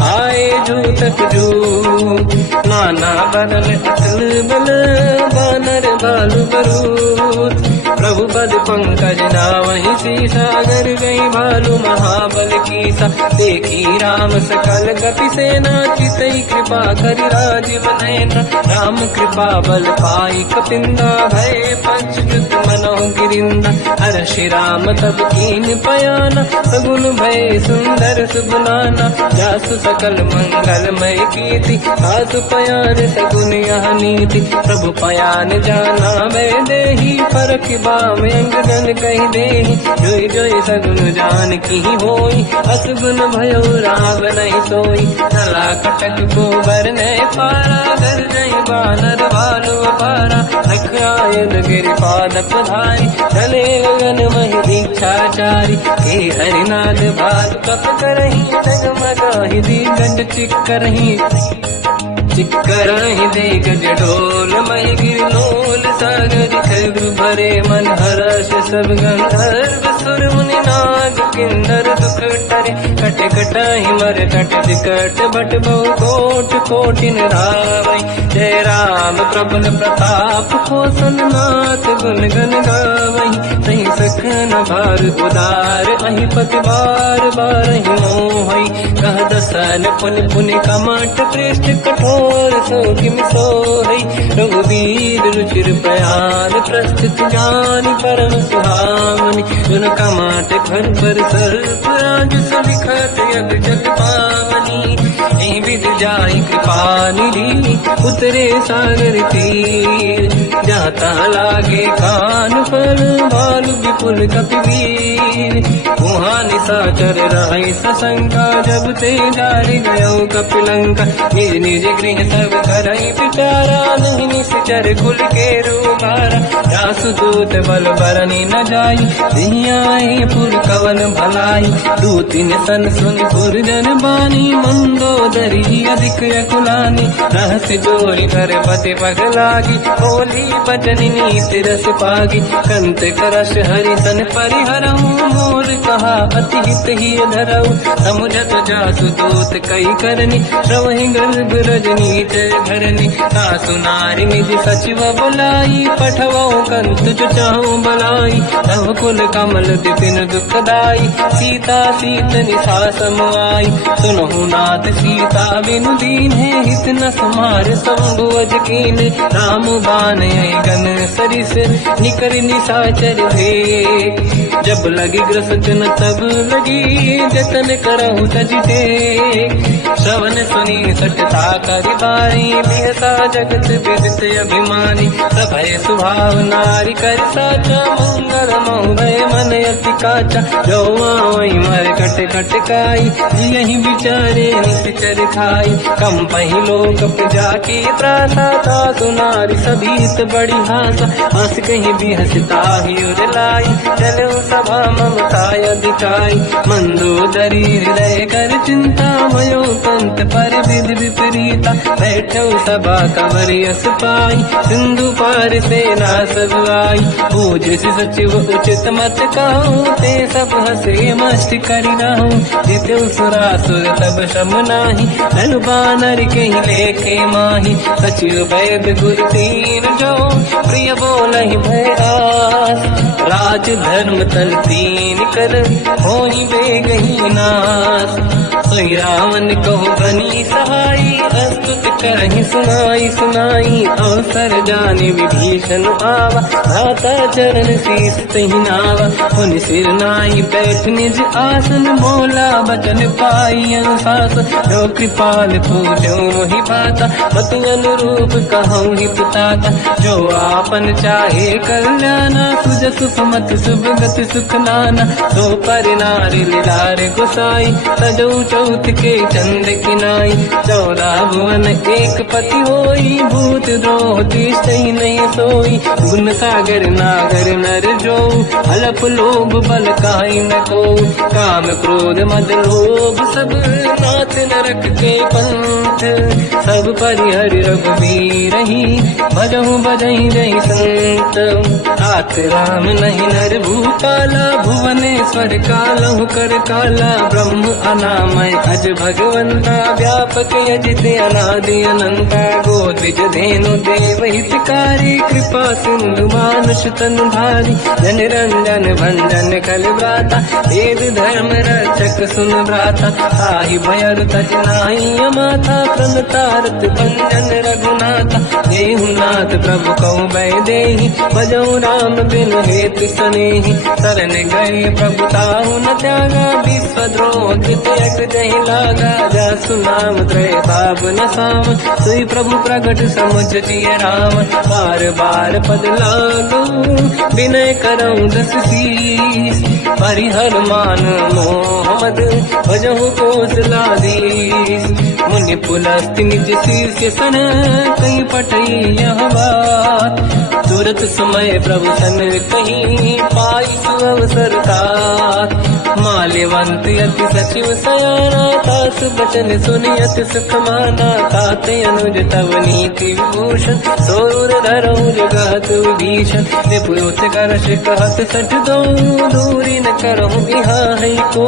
आए जूतक जूत। नाना बदल अतल बल, बानर बालु बरूत। प्रभु पद पंकज नावहि सीसा, गर गई भालु महाबल कीसा। देखी राम सकल कपि सेना, चितई कृपा करि राजीव नयन। राम कृपा बल पाई कपिंदा, भय पंचकृत मनो गिरिंदा। हर्षि राम तब कीन पयाना, सगुन भय सुंदर सुबनाना। जासु सकल मंगलमय कीर्ति, आसु पयान सगुन यह नीति। प्रभु पयान जाना मैं देही, परख बाम अंगदन कही देही। जोई जोई सगुन जान की होई, असगुन भयो राम नहीं सोई। चला कटक को बरने पारा, घर नहीं बानर बालु अपारा। लख आयन गिरिपाद पधारी, चले गगन महि दीक्षाचारी। हे हरिनाथ भाल कप करही, डगमगाहि दीगंज चिक्करही। चिक्करहि देगज ढोल, महि गिरलोल सागर। खग भरे मन हर्ष सब गंधर्व, सुर मुनि नाग किन्नर दुख टरे। कट कटाहि मर तट विकट, भट बहु कोट कोटिन रावै। जय राम प्रबल प्रताप, कौशल नाथ गुण गन गावै। तहि सखन भार उदार, अहि पति बार बारहि मोहै। कह दसन पुनि पुनि कमठ, पृष्ठ कठोर सो किम सोहै। रघुवीर रुचिर प्रयान, प्रस्थित ज्ञान परम सुहावनी। जुन कमाट घर पर सर्प, आज सविखत यग जग पावनी। एहि विधि जाहि कृपा निधि, उतरे सागर तीर। जाता लागे कान फल, भालु विपुल कपिवीर। वहाँ निशाचर रहि सशंका, जब ते जारि गयो कपिलंका। निज निज गृह सब करहि विचारा, नहीं निश्चर कुल के रूबारा। जासु दूत बल बरनि न जाई, दियाए पुर कवन भलाई। दूतिन सन सुन पुर जन बानी, मंदोदरी अधिक अकुलानी। रहस्य जोरी कर पति पगलागी, होली बचन नीति रस पागी। कंत करश हरि सन परिहरऊ, मोर कहा अति हित ही धरऊ। समुझत जासु दूत कई करनी, श्रवहि गर्भ रजनी जय धरनी। सासु नारी निज सचिव बुलाई, पठवऊ कंत जो चाहूं बलाई। तव कुल कमल विपिन दुखदाई, सीता सीत निशा समाई। सुनहु नाथ सीता बिनु दीन्हे, हित न समार शंभु अज कीन्हे। राम बाण गन सरिस, निकर निशाचर भेद। जब लगी ग्रसत न तब लगी, जतन करहु तज टेक। श्रवण सुनी सटता करि बारी, बिहसा जगत विदित अभिमानी। सभय सुभाव नारी कर साचा, मंगल मोह भय मन अति काचा। जो आवै मर कट कट काई, यही विचारे निश्चर खाई। कम पही लोक जाके त्रासा, सासु नारी सभीत बड़ी हासा। हंस कहीं भी हंसता ही उर लाई, चलो सभा ममता अधिकाई। मंदोदरी हृदय कर चिंता, भयो पंत पर विधि विपरीता। बैठो सभा कंवर यस पाई, सिंधु पार सेना सब आई। पूज सचिव उचित मत कहूँ, ते सब हंसे मस्त करि रहूं। जितु सुरासुर तब शम नाही, धनु बानर कहीं लेखे माही। सचिव वैद गुर तीन जो, प्रिय बोलहि भय आस। राज धर्म तल तीन कर, होई बेगहि नास। सोई रावण कहो बनी सहाई, अस्तुत करहि सुनाई सुनाई। अवसर जाने विभीषण आवा, भ्राता चरण शीस तहि नावा। पुनि सिर नाई बैठ निज आसन, बोला बचन पाई अनुशासन। जो कृपाल पूजो मोहि भाता, मति अनुरूप कहूँ हित ताता। जो आपन चाहे कल्याणा, सुजसु सुमति सुभगति सुख नाना, सो पर नारी लीलार गोसाई, सजौ चौथ के चंद की नाई, 14 भुवन एक पति होई, भूत द्रोह तीसई नहीं सोई, गुण सागर नागर नर जो, अलप लोभ बल काई न को, काम क्रोध मद लोभ सब नाथ नरक के पंथ, सब परिहरि रघुबीर ही, भजहु बजहि जहि संत, तात राम नहीं नर भूपाला, भुवनेश्वर कालहु कर काला, ब्रह्म अनामय अज भगवंता, व्यापक यजित अनादि अनंता, गोद्विज धेनु देव हितकारी, कृपा सिंधु मानुष तनु धारी, जन रंजन भंजन कल व्राता, वेद धर्म रक्षक सुन व्राता, ताहि भयर तज नाहि अमाता, प्रणतारत भंजन रघुनाथा, देहु नाथ प्रभु कौ बै देहि, भजऊ राम बिनु हेतु सनेहि, शरण गए प्रभु ताहु न त्यागा, विश्वद्रोह कृतयक जहि लागा, जासु नाम त्रय ताप न साम, सोई प्रभु प्रगट समुझ जिय राम, बार बार पद लागू, विनय करऊं दस शीस, परिहर मान मोहम्मद, भजहु कौशलाधीश, मुनि पुलस्ति निज शीर्ष सन, कहीं पटई यह बात, तुरत समय प्रभु सन कहीं, पाई सुअवसर तात, माल्यवंत अति सचिव सयाना, तास बचन सुनियत सुख माना, तात अनुज तव नीति विभूषण, सोर धरऊ जगत विभीषण, विपुत करश कहत सठ दो, दूरी न करहु यहाँ है को,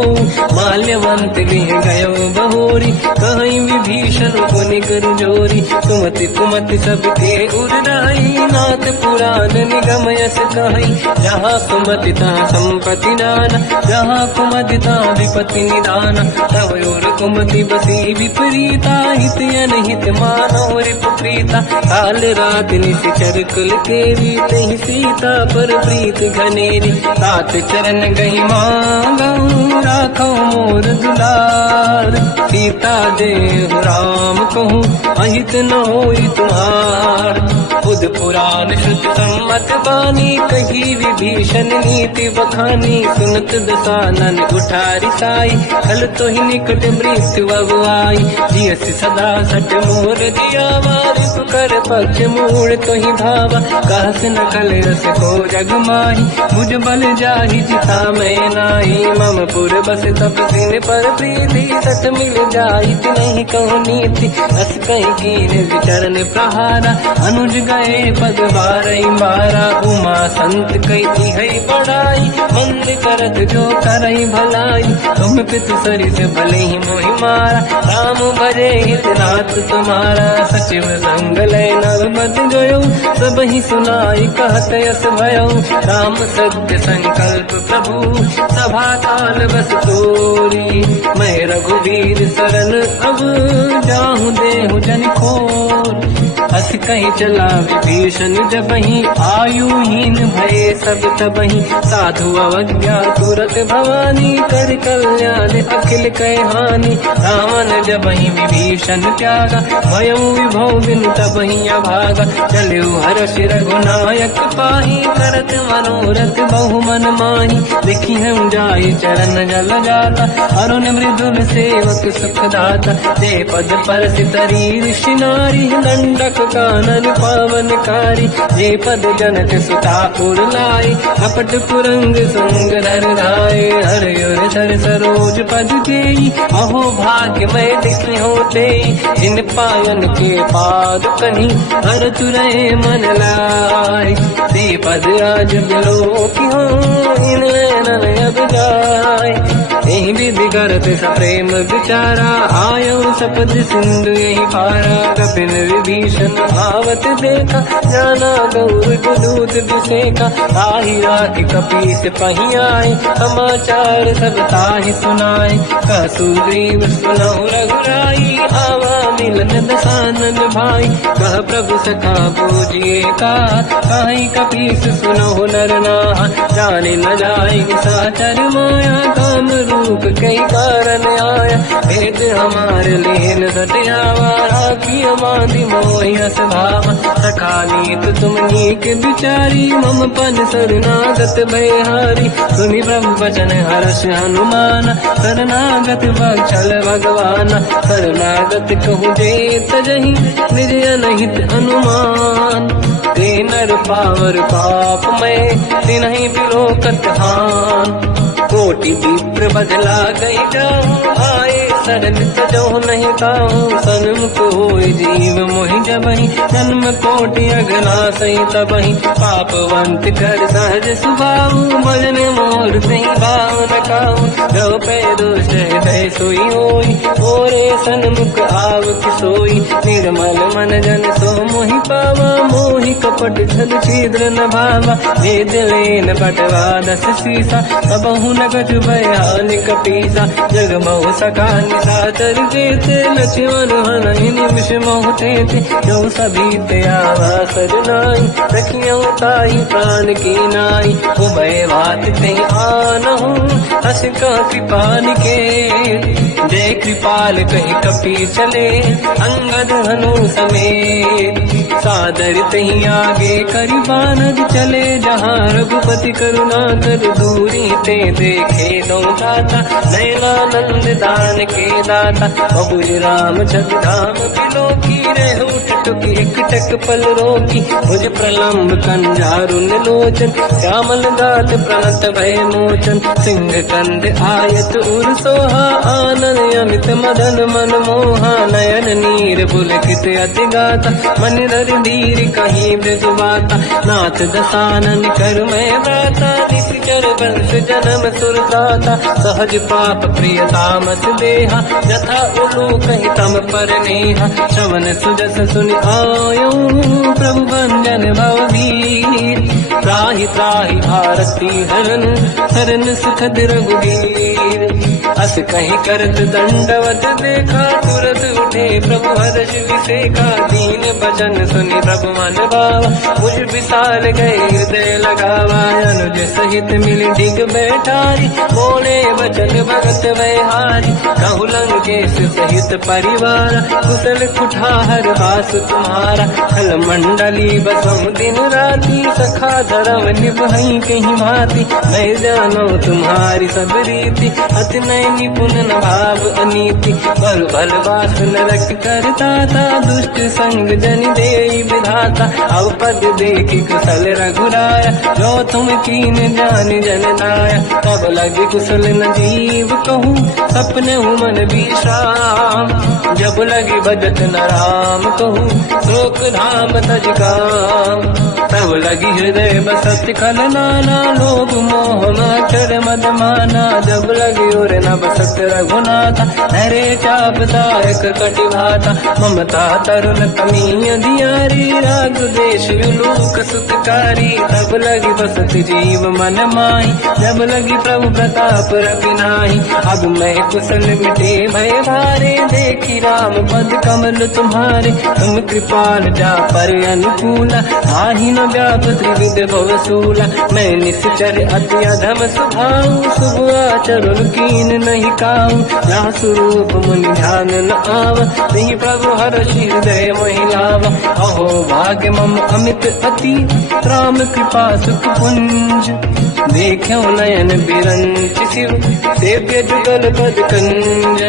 माल्यवंत लिह गयो बहोरी, कहीं विभीषण पुनि कर जोरी, सुमति कुमति सबके उड़ाई, नाथ पुराण निगम यस कहीं, जहाँ सुमति तहाँ संपत्ति नाना, जहाँ कुमति तहाँ विपत्ति निदाना, तव और कुमति बसी विपरीता, हित अनहित मानव रिपुप्रीता, काल रात निशिचर कुल केरी, तहि सीता पर प्रीत घनेरी, तात चरण गही मांगऊ, राखो मोर दुलार, सीता देहु राम कहूँ, अहित न होई तुम्हार, बुध पुराण श्रुति सम्मत बानी, कही विभीषण नीति बखानी, सुनत दसानन उठारी साई, कल तो ही निकट मृत्यु अगुआई, जियस सदा सट मोर दियावा, कर पक्ष मूल तो ही भावा, कहस न कल रस को जग माही, मुझ बल जाहि जिता मैं नाई, मम पुर बस तप सिन पर प्रीति, सत मिल जाई नहीं कहूँ नीति, अस कहीं कीन विचरण प्रहारा, अनुज गए पद बारई मारा, उमा संत कही है बड़ाई, मंद करत जो करई भलाई, तुम पितु सरिस भले ही मोहि मारा, राम भजे हित नाथ तुम्हारा, सचिव संग लय नव मत गयो, सब ही सुनाई कहत यस भयो, राम सत्य संकल्प प्रभु, सभा काल बस तोरी, मैं रघुवीर शरण अब जाहु देहु जन खोर, हस कहीं चला विभीषण जबहि, आयुहीन भये सब तबहि, साधु अवज्ञा तुरत भवानी, कर कल्याण अखिल कह हानि, रावण जबहि विभीषण त्यागा, भयउ विभव बिनु तबहि अभागा, चलु हर्ष रघुनायक पाहि, करत मनोरथ बहु मन माहि, देखि हूँ जाय चरण जल जाता, अरुण मृदुल सेवक सुख दाता, ते पद पर सितरी ऋषि नारी, दंडक कानन पावनकारी, जे पद जनक सुता पुर लाई, कपट पुरंग संग धर धाय, हर युर धर सरोज पद देई, अहो भाग्य मैं देखी होते, जिन पायन के पाद कहीं, हर तुरहे मन लाय, ते पद आज बिलो की हो, इन नैनन अब जाय, यही विधि करत सप्रेम विचारा, आयो सपद सिंधु यही पारा, कपिन विभीषण आवत देखा, जाना गौर गुदूत विसेका, ताहि राखि कपीस पही आए, समाचार सब ताहि सुनाए, कह सुग्रीव सुनहु रघुराई, आवा मिलन दसानन भाई, कह प्रभु सखा पूजिए का, काहि कपीस सुनहु नर नाहा, जाने न जाए साचर माया, काम रूप कई कारण आया, भेद हमारे लेन सत्यावा, राखी बांधी मोहिया स्वभाव, सखानीत तुम नीक बिचारी, मम पन शरणागत भयहारी, सुनि ब्रह्म वचन हर्ष हनुमान, शरणागत बक्षल भगवान, शरणागत कहूँ जेत जही, निज अनहित अनुमान, ते नर पावर पाप में, तिन्हि बिलोकत हान, कोटि विप्र बदला गई जाऊं, आए शरण तजो नहीं ताऊं, सन्मुख होए जीव मोहि जबहि, जन्म कोटि अगला सही तबहि, पापवंत कर सहज सुभाऊ, भजन मोर सही भाव न काऊ, जो पे दुष्ट हृदय सोई होई, ओरे सन्मुख आव किसोई, निर्मल मन जन सो मोहि पावा, मोहि कपट छल छिद्र न भावा, भेद लेन बटवा दस सीसा, सबहु न गजु भयानि कपीसा, जग महु सका निशाचर जेते, लक्ष्मण हनहि निमिष महु तेते, जो सभी ते आवा सरनाई, रखियो ताहि प्राण की नाई, उभय बात ते आनहु, हस का कृपा निके, जय कृपाल कहि कपी चले, अंगद हनु समेत, सादर तही आगे करि बानर चले, जहाँ रघुपति करुणा कर दूरी ते देखे दो दाता, नयनानंद दान के दाता, बहुज राम छति धाम बिलो की, रहु टुक एक टक पल रोकी, मुझ प्रलम्ब कंजारुन लोचन, श्यामल गाल प्रणत भय मोचन, सिंह कंद आयत उर सोहा, आनन अमित मदन मन मोहा, नयन नीर पुलकित अति गाता, मन धर धीर कहीं ब्रजबाता, नाथ दसानन कर मैं दाता, निश्चर वंश जन्म सुरदाता, सहज पाप प्रिय तामस देहा, यथा उलू कहीं तम पर नेहा, श्रवण सुजस सुनि आयो, प्रभु भंजन भववीर, त्राहि त्राहि आरती हरन, शरण सुखद रघुवीर, अस कहीं करत दंडवत देखा, तुरत उठे प्रभु हर्ष विसेखा, दीन भजन सुनि प्रभु मन भावा, मुझ विसार गए हृदय लगावा, अनुज सहित मिली डिग बैठारी, बोले वचन भगत वैहारी, कहु लंकेश सहित परिवार, कुशल कुठार वास तुम्हारा, खल मंडली बसहु दिन राती, सखा धर्म निभहि कहीं भांति, मैं जानो तुम्हारी सब रीति, अति नय निपुण न भाव अनीति, पर भल बास नरक करता था, दुष्ट संग जन देई विधाता, अब पद देखि कुशल रघुराया, जो तुम कीन जान जन नाया, तब लगे कुशल न जीव कहूँ, सपने मन विश्राम, जब लगे भजत न राम कहूँ, शोक धाम तज काम, तब लगी हृदय बसत खल नाना, लोभ मोह मचर मद माना, जब लगी और न बसत रघुनाथा, हरे चाप दायक कटि भाता, ममता तरुण तमी अधियारी, राग देश विलोक सुखकारी, तब लगी बसत जीव मन माही, जब लगी प्रभु प्रताप रवि नाही, अब मैं कुशल मिटे भय भारे, देखी राम पद कमल तुम्हारे, तुम कृपाल जा पर अनुकूला, आहि न व्याप त्रिविध भवसूला, मैं निश्चर अति अधम स्वभाव, शुभ आचरण कीन नहीं काऊ, जहाँ स्वरूप मुनि ध्यान न आव, नहीं प्रभु हर्षि हृदय महिलावा, अहो भाग्य मम अमित अति, राम कृपा सुख पुंज, देखो नयन बिरंच शिव, सेव्य जुगल पद कंज,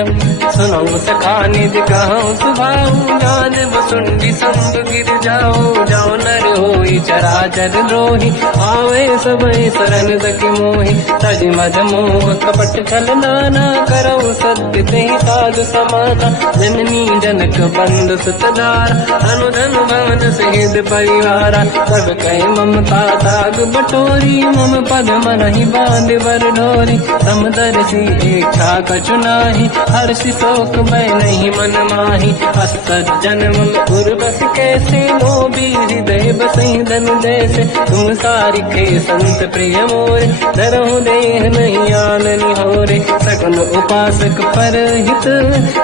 सुनो सखा निज कहूँ सुभाऊ, जान वसुंडी संग गिर जाओ, जाओ नर होई चराचर द्रोही, आवे सबई शरण सखि मोहि, तज मद मोह कपट छल नाना, करऊ सत्य तेहि साधु समाता, जननी जनक बंधु सुतधारा, अनुधन भवन सहित परिवारा, सब कहि ममता ताग बटोरी, मम पद मनहि बांध बर डोरी, समदर्शी इच्छा कछु नाही, हर्षि शोक मैं नहीं मन माही, असज्जन मम उर बस कैसे, लोभी हृदय बसहि धन जैसे, तुम सारिखे संत प्रिय मोरे, धरहु देह नहीं आन निहोरे, सगुन उपासक पर हित,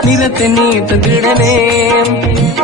मिलत नीत दृढ़ नेम,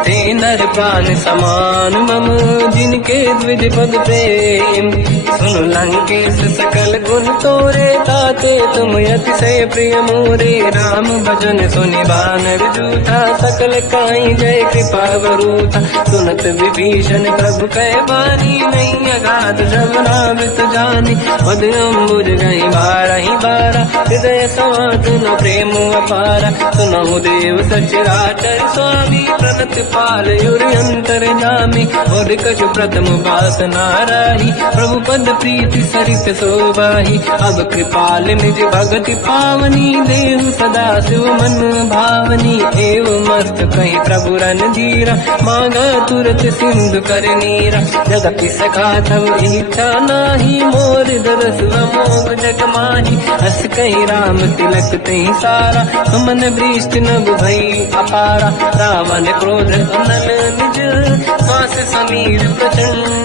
ते नर प्राण समान मम, जिनके द्विज पद प्रेम, सुन लंकेश सकल गुण तोरे, ताते तुम अतिशय प्रिय मोरे। राम भजन सुनि बानर जूठा, सकल काई जय कृपा वरूथा। सुनत विभीषण प्रभु कह बानी, नहीं अगाध श्रवणामृत जानी। पद अम्बुज गई बारहि बारा, हृदय समात न प्रेम अपारा। सुनहु देव सचराचर स्वामी, प्रणत पाल युरि अंतर जामी। और कछु प्रथम वासना राही, प्रभु पद प्रीति सरित सोबाही। अब कृपाल निज भगति पावनी, देहु सदा शिव मन भावनी। एवं मस्त कहीं प्रभु रन धीरा, मांगा तुरत सिंधु कर नीरा। जगति सखा तब इच्छा नाही, मोर दरस मोग जग माही। हस कहीं राम तिलक तही सारा, सुमन वृष्ट नभ भई अपारा। रावण क्रोध अनल निज, श्वास समीर प्रचंड।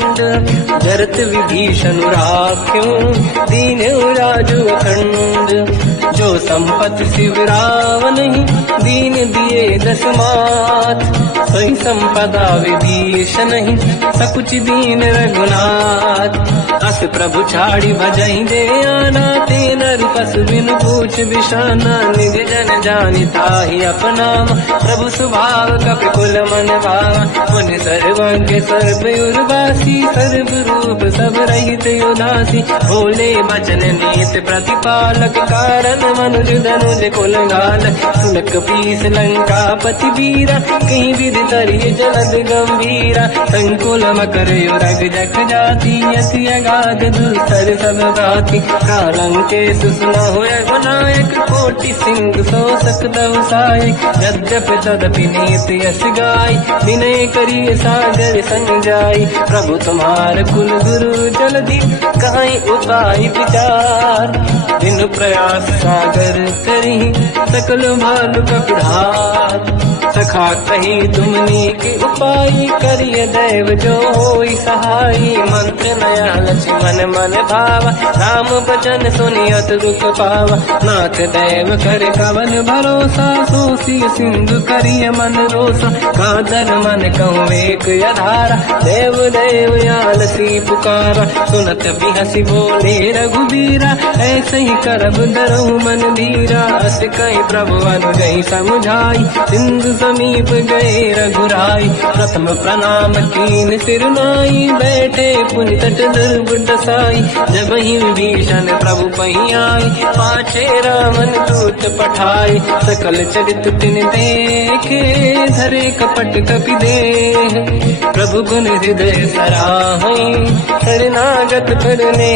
जरत विभीषण राख्यों, दीन राजु अखंड। जो संपत्ति शिव रावण ही, दीन दिए दस मात। सोई संपदा विभीषण ही, सकुच दीन रघुनाथ। अस प्रभु छाड़ी भजई दे आना, ते नर पशु बिनु पूछ बिशाना। निज जन जानि ताहि अपनावा, प्रभु स्वभाव कपि कुल मन भावा। मुनि सर्वज्ञ सर्व उर्वासी, सर्व रूप सब रहित उदासी। भोले बचन नीत प्रतिपालक, कारण मनुज धनुज कुल घाल। सुन कपीस लंका पति वीरा, कहीं विधि तरिय जलद गंभीरा। संकुल मकर युरग जख जाति, यति अगाध दुस्तर सब भाति। कालंकेश सुनहु रघुनायक, कोटि सिंह सो सकदव सहायक। यद्यपि तदपि नीत यस गाय, विनय करिय सागर संजाई। प्रभु तुम्हार कुल गुरु जलधि, कहीं उपाय विचार। दिन प्रयास सागर करी, सकल भालु कपिढ़ार। सखा कही तुमनी के उपाय, करिय दैव जो होई सहाई। मंत्र नया लक्ष्मण मन भावा, राम भजन सुनियत दुख पावा। नाथ दैव कर कवन भरोसा, सोसी सिंधु करिय मन रोसा। कादर मन कहूँ एक अधारा, देव देव आलसी पुकारा। सुनत बिहसी बोले रघुबीरा, ऐसे ही करब डरहु मन धीरा। अस कहीं प्रभु अनुजहि समझाई, सिंधु समीप गए रघुराई। प्रथम प्रणाम कीन सिरनाई, बैठे पुनि तट दुर्ग दसाई। जब ही विभीषण प्रभु पही आई, पाछे रामन दूत पठाई। सकल चरित तिन देखे, धरे कपट कपि देह। प्रभु गुण हृदय सराहई, शरणागत फिरने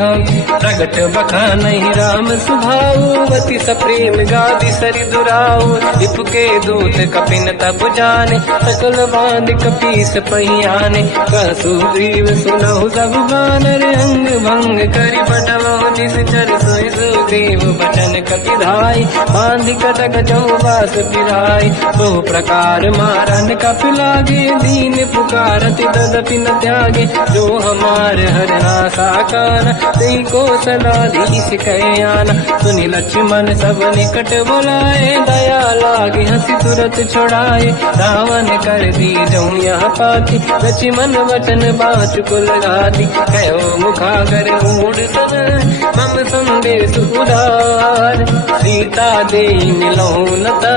हम। प्रगट बखानहि राम सुभाऊ, अति सप्रेम गादि सरि दुराऊ। रिपु के दूत कपिन तब जाने, सकल बांध कपीस पही आने। कह सुग्रीव सुनहु सब बानर, अंग भंग करि बटवहु निश्चर। सोई सुग्रीव बचन कपि धाई, बांधि कटक चौबास पिराई। बहु प्रकार मारन कपि लागे, दीन पुकारति तदपि न त्यागे। जो हमार हरना साकाना, तेहि कौशलाधीश कहे आना। सुनि लक्ष्मण सब निकट बुलाए, दया लागे हंसी तुरत छुड़ाए। रावण कर दी जऊँ यह पाती, लक्ष्मण वचन बाचुकुल घाती। कहो मुखागर मूढ़ सन, मम संदेश उदार। सीता दे मिलहु लता,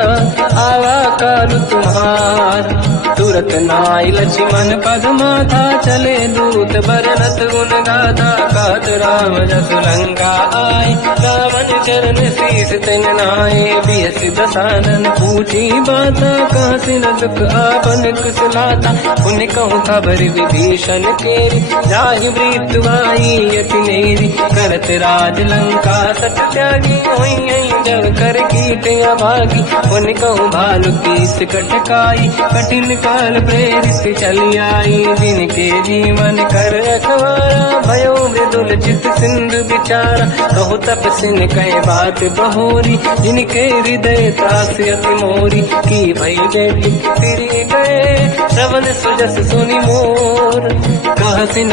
आवा काल तुम्हार। तुरत नाई लक्ष्मण पद माथा, चले दूत बरनत गुण गाथा। कहत राम जस लंका आए, रावण चरण शीस तिन नाए। बिहस दसानन पूछी बाता, कहाँ से न दुख आपन कुशलाता। पुण्य कहूँ खबर विभीषण केरी, जाहि मृत्यु आई यति नेरी। करत राज लंका सत त्यागी, हुई जब कर कीट अभागी। पुण्य कहूँ भालु कीस कटकाई, कठिन काल प्रेरित चली आई। जिनके जीवन कर रखवारा, भयो मृदुल चित सिंधु विचारा। कहु तपसिन कह बात बहोरी, जिनके हृदय त्रास अति मोरी। की भई बेटी तिरि गए, श्रवण सुजस सुनि मोर। कहसिन